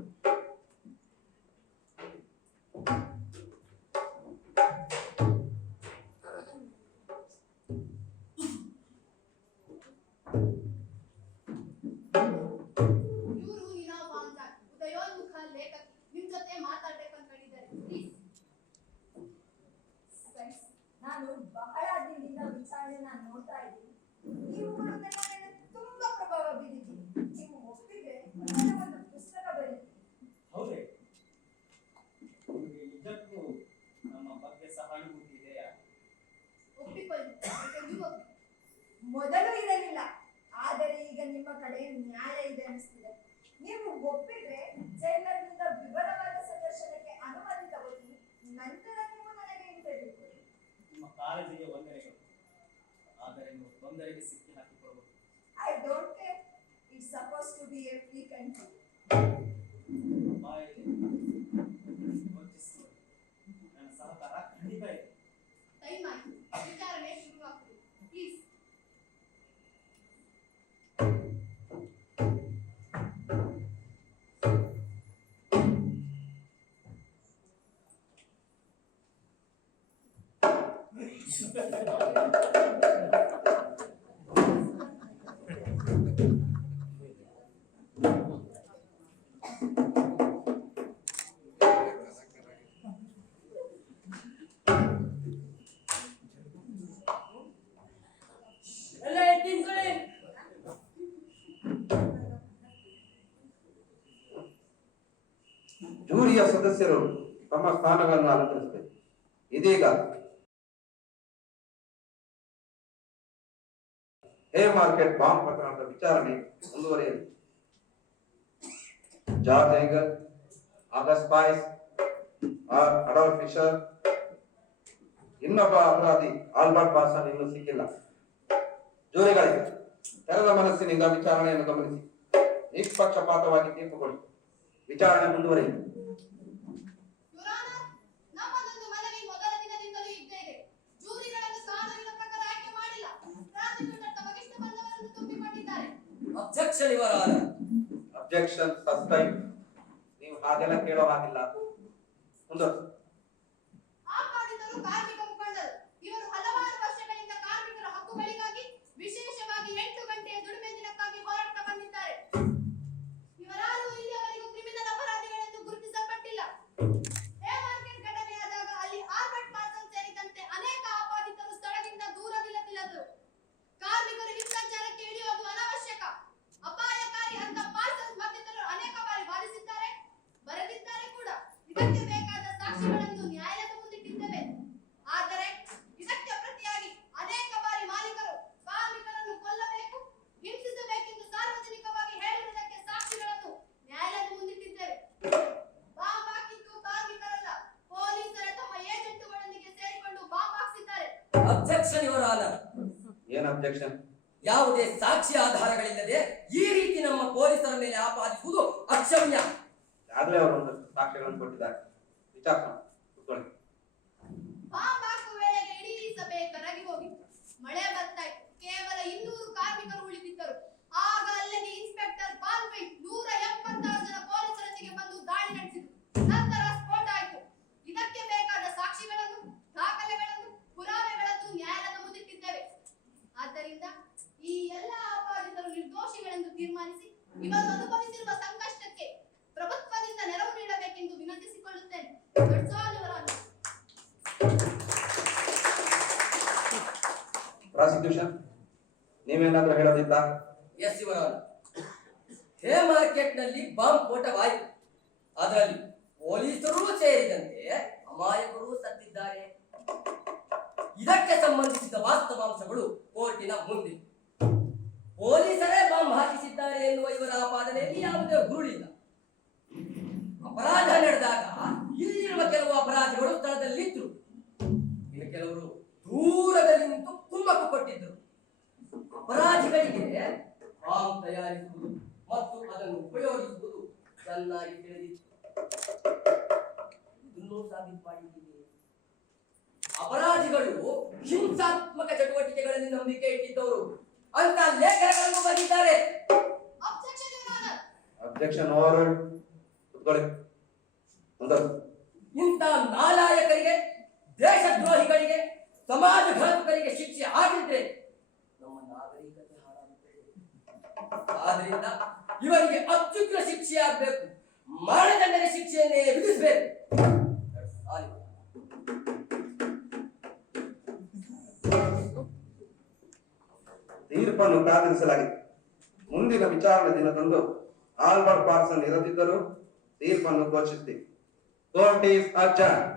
ಇವರು ನೀನಾ ಪಾಂಚಾಲ್, ಉದಯೋನ್ಮುಖ ಲೇಖಕಿ. ನಿಮ್ ಜೊತೆ ಮಾತಾಡ್ಬೇಕಂತ ಹೇಳಿದ್ದಾರೆ. ಪ್ಲೀಸ್. ಫ್ರೆಂಡ್ಸ್, ನಾನು ಬಹಳ ದಿನದಿಂದ ವಿಚಾರಣೆನ ನೋಡ್ತಾ ಇದ್ದೀನಿ. ನೀವುಗಳು ನನ್ನ ಮೇಲೆ ತುಂಬಾ ಪ್ರಭಾವ ಬೀರಿದ್ದೀರಿ. ನೀವು ಒಪ್ಪಿದ್ರೆ ನನ್ನ ಒಂದು ಪುಸ್ತಕ ಬರೀತೀನಿ. ಹೌದೇ? ನಿಮಗೆ ನಿಜಕ್ಕೂ ನಮ್ಮ ಬಗ್ಗೆ ಸಹಾನುಭೂತಿ ಇದೆಯಾ? ಒಪ್ಪಿಕೊಳ್ಳಿ. ನೀವು ಒಪ್ಪಿ. ಮೊದಲು ಇರಲಿಲ್ಲ, ಆದರೆ ಈಗ ನಿಮ್ಮ ಕಡೆ ನ್ಯಾಯ ಇದೆ ಅನಿಸ್ತಿದೆ. ನೀವು ಒಪ್ಪಿದ್ರೆ ಜೈಲರ್ನಿಂದ ವಿವರವಾದ ಸಂದರ್ಶನಕ್ಕೆ ಅನುಮತಿ ತಗೊಳ್ಳಿ. ನಂತರ ನೀವು ನನಗೆ ಇಂಟರ್ವ್ಯೂ ಕೊಡಿ. ನಿಮ್ಮ ಕಾಳಜಿಗೆ ವಂದನೆಗಳು. ಆದರೆ ನೀವು ತೊಂದರೆಗೆ ಸಿಕ್ಕಿ ಹಾಕಿಕೊಳ್ಳಬಹುದು. I don't care. It's supposed to be a free country. ಬಾಯಲ್ಲಿ ಯೋಚಿಸಿ ನೋಡಿ. ನನ್ನ ಸಹಕಾರ ಖಂಡಿತ ಇದೆ. ಟೈಮ್ ಆಯ್ತು, ವಿಚಾರಣೆ ಶುರುವಾಗ್ತದೆ. ಪ್ಲೀಸ್. ಜೂರಿಯ ಸದಸ್ಯರು ತಮ್ಮ ಸ್ಥಾನಗಳನ್ನು ಅಲಂಕರಿಸಬೇಕು. ಇದೀಗ ಹೇ ಮಾರ್ಕೆಟ್ ಬಾಂಬ್ ಪ್ರಕರಣದ ವಿಚಾರಣೆ ಮುಂದುವರಿಯಲಿದೆ. ಜಾರ್ಜ್ ಏಗರ್, ಆಗಸ್ಟ್ ಪಾಯ್ಸ್, ಅಡಾಲ್ಫ್ ಫಿಶರ್, ಇನ್ನೊಬ್ಬ ಅಪರಾಧಿ ಆಲ್ಬರ್ಟ್ ಬಾಸನ್ ಇನ್ನೂ ಸಿಕ್ಕಿಲ್ಲ. ಜೂರಿಗಳೇ, ತೆರೆದ ಮನಸ್ಸಿನಿಂದ ವಿಚಾರಣೆಯನ್ನು ಗಮನಿಸಿ ನಿಷ್ಪಕ್ಷಪಾತವಾಗಿ ತೀರ್ಪು ಕೊಡಿ. ವಿಚಾರಣೆ ಮುಂದುವರಿಯಿತು. ಯುವರ್ ಆನರ್, ನಮ್ಮದೊಂದು ಮನವಿ ಮೊದಲ ದಿನದಿಂದಲೂ ಇದ್ದೇ ಇದೆ. ಜೂರಿಗಳನ್ನು ಕಾನೂನಿನ ಪ್ರಕಾರ ಆಯ್ಕೆ ಮಾಡಿಲ್ಲ. ಪ್ರಾಸಿಕ್ಯೂಟರ್ ತಮಗೆ ಇಷ್ಟ ಬಂದವರನ್ನು ತುಂಬಿಕೊಂಡಿದ್ದಾರೆ. Objection your honour. Objection sustain. ನೀವು ಹಾಗೆಲ್ಲ ಕೇಳೋ ಹಾಗಿಲ್ಲ. ಮುಂದುವರಿಸಿ. ಆಪಾದಿತರು ಕಾರ್ಮಿಕ ಮುಖಂಡರು. ಇವರು ಹಲವಾರು ವರ್ಷಗಳಿಂದ ಕಾರ್ಮಿಕರ ಹಕ್ಕುಗಳಿಗಾಗಿ, ವಿಶೇಷವಾಗಿ 8 ಗಂಟೆಯ ದುಡಿಮೆ ದಿನಕ್ಕಾಗಿ ಹೋರಾಡ್ತಾ ಬಂದಿದ್ದಾರೆ. ಇವರಾರು ಇಲ್ಲಿಯವರೆಗೂ ಕ್ರಿಮಿನಲ್ ಅಪರಾಧಿಗಳೆಂದು ಗುರುತಿಸಲ್ಪಟ್ಟಿಲ್ಲ. ಹೇ ಮಾರ್ಕೆಟ್ ಘಟನೆಯಾದಾಗ ಅಲ್ಲಿ ಆಲ್ಬರ್ಟ್ ಪಾರ್ಸನ್ ಸೇರಿದಂತೆ ಅನೇಕ ಆಪಾದಿತರು ಸ್ಥಳದಿಂದ ದೂರವಿಲ್ಲದಿಲ್ಲದರು. ಕಾರ್ಮಿಕರು ಹಿಂಸಾಚಾರಕ್ಕೆ ಇಳಿಯುವುದು ಅನವಶ್ಯಕ, ಅಪಾಯಕಾರಿ ಅಂತ ಪಾರ್ಸನ್ ಮತ್ತಿತರರು ಅನೇಕ ಬಾರಿ ವಾದಿಸಿದ್ದಾರೆ, ಬರೆದಿದ್ದಾರೆ ಕೂಡ. ಇದಕ್ಕೆ ಬೇಕಾದ ಸಾಕ್ಷಿಗಳನ್ನು ನ್ಯಾಯಾಲಯದ ಮುಂದಿಟ್ಟಿದ್ದೇವೆ. ಆದರೆ ಇದಕ್ಕೆ ಪ್ರತಿಯಾಗಿ ಅನೇಕ ಬಾರಿ ಮಾಲೀಕರು ಕಾರ್ಮಿಕರನ್ನು ಕೊಲ್ಲಬೇಕು, ಹಿಂಸಿಸಬೇಕೆಂದು ಸಾರ್ವಜನಿಕವಾಗಿ ಹೇಳಿರುವುದಕ್ಕೆ ಸಾಕ್ಷಿಗಳನ್ನು ನ್ಯಾಯಾಲಯದ ಮುಂದಿಟ್ಟಿದ್ದೇವೆ. ಬಾಂಬ್ ಹಾಕಿದ್ದು ಕಾರ್ಮಿಕರಲ್ಲ, ಪೊಲೀಸರೇ ತಮ್ಮ ಏಜೆಂಟುಗಳೊಂದಿಗೆ ಸೇರಿಕೊಂಡು ಬಾಂಬ್ ಹಾಕಿಸಿದ್ದಾರೆ. Objection your honour. ಏನ್ ಅಬ್ಜೆಕ್ಷನ್? ಯಾವುದೇ ಸಾಕ್ಷಿ ಆಧಾರಗಳಿಲ್ಲದೆ ಈ ರೀತಿ ನಮ್ಮ ಪೊಲೀಸರ ಮೇಲೆ ಆಪಾದಿಸುವುದು ಅಕ್ಷಮ್ಯ. ಆಗ್ಲೇ ಅವರು ಒಂದಷ್ಟು ಸಾಕ್ಷ್ಯಗಳನ್ನು ಕೊಟ್ಟಿದ್ದಾರೆ. ವಿಚಾರಿಸೋಣ. ಕೂತ್ಕೊಳ್ಳಿ. ಬಾಂಬ್ ಹಾಕುವ ವೇಳೆಗೆ ಇಡೀ ಸಭೆ ಕರಗಿ ಹೋಗಿತ್ತು. ಮಳೆ ಬರ್ತಾ ಇತ್ತು. ಕೇವಲ 200 ಕಾರ್ಮಿಕರು ಉಳಿದಿದ್ದರು. ಆಗ ಅಲ್ಲಿಗೆ ಇನ್ಸ್ಪೆಕ್ಟರ್ ಪಾಲ್ವೈಟ್ 176 ಜನ ಪೊಲೀಸರೊಂದಿಗೆ ಬಂದು ದಾಳಿ ನಡೆಸಿದರು. ನಂತರ ಸ್ಫೋಟ ಆಯಿತು. ಇದಕ್ಕೆ ಬೇಕಾದ ಸಾಕ್ಷಿಗಳನ್ನು, ದಾಖಲೆಗಳನ್ನು, ಪುರಾವೆಗಳನ್ನು ನ್ಯಾಯಾಲಯದ ಮುಂದಿಟ್ಟಿದ್ದೇವೆ. ಆದ್ದರಿಂದ ಈ ಎಲ್ಲ ಆಪಾದಿತರು ನಿರ್ದೋಷಿಗಳೆಂದು ತೀರ್ಮಾನಿಸಿ ಇವರು ಅನುಭವಿಸಿರುವ ಸಂಕಷ್ಟ ಪ್ರಾಸಿಕ್ಯೂಷನ್ ನೀವೇನಾದ್ರೂ ಹೇಳೋದಿತ್ತ? Yes your honour. Haymarket ನಲ್ಲಿ ಬಾಂಬ್ ಸ್ಫೋಟವಾಯಿತು. ಅದರಲ್ಲಿ ಪೊಲೀಸರೂ ಸೇರಿದಂತೆ ಅಮಾಯಕರು ಸತ್ತಿದ್ದಾರೆ. ಇದಕ್ಕೆ ಸಂಬಂಧಿಸಿದ ವಾಸ್ತವಾಂಶಗಳು ಕೋರ್ಟಿನ ಮುಂದೆ. ಪೊಲೀಸರೇ ಬಾಂಬ್ ಹಾಕಿಸಿದ್ದಾರೆ ಎನ್ನುವ ಇವರ ಆಪಾದನೆಯಲ್ಲಿ ಯಾವುದೇ ಹುರುಳಿಲ್ಲ. ಅಪರಾಧ ನಡೆದಾಗ ಇಲ್ಲಿರುವ ಕೆಲವು ಅಪರಾಧಿಗಳು ಸ್ಥಳದಲ್ಲಿದ್ದರು. ಇನ್ನು ಕೆಲವರು ದೂರದಲ್ಲಿ ನಿಂತು ಕುಮ್ಮಕ್ಕು ಕೊಟ್ಟಿದ್ದರು. ಅಪರಾಧಿಗಳಿಗೆ ಬಾಂಬ್ ತಯಾರಿಸುವುದು ಮತ್ತು ಅದನ್ನು ಉಪಯೋಗಿಸುವುದು ಚೆನ್ನಾಗಿ ತಿಳಿದಿತ್ತು. ಇದನ್ನು ಸಾಬೀತು ಮಾಡಿದ್ದೀವಿ. ಅಪರಾಧಿಗಳು ಹಿಂಸಾತ್ಮಕ ಚಟುವಟಿಕೆಗಳಲ್ಲಿ ನಂಬಿಕೆ ಇಟ್ಟಿದ್ದವರು ಅಂತ ಲೇಖನಗಳನ್ನು ಬರೆದಿದ್ದಾರೆ. Objection over. ಕೂತ್ಕೊಳ್ಳಿ. ಇಂಥ ನಾಲಾಯಕರಿಗೆ, ದೇಶದ್ರೋಹಿಗಳಿಗೆ, ಸಮಾಜಘಾತುಕರಿಗೆ ಶಿಕ್ಷೆ ಆಗಿದ್ರೆ ನಮ್ಮ ನಾಗರಿಕತೆ ಹಾಳಾಗುತ್ತದೆ. ಆದ್ರಿಂದ ಇವರಿಗೆ ಅತ್ಯುಗ್ರ ಶಿಕ್ಷೆ ಆಗಬೇಕು, ಮರಣದಂಡನೆ ಶಿಕ್ಷೆಯನ್ನೇ ವಿಧಿಸಬೇಕು. ತೀರ್ಪನ್ನು ಕಾದಿರಿಸಲಾಗಿದೆ. ಮುಂದಿನ ವಿಚಾರಣೆ ದಿನದಂದು ಆಲ್ಬರ್ಟ್ ಪಾರ್ಸನ್ ಇರದಿದ್ದರೂ ತೀರ್ಪನ್ನು ಘೋಷಿಸಿದೆ. Court is adjourn.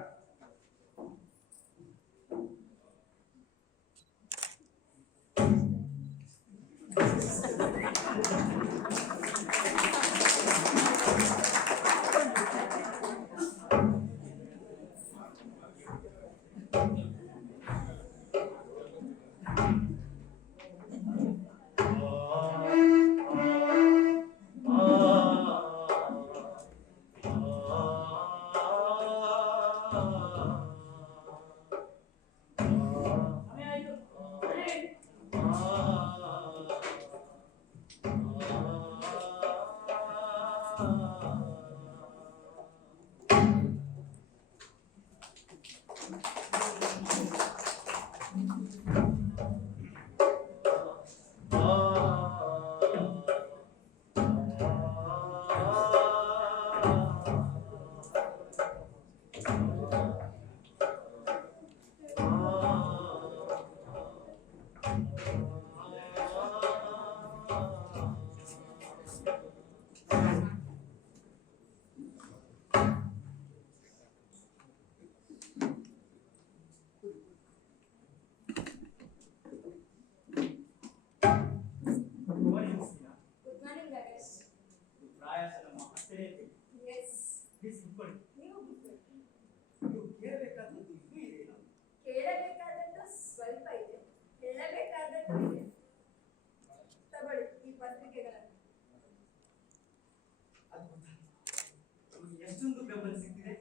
ಕೇಳಬೇಕಾದದ್ದು ಸ್ವಲ್ಪ ಇದೆ, ಹೇಳಬೇಕಾದದ್ದು ಇದೆ. ತಗೊಳ್ಳಿ ಈ ಪತ್ರಿಕೆಗಳನ್ನು. ಎಷ್ಟೊಂದು ಬೆಂಬಲ ಸಿಕ್ಕಿದೆ.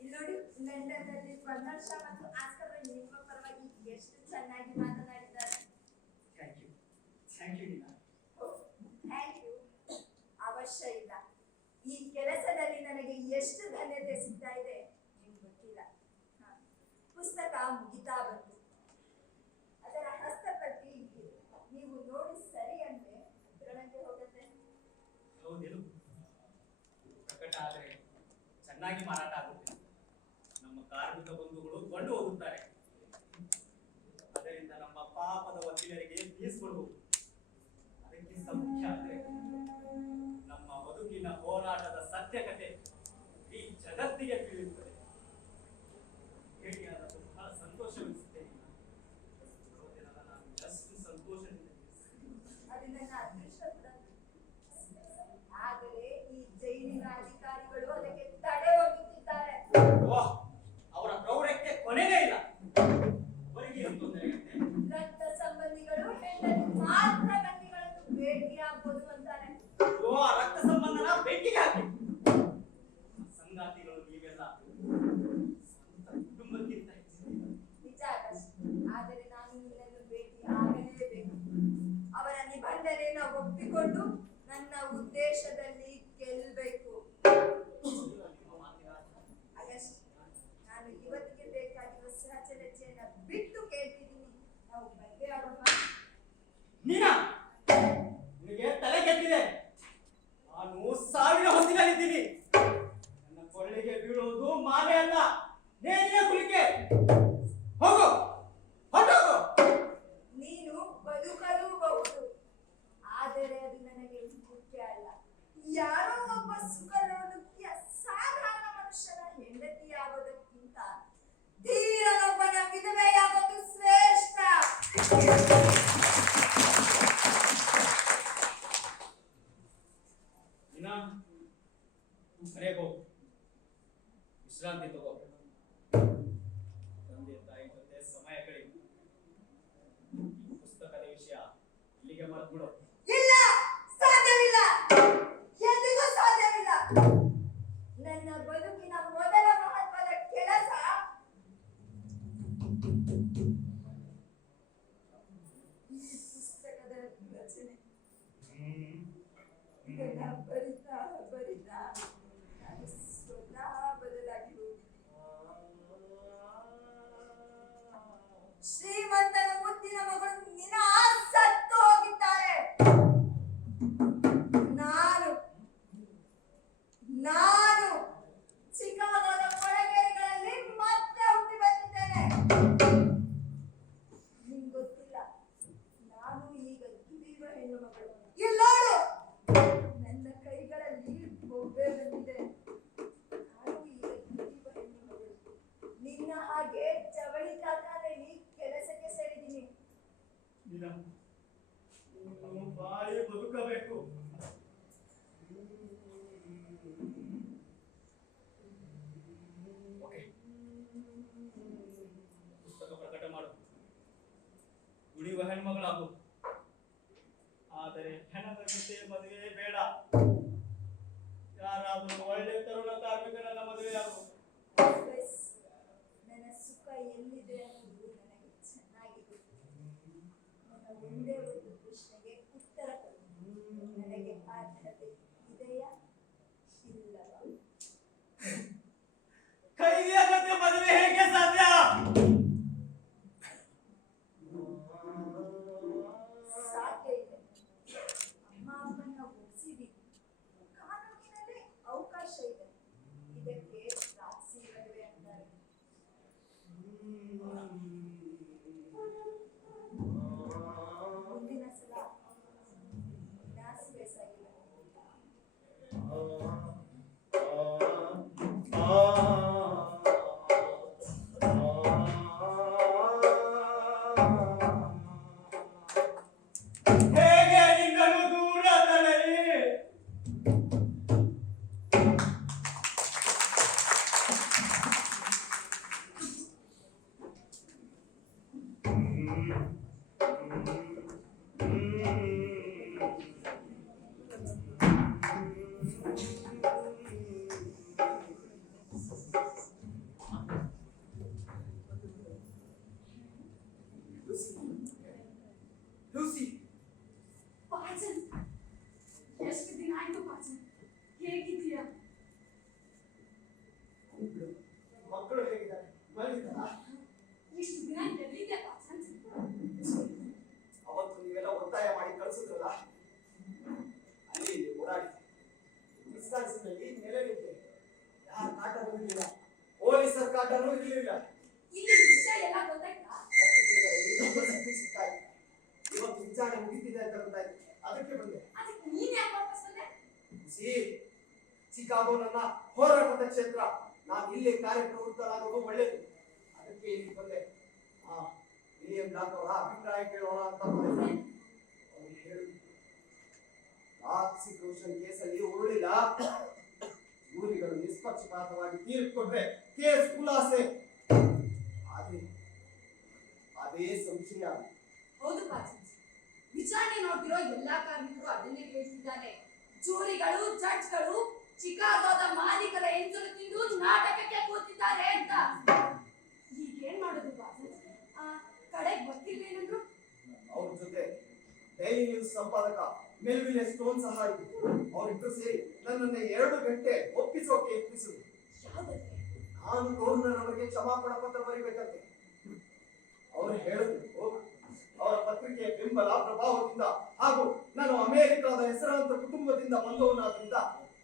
ಇಲ್ಲಿ ನೋಡಿ, ಲಂಡನ್ನಲ್ಲಿ ಫರ್ನಾಂಡ್ ಶಾ ಮತ್ತು ಆಸ್ಕರ್ ನಿಮ್ಮ ಪರವಾಗಿ ಎಷ್ಟು ಚೆನ್ನಾಗಿ ಮಾತನಾಡಿದ್ದಾರೆ. Thank you. Thank you Neena. Thank you. ಅವಶ್ಯ ಇಲ್ಲ. ಈ ಕೆಲಸದಲ್ಲಿ ನನಗೆ ಎಷ್ಟು ಧನ್ಯತೆ ಸಿಗ್ತಾ ಇದೆ ನಿಮ್ಗೆ ಗೊತ್ತಿಲ್ಲ. ಪುಸ್ತಕ ಮುಗಿತಾ ಬಂತು. ಅದರ ಹಸ್ತಪ್ರತಿ ನೀವು ನೋಡಿ ಸರಿ ಅಂದ್ರೆ ಮುದ್ರಣಕ್ಕೆ ಹೋಗುತ್ತೆ. ಹೌದೇನು? ಪ್ರಕಟ ಆದರೆ ಚೆನ್ನಾಗಿ ಮಾರಾಟ ಆಗುತ್ತೆ. ನಮ್ಮ ಕಾರ್ಮಿಕ ಬಂಧುಗಳು ಕೊಂಡು ಹೋಗುತ್ತಾರೆ. ಅದರಿಂದ ನಮ್ಮ ಪಾಪದ ವಕೀಲರಿಗೆ ಫೀಸ್ ಕೊಡುವುದು. ಅದಕ್ಕಿಂತ ಮುಖ್ಯ ಅಂದ್ರೆ ನಮ್ಮ ಬದುಕಿನ ಹೋರಾಟದ ಸತ್ಯಕತೆ ಈ ಜಗತ್ತಿಗೆ ತಿಳಿಯುತ್ತದೆ. ಭೇಟಿಯಾದದ್ದು ಬಹಳ ಸಂತೋಷವೆನಿಸುತ್ತೇನೆ. ನಾನು ಎಷ್ಟು ಸಂತೋಷದಿಂದ ಅದು ನನ್ನ ಅದೃಷ್ಟ ಕೂಡ. ಆದರೆ ಈ ಜೈಲಿನ ಅಧಿಕಾರಿಗಳು ಅದಕ್ಕೆ ತಡೆ ಒಡ್ಡುತ್ತಿದ್ದಾರೆ. ಅವರ ಪ್ರೌಢಕ್ಕೆ ಕೊನೆಯೇ ಇಲ್ಲ. ಅವರಿಗೆ ಏನು ತೊಂದರೆ? ರಕ್ತ ಸಂಬಂಧಿಗಳು ಹೆಂಡತಿ ಇನ್ನ ಮನೆಗೆ ಹೋಗು, ವಿಶ್ರಾಂತಿ ತಗೋ, ತಂದೆ ತಾಯಿ ಜೊತೆ ಸಮಯ ಕಳಿ. ಪುಸ್ತಕದ ವಿಷಯ ಇಲ್ಲಿಗೆ ಮರೆತುಬಿಡು. ಇಲ್ಲ, ಸಾಧ್ಯವಿಲ್ಲ, ಎಂದಿಗೂ ಸಾಧ್ಯವಿಲ್ಲ. ನನ್ನ ಬದುಕಿನ ಮೊದಲ ಮಹತ್ವದ ಕೆಲಸ ಈ ಪುಸ್ತಕದ ರಚನೆ. ಇದನ್ನ ಬರಿತಾ ಬರಿತಾ ನಾನು ಸ್ವತಃ ಬದಲಾಗಿ ಹೋಗಿದ್ದೀನಿ. ಶ್ರೀಮಂತನ ಮುದ್ದಿನ ಮಗಳು ನಿನ್ನ ಸತ್ತು ಹೋಗಿದ್ದಾರೆ. ನಾನು ಚಿಕಾಗೋದ ಕೊಳಗೇರಿಗಳಲ್ಲಿ ಮತ್ತೆ ಹುಟ್ಟಿ ಬಂದಿದ್ದೇನೆ. ನಿಂಗೆ ಗೊತ್ತಿಲ್ಲ, ನಾನು ಈಗ ದುಡಿಯುವ ಹೆಣ್ಣು ಮಗಳು. ಇಲ್ಲಿ ನೋಡು, ನನ್ನ ಕೈಗಳಲ್ಲಿ ಬೊಬ್ಬೆ ಬಂದಿದೆ. ನಾನು ಈಗ ದುಡಿಯುವ ಹೆಣ್ಣು ಮಗಳು. ನಿನ್ನ ಹಾಗೆ ಜವಳಿ ಕಾರ್ಖಾನೆಯಲ್ಲಿ ಕೆಲಸಕ್ಕೆ ಸೇರಿದ್ದೀನಿ. ನೀನು ಬಾಳಿ ಬದುಕಬೇಕು. ಪುಸ್ತಕ ಪ್ರಕಟ ಮಾಡು, ದುಡಿಯುವ ಹೆಣ್ಮಗಳಾಗು. ಆದರೆ ಹೆಣದ ಜೊತೆ ಮದುವೆ ಬೇಡ. ಯಾರಾದರೂ ಒಳ್ಳೆ ತರುಣ ಕಾರ್ಮಿಕರನ್ನ ಮದುವೆಯಾಗು. ನನ್ನ ಸುಖ ಎಲ್ಲಿದೆ ಅನ್ನೋದು ನನಗೆ ಚೆನ್ನಾಗಿ ಗೊತ್ತಿದೆ. ನನ್ನ ಒಂದೇ ಒಂದು ಪ್ರಶ್ನೆಗೆ ಉತ್ತರ ಕೊಡು. ನನಗೆ ಅರ್ಹತೆ ಇದೆಯಾ ಇಲ್ಲವಾ? ಕೈದಿಯ ಜೊತೆ ಮದುವೆ ಹೇಗೆ ಸಾಧ್ಯ? ಸಾಧ್ಯ ಇದೆ. ಅಮ್ಮ ಅಪ್ಪನ ಒಪ್ಪಿಸಿದೀವಿ. ಕಾನೂನಿನಲ್ಲಿ ಅವಕಾಶ ಇದೆ. ಇದಕ್ಕೆ ರಾಕ್ಷಿ ಮದುವೆ ಅಂತಾರೆ. ಮುಂದಿನ ಸಲ ನಾಸಿಗೆ ಸಾಗಿಲ್ಲ. ಹೇಗೆ ನಿನ್ನನ್ನು ದೂರ ತಡೆಯಲಿ? ಲೂಸಿ, ಪಾಚನ್, ಎಷ್ಟು ದಿನ ಆಯ್ತು ಪಾಚನ್, ಹೇಗಿದ್ದೀಯಾ? ಮಕ್ಕಳು ಹೇಗಿದ್ದಾರೆ? ಮಲಗಿದ್ದಾರಾ? ಇಷ್ಟು ದಿನ ಎಲ್ಲಿದ್ಯಾ ಪಾಚನ್? ಅವತ್ತು ನೀವೆಲ್ಲ ಒತ್ತಾಯ ಮಾಡಿ ಕಳಿಸಿದ್ರಲ್ಲ, ಅಲ್ಲಿ ಇಲ್ಲಿ ಓಡಾಡಿ ವಿಸ್ಕಾನ್ಸಿನ್ನಲ್ಲಿ ನೆಲೆ ನಿಂತೆ. ಯಾರ ಕಾಟನೂ ಇರಲಿಲ್ಲ, ಪೊಲೀಸರ ಕಾಟನೂ ಇರಲಿಲ್ಲ. ಇಲ್ಲಿ ವಿಷಯ ಎಲ್ಲ ಗೊತ್ತಾಯ್ತಾ? ಪತ್ರಿಕೆಗಳಲ್ಲಿ ತುಂಬ ಸುದ್ದಿ ಸಿಗ್ತಾ ಇದೆ. ಇವತ್ತು ವಿಚಾರಣೆ ಮುಗಿತಿದೆ ಅಂತ ಗೊತ್ತಾಯ್ತು, ಅದಕ್ಕೆ ಬಂದೆ. ಅದಕ್ಕೆ ನೀನ್ ಯಾಕೆ ವಾಪಸ್ ಬಂದೆ? ಚಿಕಾಗೋ ನನ್ನ ಹೋರಾಟದ ಕ್ಷೇತ್ರ. ನಾನು ಇಲ್ಲೇ ಕಾರ್ಯಪ್ರವೃತ್ತರಾಗೋದು ಒಳ್ಳೇದು, ಅದಕ್ಕೆ ಇಲ್ಲಿ ಬಂದೆ. ವಿಲಿಯಂ ಬ್ಲಾಕ್ ಅವರ ಅಭಿಪ್ರಾಯ ಕೇಳೋಣ ಅಂತ ಬಂದೆ. ಅವ್ರು ಹೇಳಿದ್ರು, ಪ್ರಾಸಿಕ್ಯೂಷನ್ ಕೇಸಲ್ಲಿ ಉರುಳಿಲ್ಲ, ಜೂರಿಗಳು ನಿಷ್ಪಕ್ಷಪಾತವಾಗಿ ತೀರ್ಪು ಕೊಟ್ರೆ ಕೇಸ್ ಖುಲಾಸೆ. ಆದ್ರೆ ಅದೇ ಸಂಶಯ. ಹೌದು ಪಾಚನ್, ವಿಚಾರಣೆ ನೋಡ್ತಿರೋ ಎಲ್ಲಾ ಕಾರ್ಮಿಕರು ಅದನ್ನೇ ಹೇಳ್ತಿದ್ದಾರೆ. ಜೂರಿಗಳು, ಜಡ್ಜ್ಗಳು ಚಿಕಾಗೋದ ಮಾಲೀಕರ ಎಂಜಲು ತಿಂದು ನಾಟಕಕ್ಕೆ ಕೂತಿದ್ದಾರೆ ಅಂತ. ಈಗೇನ್ ಮಾಡೋದು ಪಾಚನ್? ಕಡೆಗೆ ಗೊತ್ತಿಲ್ವೇನಂದ್ರು? ಅವ್ರ ಜೊತೆ ಡೈಲಿ ನ್ಯೂಸ್ ಸಂಪಾದಕ ಮೆಲ್ವಿನ್ ಸ್ಟೋನ್ ಸಹ ಇದ್ರು. ಅವರಿಬ್ಬರು ಸೇರಿ ನನ್ನನ್ನು 2 ಗಂಟೆ ಒಪ್ಪಿಸೋಕೆ ಯತ್ನಿಸಿದ್ರು. ಯಾವ್ದಕ್ಕೆ? ನಾನು ಗವರ್ನರ್ ಅವರಿಗೆ ಕ್ಷಮಾಪಣ ಪತ್ರ ಬರೀಬೇಕಂತೆ. ಅವರು ಹೇಳಿದ್ರು, ಅವರ ಪತ್ರಿಕೆಯ ಬೆಂಬಲ ಪ್ರಭಾವದಿಂದ ಹಾಗೂ ನಾನು ಅಮೆರಿಕದ ಹೆಸರಾಂತ ಕುಟುಂಬದಿಂದ ಬಂದವನಾದ್ರಿಂದ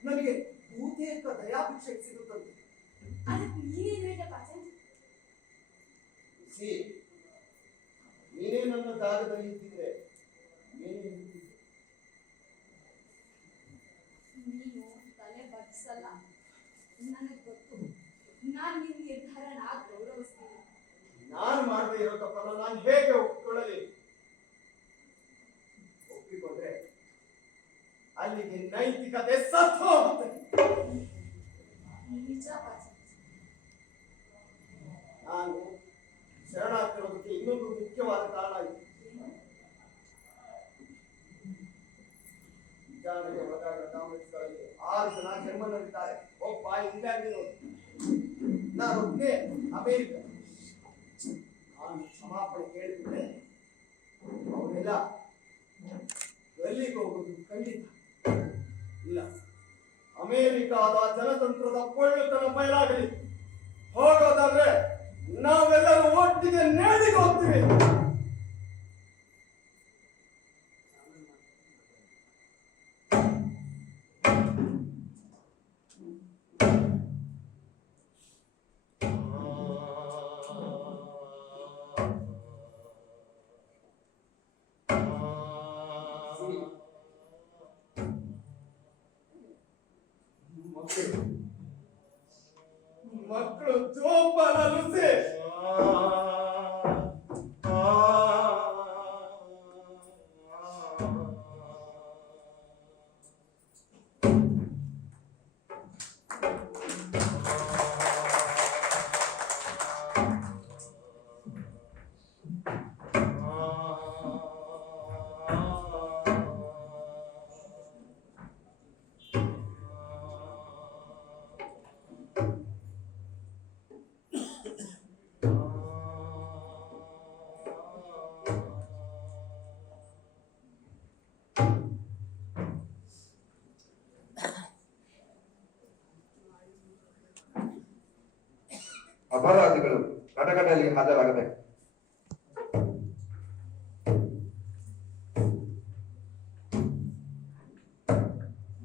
ನನಗೆ ಬಹುತೇಕ ದಯಾಭಿಕ್ಷೆ ಸಿಗುತ್ತಂತೆ. ಅದಕ್ಕೆ ನೀನೇನ್ ಹೇಳಿದೆ ಪಾಚನ್? ನೀನೇ ನನ್ನ ಜಾಗದಲ್ಲಿ ಇದ್ದಿದ್ರೆ ಏನೇ ಹೇಳ್ತಿದ್ದೆ? ನೀನು ತಲೆ ಬಗ್ಸಲ್ಲ, ನನಗ್ ಗೊತ್ತು. ನಾನ್ ನಿನ್ ನಿರ್ಧಾರನ ಗೌರವಿಸ್ತೀನಿ. ನಾನು ಮಾಡದೇ ಇರೋ ತಪ್ಪನ್ನು ನಾನು ಹೇಗೆ ಒಪ್ಪಿಕೊಳ್ಳಲಿ? ಒಪ್ಪಿಕೊಂಡ್ರೆ ಅಲ್ಲಿಗೆ ನೈತಿಕತೆ ಸತ್ತು ಹೋಗುತ್ತದೆ. ನಿಜ ಪಾರ್ಸನ್. ನಾನು ಶರಣಾಗ್ತಿರೋದಕ್ಕೆ ಇನ್ನೊಂದು ಮುಖ್ಯವಾದ ಕಾರಣ ಇದೆ. ವಿಚಾರಣೆಗೆ ಹೋದಾಗ ಕಾಂಗ್ರೆಸ್ಗಳಲ್ಲಿ 6 ಜನ ಜರ್ಮನ್ನರಿದ್ದಾರೆ, ಒಬ್ಬ ಇಂಗ್ಲೆಂಡಿನವರು, ನಾನೊಬ್ಬನೇ ಅಮೇರಿಕ. ನಾನು ಕ್ಷಮಾಪಣೆ ಕೇಳಿದ್ರೆ ಅವರೆಲ್ಲ ಗಲ್ಲಿಗೆ ಹೋಗುವುದು ಖಂಡಿತ ಇಲ್ಲ. ಅಮೇರಿಕಾದ ಜನತಂತ್ರದ ಪೊಳ್ಳುತನ ಬಯಲಾಗಲಿ. ಹೋಗೋದಾದ್ರೆ ನಾವೆಲ್ಲರೂ ಒಟ್ಟಿಗೆ ನೇಣಿಗೆ ಹೋಗ್ತೀವಿ. ಮಕ್ಕಳು ಜೋಪಾನ ಲುಸಿ. ಅಪರಾಧಿಗಳು ಕಟಕಟೆಯಲ್ಲಿ ಹಾಜರಾಗಬೇಕು.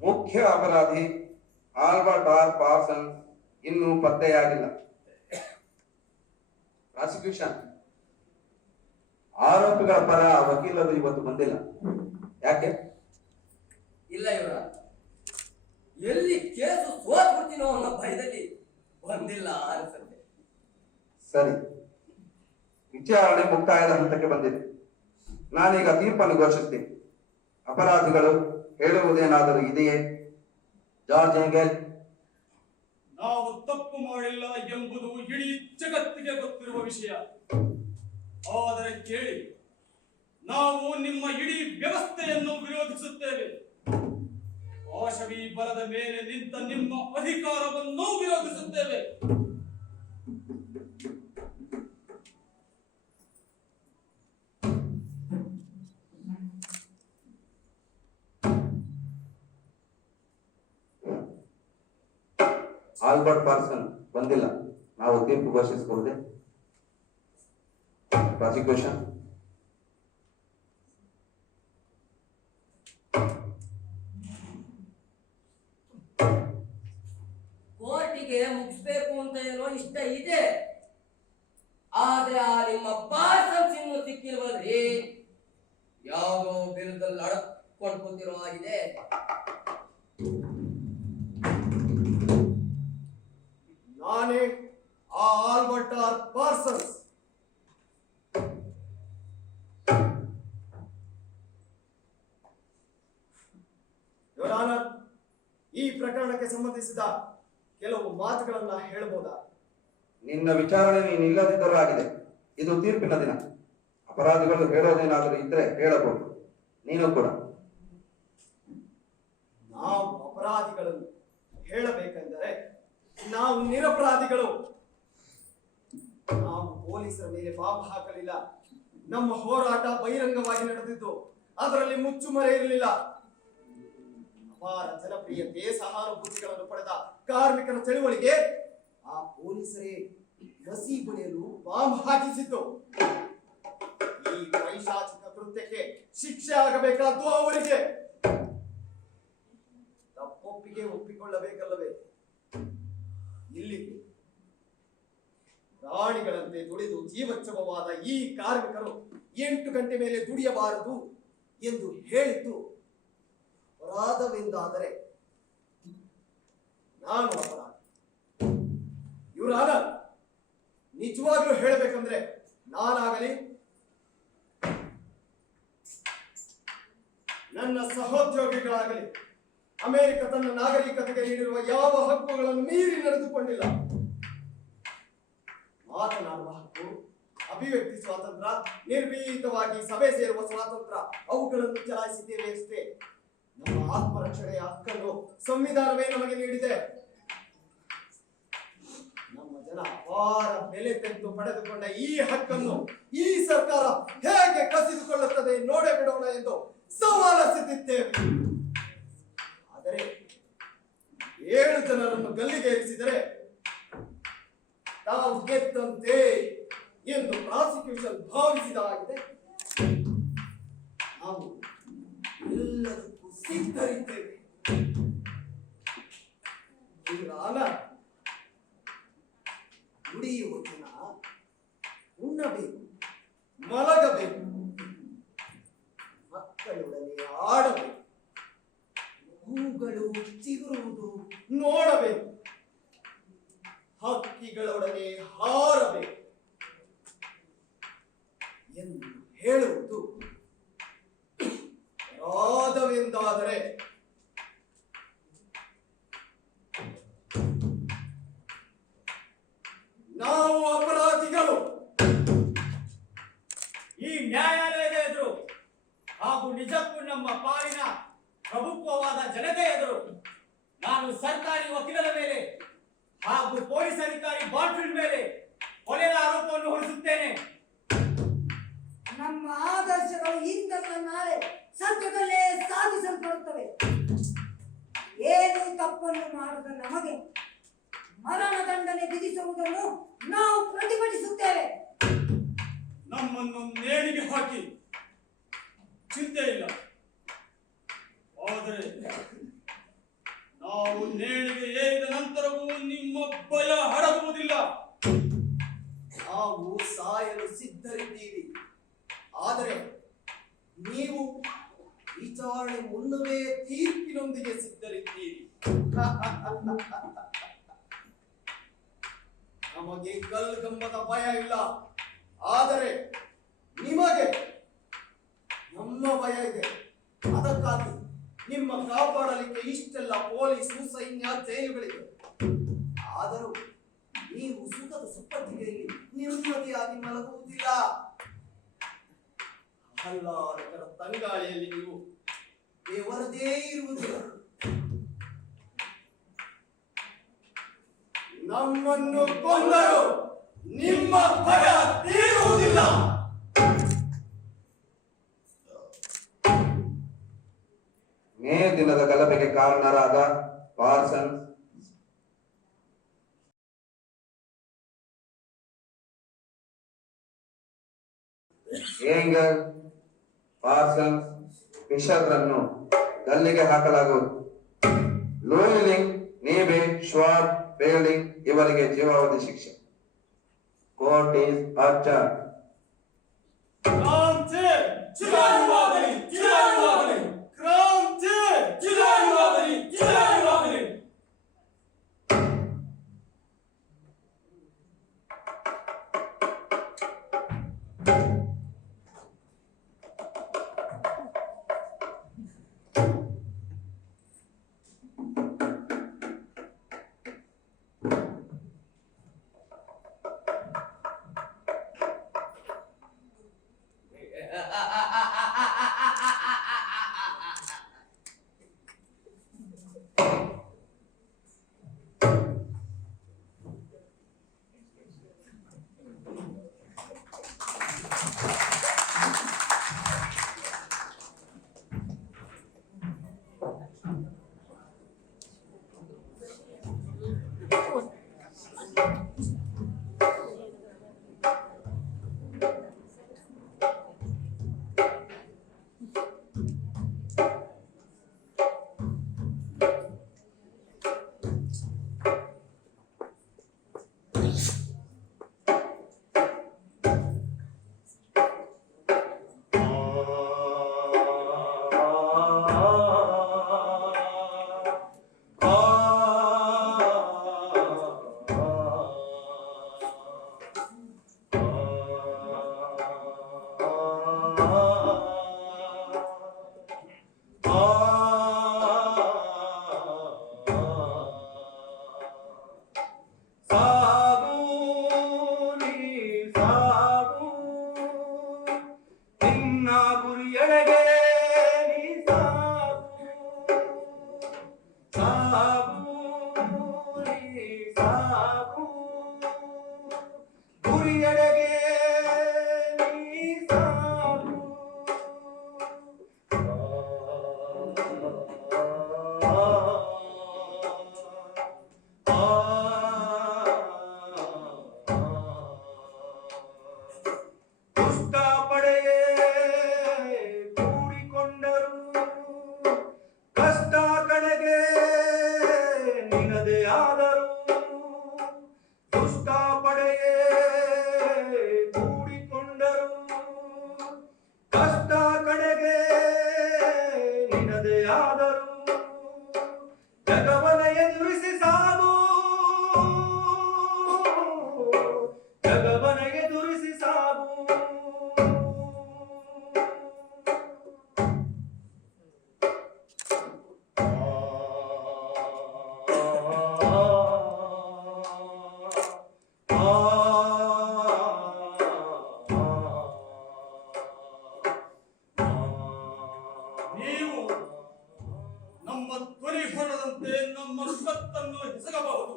ಮುಖ್ಯ ಅಪರಾಧಿ ಆಲ್ಬರ್ಟ್ ಆರ್ ಪಾರ್ಸನ್ ಇನ್ನೂ ಪತ್ತೆಯಾಗಿಲ್ಲ. ಪ್ರಾಸಿಕ್ಯೂಷನ್ ಆರೋಪಿಗಳ ಪರ ವಕೀಲರು ಇವತ್ತು ಬಂದಿಲ್ಲ. ಯಾಕೆ? ಇಲ್ಲ ಇವರ ಎಲ್ಲಿ ಕೇಸು ಸೋತ್ಬಿಡ್ತೀನೋ ಅನ್ನೋ ಭಯದಲ್ಲಿ ಬಂದಿಲ್ಲ ಅನ್ಸುತ್ತೆ. ಸರಿ, ವಿಚಾರಣೆ ಮುಕ್ತಾಯದ ಹಂತಕ್ಕೆ ಬಂದಿದೆ. ನಾನೀಗ ತೀರ್ಪನ್ನು ಘೋಷಿಸ್ತೀನಿ. ಅಪರಾಧಿಗಳು ಹೇಳುವುದೇನಾದರೂ ಇದೆಯೇ? ಜಾರ್ಜ್ ಎಂಗೆಲ್. ನಾವು ತಪ್ಪು ಮಾಡಿಲ್ಲ ಎಂಬುದು ಇಡೀ ಜಗತ್ತಿಗೆ ಗೊತ್ತಿರುವ ವಿಷಯ. ಆದರೆ ಕೇಳಿ, ನಾವು ನಿಮ್ಮ ಇಡೀ ವ್ಯವಸ್ಥೆಯನ್ನು ವಿರೋಧಿಸುತ್ತೇವೆ. ಪಾಶವಿ ಬಲದ ಮೇಲೆ ನಿಂತ ನಿಮ್ಮ ಅಧಿಕಾರವನ್ನು ವಿರೋಧಿಸುತ್ತೇವೆ. ಆಲ್ಬರ್ಟ್ ಪಾರ್ಸನ್ ಬಂದಿಲ್ಲ. ನಾವು ತೀರ್ಪು ಘೋಷಿಸಬಹುದೇ? ಪ್ರಾಸಿಕ್ಯೂಷನ್. ಕೋರ್ಟಿಗೆ ಮುಗಿಸ್ಬೇಕು ಅಂತ ಏನೋ ಇಷ್ಟ ಇದೆ, ಆದ್ರೆ ಆ ನಿಮ್ಮ ಪಾರ್ಸನ್ಸ್ ಇನ್ನು ಸಿಕ್ಕಿಲ್ವಲ್ರಿ. ಯಾವುದೋ ಬಿರುದಲ್ಲಿ ಅಡಕೊಂಡು ಕೂತಿರೋ ಆಗಿದೆ. ನಾನೇ ಆ Albert R Parsons. Your honour, ಈ ಪ್ರಕರಣಕ್ಕೆ ಸಂಬಂಧಿಸಿದ ಕೆಲವು ಮಾತುಗಳನ್ನ ಹೇಳಬಹುದಾ? ನಿನ್ನ ವಿಚಾರಣೆ ನೀನು ಇಲ್ಲದಿದ್ದರೂ ಆಗಿದೆ. ಇದು ತೀರ್ಪಿನ ದಿನ. ಅಪರಾಧಿಗಳು ಹೇಳೋದೇನಾದರೂ ಇದ್ರೆ ಹೇಳಬಹುದು. ನೀನು ಕೂಡ. ನಾವು ಅಪರಾಧಿಗಳನ್ನು ಹೇಳಬೇಕೆಂದರೆ ನಾವು ನಿರಪರಾಧಿಗಳು. ನಾವು ಪೊಲೀಸರ ಮೇಲೆ ಬಾಂಬ್ ಹಾಕಲಿಲ್ಲ. ನಮ್ಮ ಹೋರಾಟ ಬಹಿರಂಗವಾಗಿ ನಡೆದಿದ್ದು, ಅದರಲ್ಲಿ ಮುಚ್ಚುಮರೆ ಇರಲಿಲ್ಲ. ಅಪಾರ ಜನಪ್ರಿಯತೆ, ಸಹಾನುಭೂತಿಗಳನ್ನು ಪಡೆದ ಕಾರ್ಮಿಕರ ಚಳುವಳಿಗೆ ಆ ಪೊಲೀಸರೇ ಮಸಿ ಬಳಿಯಲು ಬಾಂಬ್ ಹಾಕಿಸಿದ್ದು. ಈ ಪೈಶಾಚಿಕ ಕೃತ್ಯಕ್ಕೆ ಶಿಕ್ಷೆ ಆಗಬೇಕಾದ್ದು ಅವರಿಗೆ. ತಪ್ಪೊಪ್ಪಿಗೆ ಒಪ್ಪಿಕೊಳ್ಳಬೇಕಲ್ಲವೇ? ಇಲ್ಲಿಗೆ ಪ್ರಾಣಿಗಳಂತೆ ದುಡಿದು ಜೀವಚ್ಛವವಾದ ಈ ಕಾರ್ಮಿಕರು 8 ಗಂಟೆ ಮೇಲೆ ದುಡಿಯಬಾರದು ಎಂದು ಹೇಳಿದ್ದು ಅಪರಾಧವೆಂದಾದರೆ ನಾನು ಅಪರಾಧಿ. ಇವರಾದ ನಿಜವಾಗ್ಲೂ ಹೇಳಬೇಕಂದ್ರೆ ನಾನಾಗಲಿ ನನ್ನ ಸಹೋದ್ಯೋಗಿಗಳಾಗಲಿ ಅಮೆರಿಕ ತನ್ನ ನಾಗರಿಕತೆಗೆ ನೀಡಿರುವ ಯಾವ ಹಕ್ಕುಗಳನ್ನು ಮೀರಿ ನಡೆದುಕೊಂಡಿಲ್ಲ. ಮಾತನಾಡುವ ಹಕ್ಕು, ಅಭಿವ್ಯಕ್ತಿ ಸ್ವಾತಂತ್ರ್ಯ, ನಿರ್ಭೀತವಾಗಿ ಸಭೆ ಸೇರುವ ಸ್ವಾತಂತ್ರ್ಯ ಅವುಗಳನ್ನು ಚಲಾಯಿಸಿದ್ದೇವೆ ಅಷ್ಟೇ. ನಮ್ಮ ಆತ್ಮರಕ್ಷಣೆಯ ಹಕ್ಕನ್ನು ಸಂವಿಧಾನವೇ ನಮಗೆ ನೀಡಿದೆ. ನಮ್ಮ ಜನ ಅಪಾರ ಬೆಲೆ ತೆಗೆದು ಪಡೆದುಕೊಂಡ ಈ ಹಕ್ಕನ್ನು ಈ ಸರ್ಕಾರ ಹೇಗೆ ಕಸಿದುಕೊಳ್ಳುತ್ತದೆ ನೋಡೇ ಬಿಡೋಣ ಎಂದು ಸವಾಲಿಸುತ್ತಿದ್ದೇವೆ. ಆದರೆ 7 ಜನರನ್ನು ಗಲ್ಲಿಗೇರಿಸಿದರೆ ತಾವು ಗೆದ್ದಂತೆ ಎಂದು ಪ್ರಾಸಿಕ್ಯೂಷನ್ ಭಾವಿಸಿದಾಗಿದೆ. ನಾವು ಎಲ್ಲದಕ್ಕೂ ಸಿದ್ಧರಿದ್ದೇವೆ. ದುಡಿಯುವ ಜನ ಉಣ್ಣಬೇಕು, ಮಲಗಬೇಕು, ಮಕ್ಕಳೊಡನೆ ಆಡಬೇಕು, ಹೂಗಳು ಚಿಗುರುವುದು ನೋಡಬೇಕು, ಹಕ್ಕಿಗಳೊಡನೆ ಹಾರಬೇಕು ಎಂದು ಹೇಳುವುದು ಅಪರಾಧವೆಂದಾದರೆ ನಾವು ಅಪರಾಧಿಗಳು. ಈ ನ್ಯಾಯಾಲಯದ ಎದುರು ಹಾಗೂ ನಿಜಕ್ಕೂ ನಮ್ಮ ಪಾಲಿನ ಪ್ರಭುತ್ವವಾದ ಜನತೆ ಎದುರು ನಾನು ಸರ್ಕಾರಿ ವಕೀಲರ ಮೇಲೆ ಹಾಗೂ ಪೊಲೀಸ್ ಅಧಿಕಾರಿ ಬಾಟ್ಫೀಲ್ಡ್ ಮೇಲೆ ಕೊಲೆಯ ಆರೋಪವನ್ನು ಹೊರಿಸುತ್ತೇನೆ. ನಮ್ಮ ಆದರ್ಶಗಳು ಇಂದಲ್ಲ ನಾಳೆ ಸತ್ಯದಲ್ಲೇ ಸಾಧಿಸಲ್ಪಡುತ್ತವೆ. ಏನು ತಪ್ಪನ್ನು ಮಾಡದ ನಮಗೆ ಮರಣದಂಡನೆ ವಿಧಿಸುವುದನ್ನು ನಾವು ಪ್ರತಿಭಟಿಸುತ್ತೇವೆ. ನಮ್ಮನ್ನು ನೇಣಿಗೆ ಹಾಕಿ ಚಿಂತೆ ಇಲ್ಲ, ಆದರೆ ನಾವು ನೇಣಿಗೆ ಏರಿದ ನಂತರವೂ ನಿಮ್ಮ ಭಯ ಹಡಗುವುದಿಲ್ಲ. ನಾವು ಸಾಯಲು ಸಿದ್ಧರಿದ್ದೀವಿ. ಆದರೆ ನೀವು ವಿಚಾರಣೆ ಮುನ್ನವೇ ತೀರ್ಪಿನೊಂದಿಗೆ ಸಿದ್ಧರಿದ್ದೀರಿ. ನಮಗೆ ಗಲ್ಗಂಬದ ಭಯ ಇಲ್ಲ, ಆದರೆ ನಿಮಗೆ ನಮ್ಮ ಭಯ ಇದೆ. ಅದಕ್ಕಾಗಿ ನಿಮ್ಮ ಕಾಪಾಡಲಿಕ್ಕೆ ಇಷ್ಟೆಲ್ಲ ಪೊಲೀಸು, ಸೈನ್ಯ, ಜೈಲುಗಳಿವೆ. ಆದರೂ ನೀವು ಸುಖದ ಸುಪ್ಪತ್ತಿಗೆಯಲ್ಲಿ ನೆಮ್ಮದಿಯಾಗಿ ಮಲಗುವುದಿಲ್ಲ. ಆಹ್ಲಾದಕರ ತಂಗಾಳಿಯಲ್ಲಿ ನೀವು ದೇವರದೇ ಇರುವುದಿಲ್ಲ. ನಮ್ಮನ್ನು ಕೊಂದರು ನಿಮ್ಮ ಭಯ ತೀರುವುದಿಲ್ಲ. ಮೇ ದಿನದ ಗಲಭೆಗೆ ಕಾರಣರಾದ ಪಾರ್ಸನ್ ಏಂಗರ್, ಪಾರ್ಸನ್, ಫಿಶರ್ರನ್ನು ಗಲ್ಲಿಗೆ ಹಾಕಲಾಗುವುದು. ಲೂಲಿಂಗ್, ನೀಬೆ, ಶ್ವಾಬ್, ಬೇಲ್ಡಿಂಗ್ ಇವರಿಗೆ ಜೀವಾವಧಿ ಶಿಕ್ಷೆ. Court is adjourn. ಕ್ರಾಂತಿ ಚಿರಾಯುವಾಗಲಿ, ಚಿರಾಯುವಾಗಲಿ. ಕ್ರಾಂತಿ ಚಿರಾಯುವಾಗಲಿ, ಚಿರಾಯುವಾಗಲಿ. ಸಾಗು ನೀ ಸಾಗು ನಿನ್ನ ಗುರಿಯೆಡೆಗೆ ನೀ ಸಾಗು ಸಾಗು ನೀ ಸಾಗು ಗುರಿಯೆಡೆಗೆ ನೀ ಸಾಗು ದುಷ್ಟ ಪಡೆಯೇ ಕೂಡಿಕೊಂಡರು ಕಷ್ಟ ಕಡೆಗೆ ನಿನದೇ ಆದರು ದುಷ್ಟ ಪಡೆಯೇ ಕೂಡಿಕೊಂಡರು ಕಷ್ಟ ಕಡೆಗೆ ನಿನದೇ ಆದರು ಜಗವನ ಎದುರಿಸಿ ಸಾಗು ಜಗವನ ಎದುರಿಸಿ ಸಾಗು ನೀವು ನಮ್ಮ ಧ್ವನಿ ಹೊರದಂತೆ ನಮ್ಮ ಸ್ವತ್ತನ್ನು ಎಸಗಬಹುದು.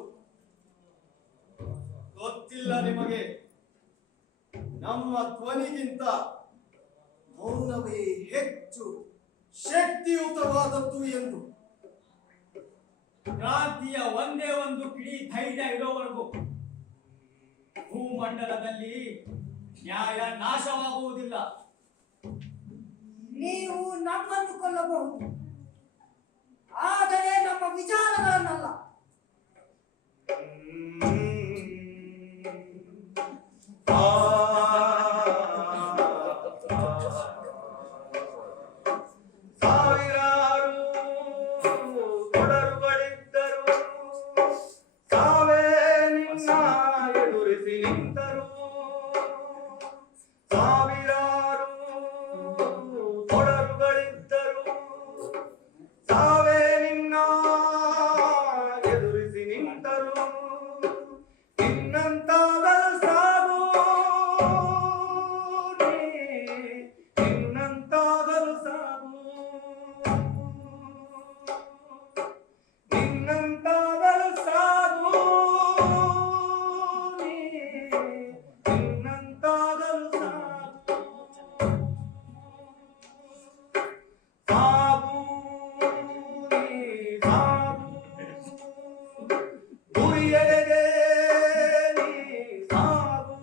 ಗೊತ್ತಿಲ್ಲ ನಿಮಗೆ ನಮ್ಮ ಧ್ವನಿಗಿಂತ ಮೌನವೇ ಹೆಚ್ಚು ಶಕ್ತಿಯುತವಾದದ್ದು ಎಂದು. ಕ್ರಾಂತಿಯ ಒಂದೇ ಒಂದು ಕಿಡಿ ಧೈರ್ಯ ಇರೋವರೆಗೂ ಭೂಮಂಡಲದಲ್ಲಿ ನ್ಯಾಯ ನಾಶವಾಗುವುದಿಲ್ಲ. ನೀವು ನಮ್ಮನ್ನು ಕೊಲ್ಲಬಹುದು, ಆದರೆ ನಮ್ಮ ವಿಚಾರಗಳನ್ನಲ್ಲ. ಸಾವಿರಾರು ತೊಡರುಗಳಿದ್ದರು ಸಾವೇ ನಿನ್ನ ಎದುರಿಸಿ ನಿಂತರು ಸಾವಿರಾರು ತೊಡರುಗಳಿದ್ದರು ಸಾವೇ ನಿನ್ನ ಎದುರಿಸಿ ನಿಂತರು ನಿನ್ನಂತಾಗಲು ಸಾಗು ನೀ ನಿನ್ನಂತಾಗಲು ಸಾಗು ನಿನ್ನಂತಾಗಲು ಸಾಗು ನೀ ನಿನ್ನಂತಾಗಲು ಸಾಗು ಸಾಗು ನೀ ಸಾಗು ಗುರಿಯೆಡೆಗೆ ನೀ ಸಾಗು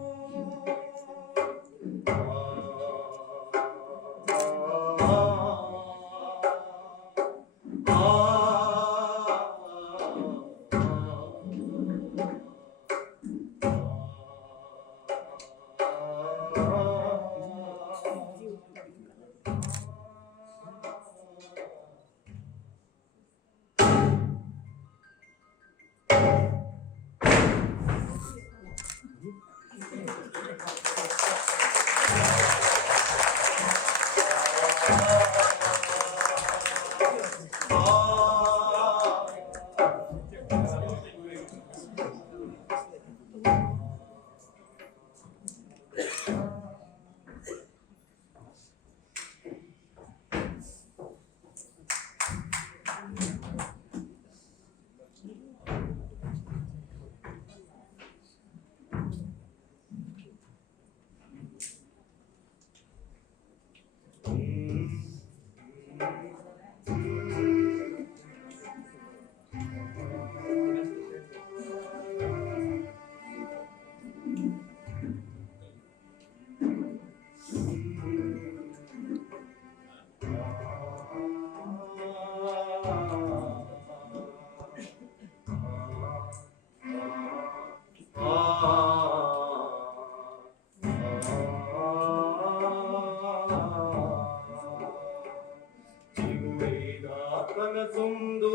ಕನಸೊಂದು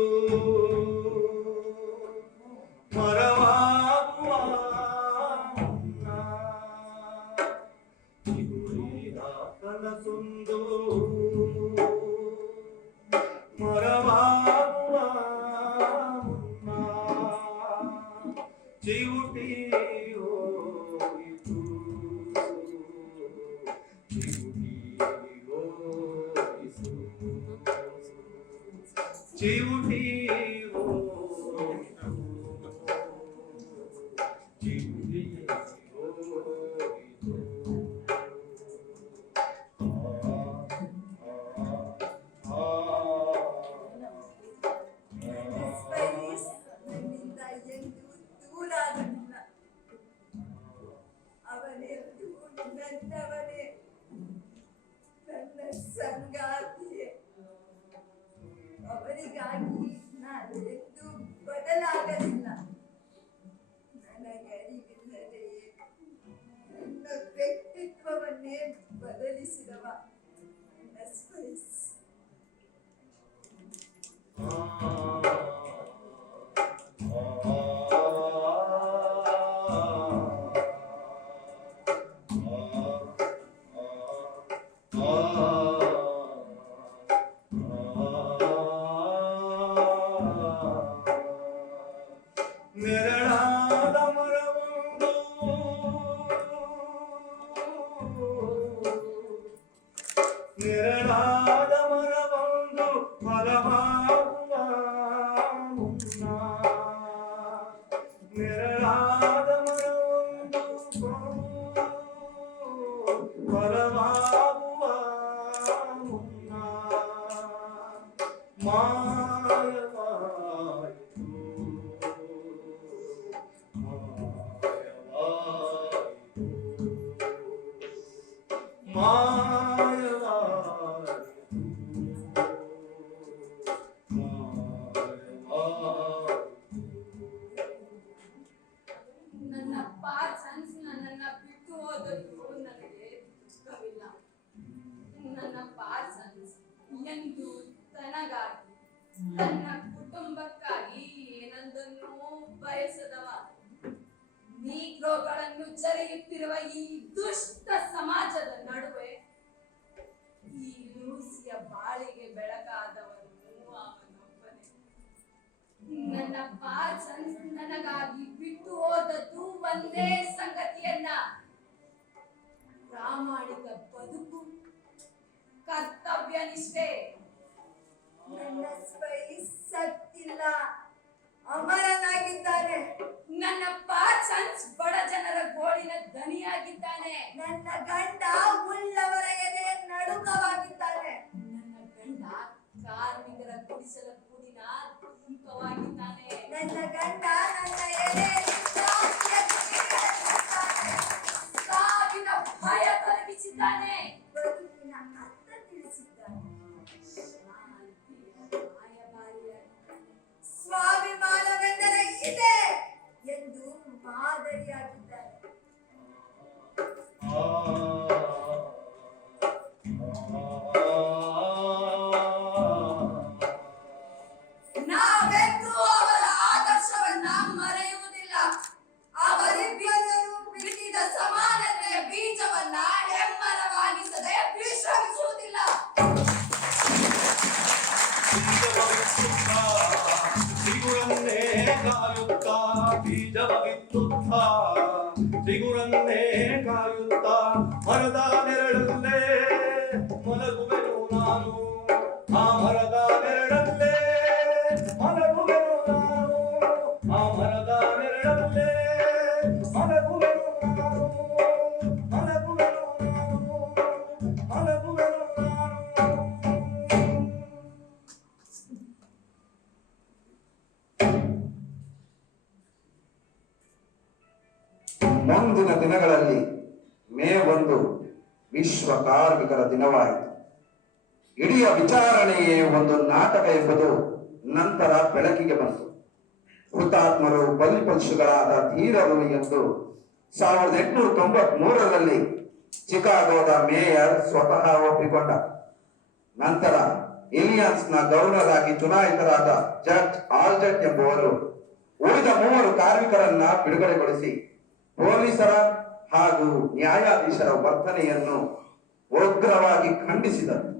ಮರವಾಗುವ ಮುನ್ನ ಚಿಗುರಿದ ಕನಸೊಂದು ಮರವಾಗುವ ಮುನ್ನ ಚಿವುಟಿ ಹೋಯಿತು ಚಿವುಟಿ ನನ್ನಿಂದ ಎಂದು ದೂರಾಗಲಿಲ್ಲ. ಅವನೆಂದು ನನ್ನವನೇ, ನನ್ನ ಸಂಗಾತಿಯೇ. ಅವರಿಗಾಗಿ ನಾನು ಎಂದು ಬದಲಾಗಲಿಲ್ಲ. ನನಗರಿವಿಲ್ಲದೆಯೇ ನನ್ನ ವ್ಯಕ್ತಿತ್ವವನ್ನೇ ಬದಲಿಸಿದವ ನನ್ನ ಸ್ಪೈಸ್. ನೆರಳಾದ ಮರವೊಂದು ನೆರಳಾದ ಮರವೊಂದು ಫಲವಾಗುವ ಮುನ್ನ ನೆರಳಾದ ಮರವೊಂದು ಫಲವಾಗುವ ಮುನ್ನ ಮಾಯವಾಯಿತು ನನ್ನ ಪಾರ್ಸನ್ಸ್ ನನ್ನನ್ನ ಬಿಟ್ಟು ಹೋದದ್ದು ನನಗೆ ದುಃಖವಿಲ್ಲ. ನನ್ನ ಪಾರ್ಸನ್ಸ್ ಎಂದು ತನಗಾಗಿ ತನ್ನ ಕುಟುಂಬಕ್ಕಾಗಿ ಏನೊಂದನ್ನು ಬಯಸದವ. ನೀಗ್ರೋಗಳನ್ನು ಜರಿಯುತ್ತಿರುವ ಈ ದುಷ್ಟ ಸಮಾಜದ ನಡುವೆ ಈ ಲೂಸಿಯ ಬಾಳಿಗೆ ಬೆಳಕಾದವನು ಅವನೊಬ್ಬನೇ. ನನ್ನ ಪಾರ್ಸನ್ಸ್ ನನಗಾಗಿ ಬಿಟ್ಟು ಹೋದದ್ದು ಒಂದೇ ಸಂಗತಿಯನ್ನ, ಪ್ರಾಮಾಣಿಕ ಬದುಕು, ಕರ್ತವ್ಯ ನಿಷ್ಠೆ. ನನ್ನ ಸ್ಪೈಸ್ ಸತ್ತಿಲ್ಲ, ಅಮರನಾಗಿದ್ದಾನೆ. ನನ್ನ ಪಾರ್ಸನ್ಸ್ ಬಡ ಜನರ ಗೋಳಿನ ದನಿಯಾಗಿದ್ದಾನೆ. ನನ್ನ ಗಂಡ ಉಳ್ಳವರ ಎದೆ ನಡುಕವಾಗಿದ್ದಾನೆ. ನನ್ನ ಗಂಡ ಕಾರ್ಮಿಕರ ಗುಡಿಸಲ ಕೂಡಿನ ದೀಪವಾಗಿದ್ದಾನೆ. ನನ್ನ ಗಂಡ ನನ್ನ ಎದೆಯಲ್ಲಿ ಸಾವಿನ ಭಯ ತೊಲಗಿಸಿದ್ದಾನೆ. ಬದುಕಿನ ಅರ್ಥ ತಿಳಿಸಿದ್ದಾನೆ. ಸ್ವಾಭಿಮಾನವೆಂದರೆ ಇದೆ ಎಂದು ಮಾದರಿಯಾಗಿದ್ದಾರೆ. ನಾವೆಂದೂ ಅವರ ಆದರ್ಶವನ್ನ ಮರೆಯುವುದಿಲ್ಲ. ಅವರಿಬ್ಬರೂ ಬಿತ್ತಿದ ಸಮಾನತೆಯ ಬೀಜವನ್ನ ಹೆಮ್ಮರವಾಗಿಸದೆ ವಿಶ್ರಮಿಸುವುದಿಲ್ಲ. ಸಿಗುರನ್ನೇ ಕಾಯುತ್ತಾ ಬೀಜವಿತ್ತುತ್ತಾ ಸಿಗುರನ್ನೇ ಕಾಯುತ್ತಾ ಮರದ ನೆರಳಲ್ಲೇ ಮಲಗುವೆನು ನಾನು. ಆ ಮರದ ನೆರಳಲ್ಲೇ ಮಲಗುವೆನು ನಾನು. ಆ ಮರದ ನೆರಳಲ್ಲೇ ಮಲಗುವೆನು ನಾನು. ಮಲಗುವೆನು ನಾನು. ಮಲಗುವೆನು ನಾನು. ಮುಂದಿನ ದಿನಗಳಲ್ಲಿ ಮೇ 1 ವಿಶ್ವ ಕಾರ್ಮಿಕರ ದಿನವಾಯಿತು. ಇಡೀ ವಿಚಾರಣೆಯೇ ಒಂದು ನಾಟಕ ಎಂಬುದು ನಂತರ ಬೆಳಕಿಗೆ ಬಂತು. ಹುತಾತ್ಮರು ಬಲಿಪಶುಗಳಾದ ಧೀರರು ಎಂದು 1893ರಲ್ಲಿ ಚಿಕಾಗೋದ ಮೇಯರ್ ಸ್ವತಃ ಒಪ್ಪಿಕೊಂಡ. ನಂತರ ಇಲಿಯಾನ್ಸ್ನ ಗವರ್ನರ್ ಆಗಿ ಚುನಾಯಿತರಾದ ಜಡ್ಜ್ ಆಲ್ಜೆಟ್ ಎಂಬುವರು ಉಳಿದ 3 ಕಾರ್ಮಿಕರನ್ನ ಬಿಡುಗಡೆಗೊಳಿಸಿ ಪೊಲೀಸರ ಹಾಗೂ ನ್ಯಾಯಾಧೀಶರ ವರ್ತನೆಯನ್ನು ಉಗ್ರವಾಗಿ ತೀವ್ರವಾಗಿ ಖಂಡಿಸಿದರು.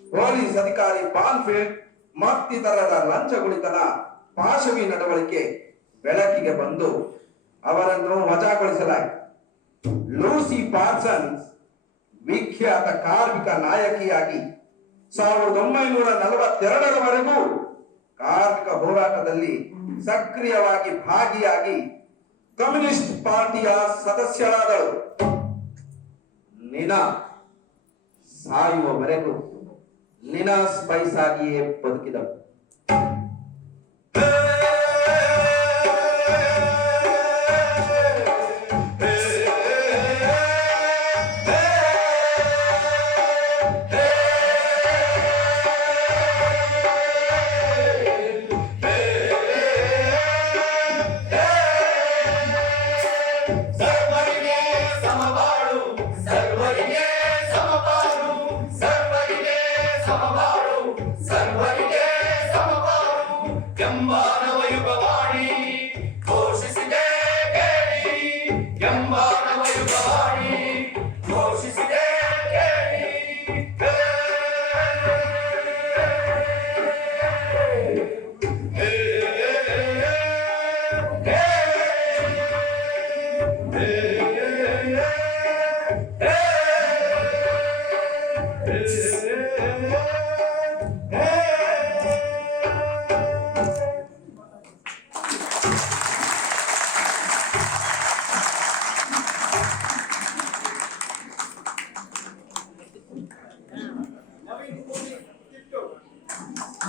ಪೊಲೀಸ್ ಅಧಿಕಾರಿ ಬಾನ್ಫೀಲ್ಡ್ ಮತ್ತಿತರರ ಲಂಚಗುಳಿತನ, ಪಾಶವಿ ನಡವಳಿಕೆ ಬೆಳಕಿಗೆ ಬಂದು ಅವರನ್ನು ವಜಾಗೊಳಿಸಲಾಯಿತು. ಲೂಸಿ ಪಾರ್ಸನ್ಸ್ ವಿಖ್ಯಾತ ಕಾರ್ಮಿಕ ನಾಯಕಿಯಾಗಿ 1942ರವರೆಗೂ ಕಾರ್ಮಿಕ ಹೋರಾಟದಲ್ಲಿ ಸಕ್ರಿಯವಾಗಿ ಭಾಗಿಯಾಗಿ ಕಮ್ಯುನಿಸ್ಟ್ ಪಾರ್ಟಿಯ ಸದಸ್ಯರಾದಳು. ನಿನಾ ಸಾಯುವವರೆಗೂ ನಿನಾ ಸ್ಪೈಸ್ ಆಗಿಯೇ ಬದುಕಿದಳು.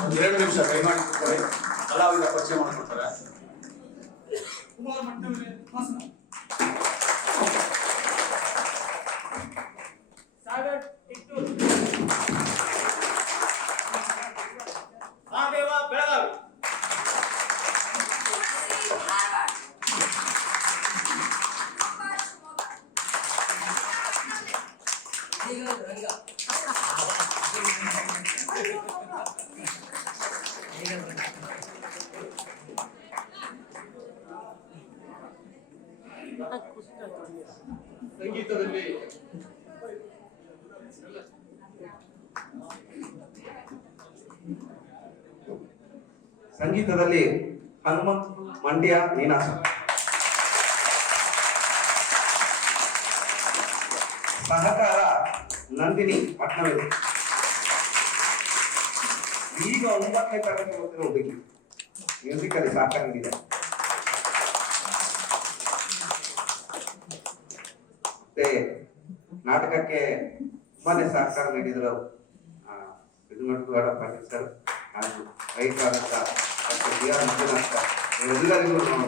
ಒಂದೆರಡು ನಿಮಿಷ ಕೈ ಮಾಡಿ ಕೂತ್ಕೊಳ್ಳಿ. ಕಲಾವಿದ ಪರಿಚಯ ಮಾಡಿಕೊಡ್ತಾರೆ. ಕುಮಾರ್ ಮಟ್ಟವರೇ ಹಾಸನ. ಸಾಗರ್ ಟಿಟ್ಟೂರು. ಮಹಾದೇವ ಬೆಳಗಾವಿ. ಧಾರವಾಡ. ಶಿವಮೊಗ್ಗ. ಈಗ ರಂಗ ಸಂಗೀತದಲ್ಲಿ ಸಂಗೀತದಲ್ಲಿ ಹನುಮಂತ್ ಮಂಡ್ಯ ನೀನಾಸ. ಸಹಕಾರ ನಂದಿನಿ ಪಟ್ನವೇಲು. ಈಗ 9ನೇ ತರಗತಿ ಓದ್ತಿರೋ ಹುಡುಗಿ, ಮ್ಯೂಸಿಕ್ ಅಲ್ಲಿ ಸಹಕಾರ ನೀಡಿದೆ. ಮತ್ತೆ ನಾಟಕಕ್ಕೆ ತುಂಬಾನೇ ಸಹಕಾರ ನೀಡಿದ್ರು ಸಿದ್ದಮಠ ಪಾಟೀಲ್ ಸರ್ ಹಾಗೂ ರೈತರಾದಂತ ಡಾಕ್ಟರ್ ಬಿ.ಆರ್. ಮಂಜುನಾಥ ಇವರೆಲ್ಲರಿಗೂ ನಾವು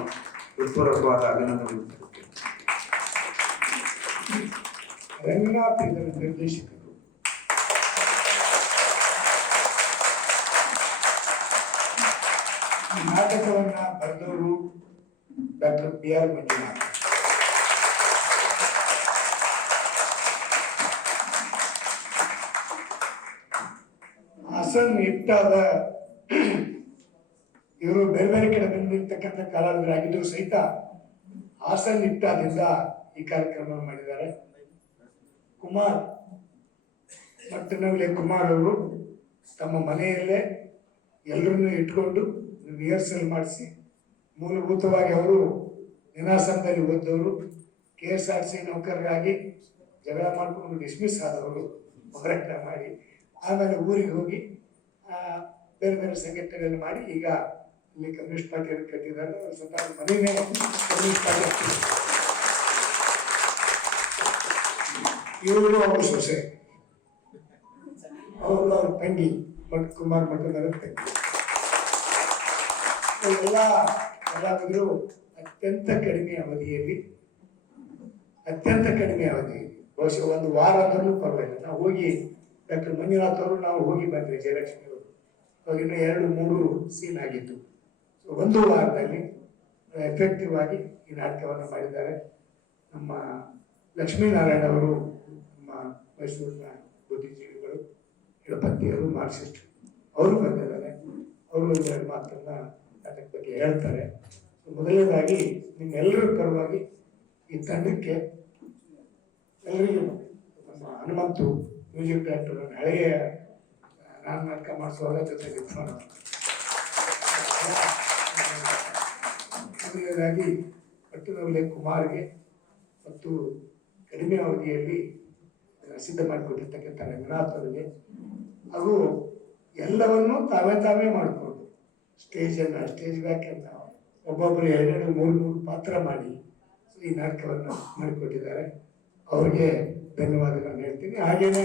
ಹೃತ್ಪೂರ್ವಕವಾದ ಅಭಿನಂದನೆ. ರಂಗನಾಥ್ ಇದರ ನಿರ್ದೇಶಕರು. ಈ ನಾಟಕವನ್ನ ಬರೆದವರು ಡಾಕ್ಟರ್ ಬಿ.ಆರ್. ಮಂಜುನಾಥ್. ಹಾಸನ್ ಇಟ್ಟಾದ ಇವರು ಬೇರೆ ಬೇರೆ ಕಡೆ ಬಂದಿರ್ತಕ್ಕಂಥ ಕಲಾವಿದರಾಗಿದ್ದರೂ ಸಹಿತ ಹಾಸನ್ ಇಟ್ಟಾದಿಂದ ಈ ಕಾರ್ಯಕ್ರಮ ಮಾಡಿದ್ದಾರೆ. ಕುಮಾರ್ ಮಟ್ಟನವಲೆ ಕುಮಾರ್ ಅವರು ತಮ್ಮ ಮನೆಯಲ್ಲೇ ಎಲ್ಲರನ್ನೂ ಇಟ್ಕೊಂಡು ರಿಹರ್ಸಲ್ ಮಾಡಿಸಿ, ಮೂಲಭೂತವಾಗಿ ಅವರು ನಿನಾಸನದಲ್ಲಿ ಓದ್ದವರು, KSRTC ನೌಕರರಾಗಿ ಜಗಳ ಮಾಡಿಕೊಂಡು ಡಿಸ್ಮಿಸ್ ಆದವರು, ಹೋರಾಟ ಮಾಡಿ ಆಮೇಲೆ ಊರಿಗೆ ಹೋಗಿ ಬೇರೆ ಬೇರೆ ಸಂಘಟನೆಗಳನ್ನು ಮಾಡಿ ಈಗ ಇಲ್ಲಿ ಕಮ್ಯುನಿಸ್ಟ್ ಪಾರ್ಟಿಯನ್ನು ಕಟ್ಟಿದ್ದಾರೆ. ಸ್ವತಃ ಮನೆಯೇ ಕಮ್ಯುನಿಸ್ಟ್ ಪಾರ್ಟಿ. ಇವರು ಅವ್ರ ಸೊಸೆ, ಅವರು ಅವ್ರ ತಂಗಿ ಕುಮಾರ್ ಮಠದವರ ತಂಗಿ. ಎಲ್ಲ ಕಲಾವಿದರು ಅತ್ಯಂತ ಕಡಿಮೆ ಅವಧಿಯಲ್ಲಿ ಬಹುಶಃ ಒಂದು ವಾರ ಆದ್ರೂ ಪರವಾಗಿಲ್ಲ. ನಾವು ಹೋಗಿ ಡಾಕ್ಟರ್ ಮಂಜುನಾಥ್ ಅವರು ನಾವು ಹೋಗಿ ಬಂದ್ವಿ, ಜಯಲಕ್ಷ್ಮಿ ಅವರು ಅವಾಗಿನ್ನೂ 2-3 ಸೀನ್ ಆಗಿತ್ತು. ಸೊ ಒಂದು ವಾರದಲ್ಲಿ ಎಫೆಕ್ಟಿವ್ ಆಗಿ ಈ ನಾಟಕವನ್ನು ಮಾಡಿದ್ದಾರೆ. ನಮ್ಮ ಲಕ್ಷ್ಮೀನಾರಾಯಣ ಅವರು ನಮ್ಮ ಮೈಸೂರಿನ ಬುದ್ಧಿಜೀವಿಗಳು, ಎಡಪಂಥೀಯರು, ಮಾರ್ಕ್ಸಿಸ್ಟ್, ಅವರು ಬಂದಿದ್ದಾರೆ. ಅವರು ಒಂದೆರಡು ಮಾತನ್ನ ನಾಟಕ ಬಗ್ಗೆ ಹೇಳ್ತಾರೆ. ಮೊದಲನೇದಾಗಿ ನಿಮ್ಮೆಲ್ಲರ ಪರವಾಗಿ ಈ ತಂಡಕ್ಕೆ ಎಲ್ಲರಿಗೂ ನಮ್ಮ ಹನುಮಂತು ಮ್ಯೂಸಿಕ್ ಡೈರೆಕ್ಟರ್ ಹಳೆಯ ನಾನು ನಾಟಕ ಮಾಡಿಸುವಾಗ ಜೊತೆಗೆ ಇಟ್ಕೊಂಡು ಮೊದಲನೇದಾಗಿ ಪಟ್ಟಣದಲ್ಲಿ ಕುಮಾರ್ಗೆ ಮತ್ತು ಕಡಿಮೆ ಅವಧಿಯಲ್ಲಿ ಸಿದ್ಧ ಮಾಡಿಕೊಟ್ಟಿರ್ತಕ್ಕಂಥ ರಂಗನಾಥ್ ಅವರಿಗೆ ಹಾಗೂ ಎಲ್ಲವನ್ನೂ ತಾವೇ ಮಾಡಿಕೊಂಡು ಸ್ಟೇಜ್ ಬ್ಯಾಕ್ ಅಂತ ಒಬ್ಬೊಬ್ಬರು 2-3 ಪಾತ್ರ ಮಾಡಿ ಈ ನಾಟಕವನ್ನು ಮಾಡಿಕೊಟ್ಟಿದ್ದಾರೆ. ಅವ್ರಿಗೆ ಧನ್ಯವಾದಗಳನ್ನು ಹೇಳ್ತೀನಿ. ಹಾಗೇನೆ